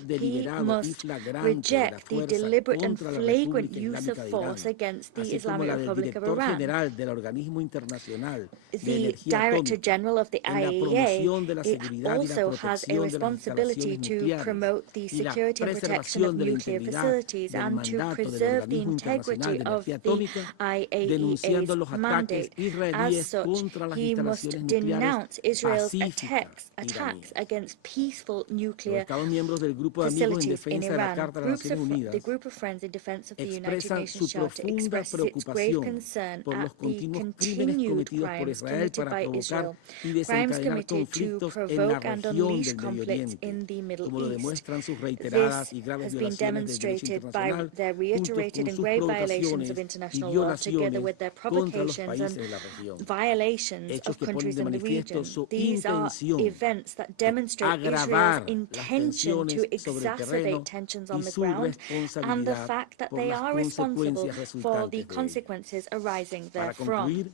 He must reject the deliberate and flagrant use of force against the Islamic Republic of Iran. The Director General of the IAEA also has a responsibility to promote the security and protection of nuclear facilities and to preserve the integrity of the IAEA's mandate. As such, he must denounce Israel's attacks against peaceful nuclear facilities in Iran. The group of friends in defense of the United Nations Charter expresses its grave concern at the continued crimes committed by Israel, crimes committed to provoke and unleash conflicts in the Middle East. This has been demonstrated by their reiterated and grave violations of international law, together with their provocations and violations of countries in the region. These are events that demonstrate Israel's intention to exacerbate tensions on the ground and the fact that they are responsible for the consequences arising therefrom.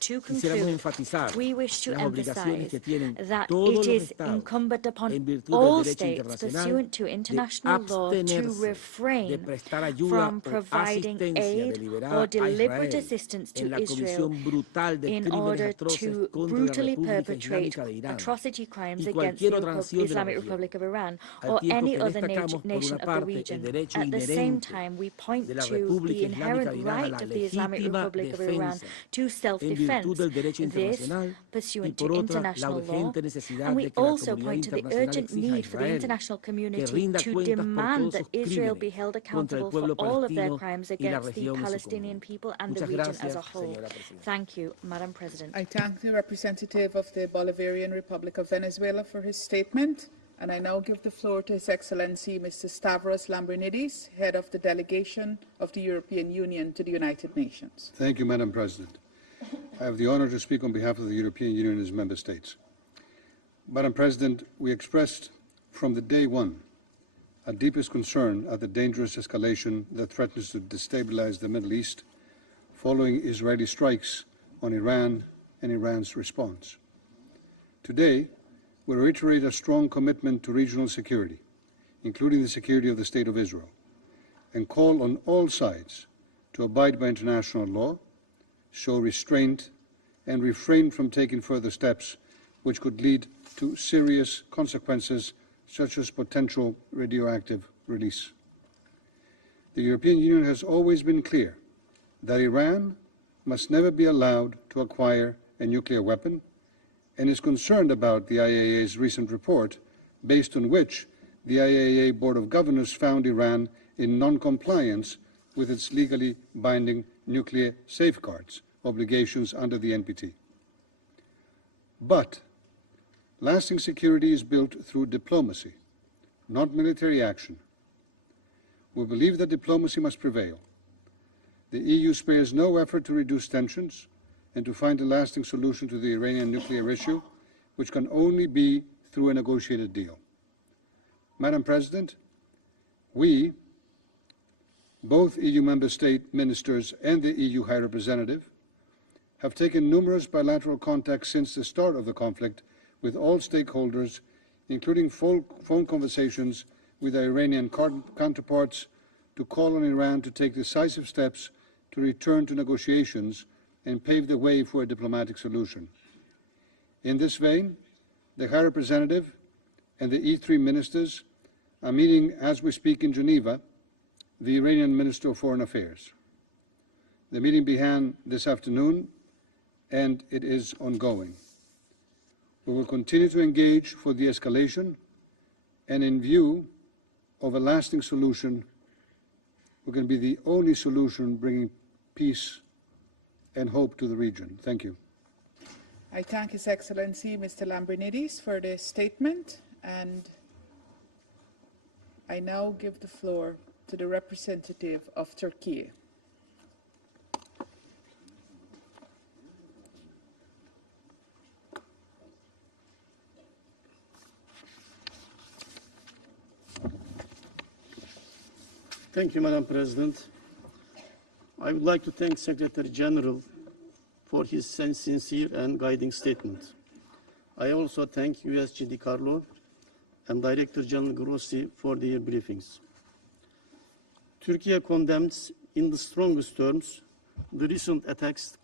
To conclude, we wish to emphasize that it is incumbent upon all states pursuant to international law to refrain from providing aid or deliberate assistance to Israel in order to brutally perpetrate atrocity crimes against the Islamic Republic of Iran or any other nation of the region. At the same time, we point to the inherent right of the Islamic Republic of Iran to self-defense, this pursuant to international law, and we also point to the urgent need for the international community to demand that Israel be held accountable for all of their crimes against the Palestinian people and the region as a whole. Thank you, Madam President. I thank the representative of the Bolivarian Republic of Venezuela for his statement, and I now give the floor to His Excellency Mr. Stavros Lambrinidis, head of the delegation of the European Union to the United Nations. Thank you, Madam President. I have the honor to speak on behalf of the European Union and its member states. Madam President, we expressed from the day one our deepest concern at the dangerous escalation that threatens to destabilize the Middle East following Israeli strikes on Iran and Iran's response. Today, we reiterate a strong commitment to regional security, including the security of the State of Israel, and call on all sides to abide by international law, show restraint, and refrain from taking further steps which could lead to serious consequences such as potential radioactive release. The European Union has always been clear that Iran must never be allowed to acquire a nuclear weapon and is concerned about the IAEA's recent report, based on which the IAEA Board of Governors found Iran in non-compliance with its legally binding nuclear safeguards obligations under the NPT. But lasting security is built through diplomacy, not military action. We believe that diplomacy must prevail. The EU spares no effort to reduce tensions and to find a lasting solution to the Iranian nuclear issue, which can only be through a negotiated deal. Madam President, we, both EU member state ministers and the EU High Representative, have taken numerous bilateral contacts since the start of the conflict with all stakeholders, including phone conversations with our Iranian counterparts, to call on Iran to take decisive steps to return to negotiations and pave the way for a diplomatic solution. In this vein, the High Representative and the E3 ministers are meeting as we speak in Geneva the Iranian Minister of Foreign Affairs. The meeting began this afternoon and it is ongoing. We will continue to engage for de-escalation, and in view of a lasting solution, we can be the only solution bringing peace and hope to the region. Thank you. I thank His Excellency Mr. Lambrinidis for this statement, and I now give the floor to the representative of Turkey. Thank you, Madam President. I would like to thank Secretary General for his sincere and guiding statement. I also thank USG DiCarlo and Director General Grossi for their briefings. Turkey condemns in the strongest terms the recent attacks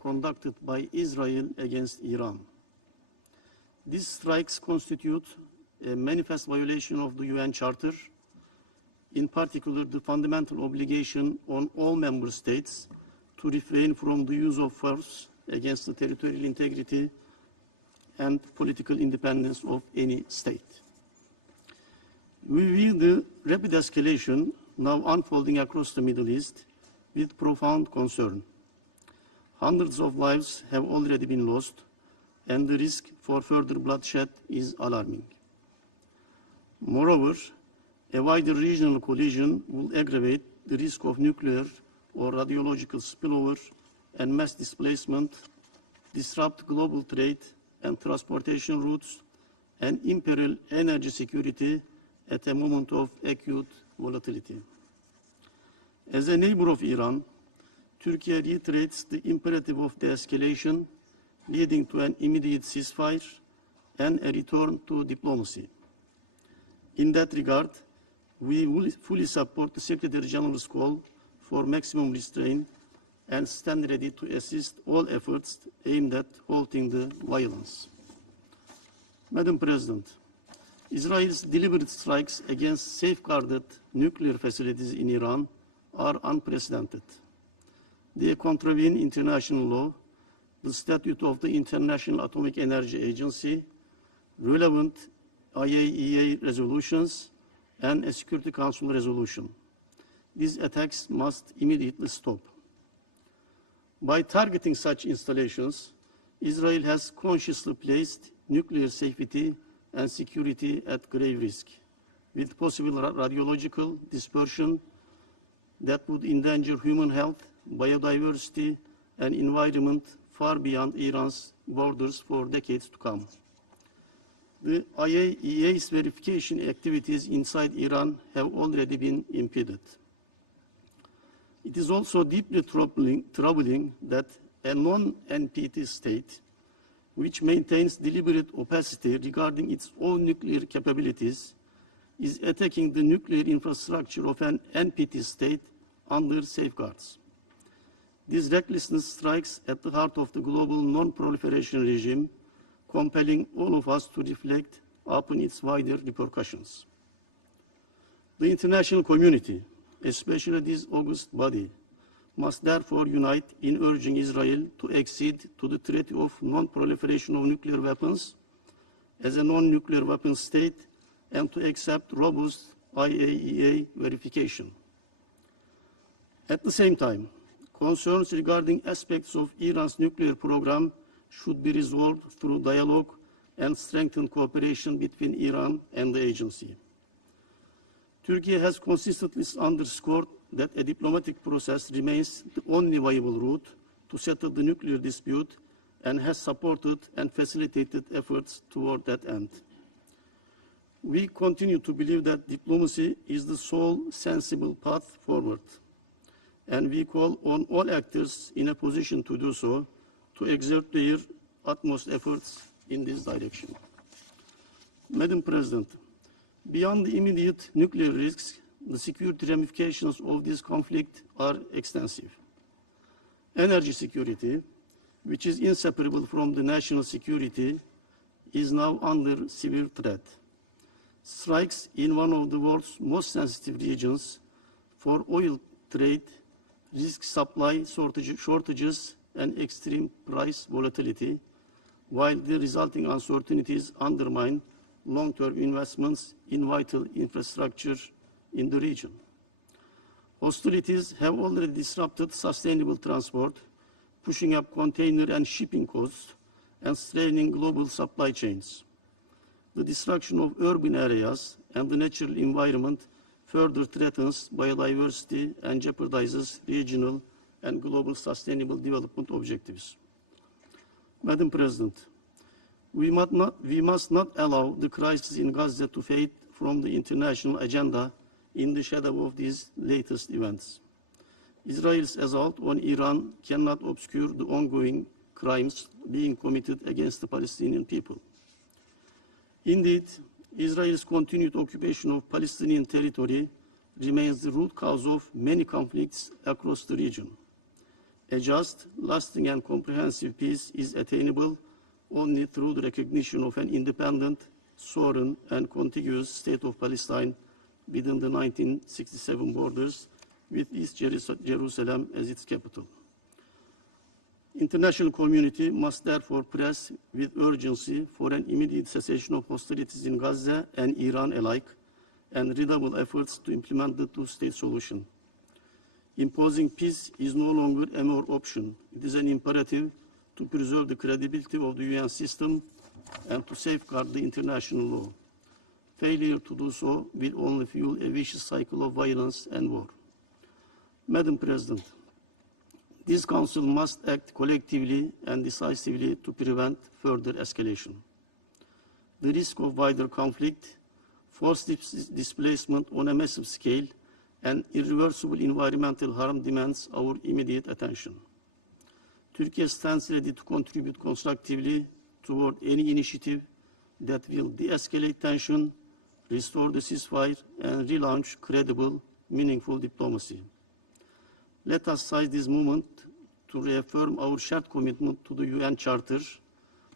conducted by Israel against Iran. These strikes constitute a manifest violation of the UN Charter, in particular the fundamental obligation on all member states to refrain from the use of force against the territorial integrity and political independence of any state. We view the rapid escalation now unfolding across the Middle East with profound concern. Hundreds of lives have already been lost, and the risk for further bloodshed is alarming. Moreover, a wider regional collision will aggravate the risk of nuclear or radiological spillover and mass displacement, disrupt global trade and transportation routes, and imperil energy security at a moment of acute volatility. As a neighbor of Iran, Turkey reiterates the imperative of de-escalation, leading to an immediate ceasefire and a return to diplomacy. In that regard, we will fully support the Secretary General's call for maximum restraint and stand ready to assist all efforts aimed at halting the violence. Madam President, Israel's deliberate strikes against safeguarded nuclear facilities in Iran are unprecedented. They contravene international law, the statute of the International Atomic Energy Agency, relevant IAEA resolutions, and a Security Council resolution. These attacks must immediately stop. By targeting such installations, Israel has consciously placed nuclear safety and security at grave risk, with possible radiological dispersion that would endanger human health, biodiversity, and environment far beyond Iran's borders for decades to come. The IAEA's verification activities inside Iran have already been impeded. It is also deeply troubling that a non-NPT state, which maintains deliberate opacity regarding its own nuclear capabilities, is attacking the nuclear infrastructure of an NPT state under safeguards. This recklessness strikes at the heart of the global non-proliferation regime, compelling all of us to reflect upon its wider repercussions. The international community, especially this august body, must therefore unite in urging Israel to accede to the Treaty of Non-Proliferation of Nuclear Weapons as a non-nuclear weapon state and to accept robust IAEA verification. At the same time, concerns regarding aspects of Iran's nuclear program should be resolved through dialogue and strengthened cooperation between Iran and the agency. Turkey has consistently underscored that a diplomatic process remains the only viable route to settle the nuclear dispute and has supported and facilitated efforts toward that end. We continue to believe that diplomacy is the sole sensible path forward, and we call on all actors in a position to do so to exert their utmost efforts in this direction. Madam President, beyond the immediate nuclear risks, the security ramifications of this conflict are extensive. Energy security, which is inseparable from the national security, is now under severe threat. Strikes in one of the world's most sensitive regions for oil trade risk supply shortages and extreme price volatility, while the resulting uncertainties undermine long-term investments in vital infrastructure in the region. Hostilities have already disrupted sustainable transport, pushing up container and shipping costs and straining global supply chains. The destruction of urban areas and the natural environment further threatens biodiversity and jeopardizes regional and global sustainable development objectives. Madam President, we must not allow the crisis in Gaza to fade from the international agenda in the shadow of these latest events. Israel's assault on Iran cannot obscure the ongoing crimes being committed against the Palestinian people. Indeed, Israel's continued occupation of Palestinian territory remains the root cause of many conflicts across the region. A just, lasting and comprehensive peace is attainable only through the recognition of an independent, sovereign and contiguous state of Palestine within the 1967 borders, with East Jerusalem as its capital. International community must therefore press with urgency for an immediate cessation of hostilities in Gaza and Iran alike, and redouble efforts to implement the two-state solution. Imposing peace is no longer a mere option. It is an imperative to preserve the credibility of the UN system and to safeguard the international law. Failure to do so will only fuel a vicious cycle of violence and war. Madam President, this Council must act collectively and decisively to prevent further escalation. The risk of wider conflict, forced displacement on a massive scale, and irreversible environmental harm demands our immediate attention. Turkey stands ready to contribute constructively toward any initiative that will de-escalate tension, restore the ceasefire, and relaunch credible, meaningful diplomacy. Let us seize this moment to reaffirm our shared commitment to the UN Charter,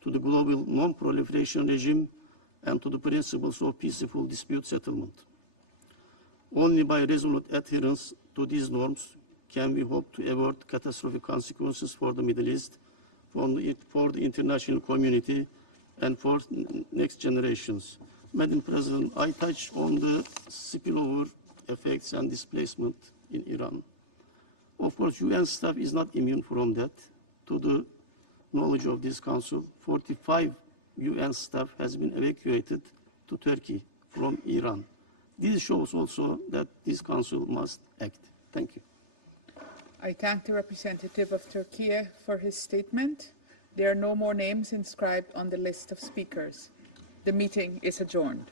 to the global non-proliferation regime, and to the principles of peaceful dispute settlement. Only by resolute adherence to these norms can we hope to avert catastrophic consequences for the Middle East, for the international community, and for next generations. Madam President, I touched on the spillover effects and displacement in Iran. Of course, UN staff is not immune from that. To the knowledge of this Council, 45 UN staff has been evacuated to Turkey from Iran. This shows also that this Council must act. Thank you. I thank the representative of Turkey for his statement. There are no more names inscribed on the list of speakers. The meeting is adjourned.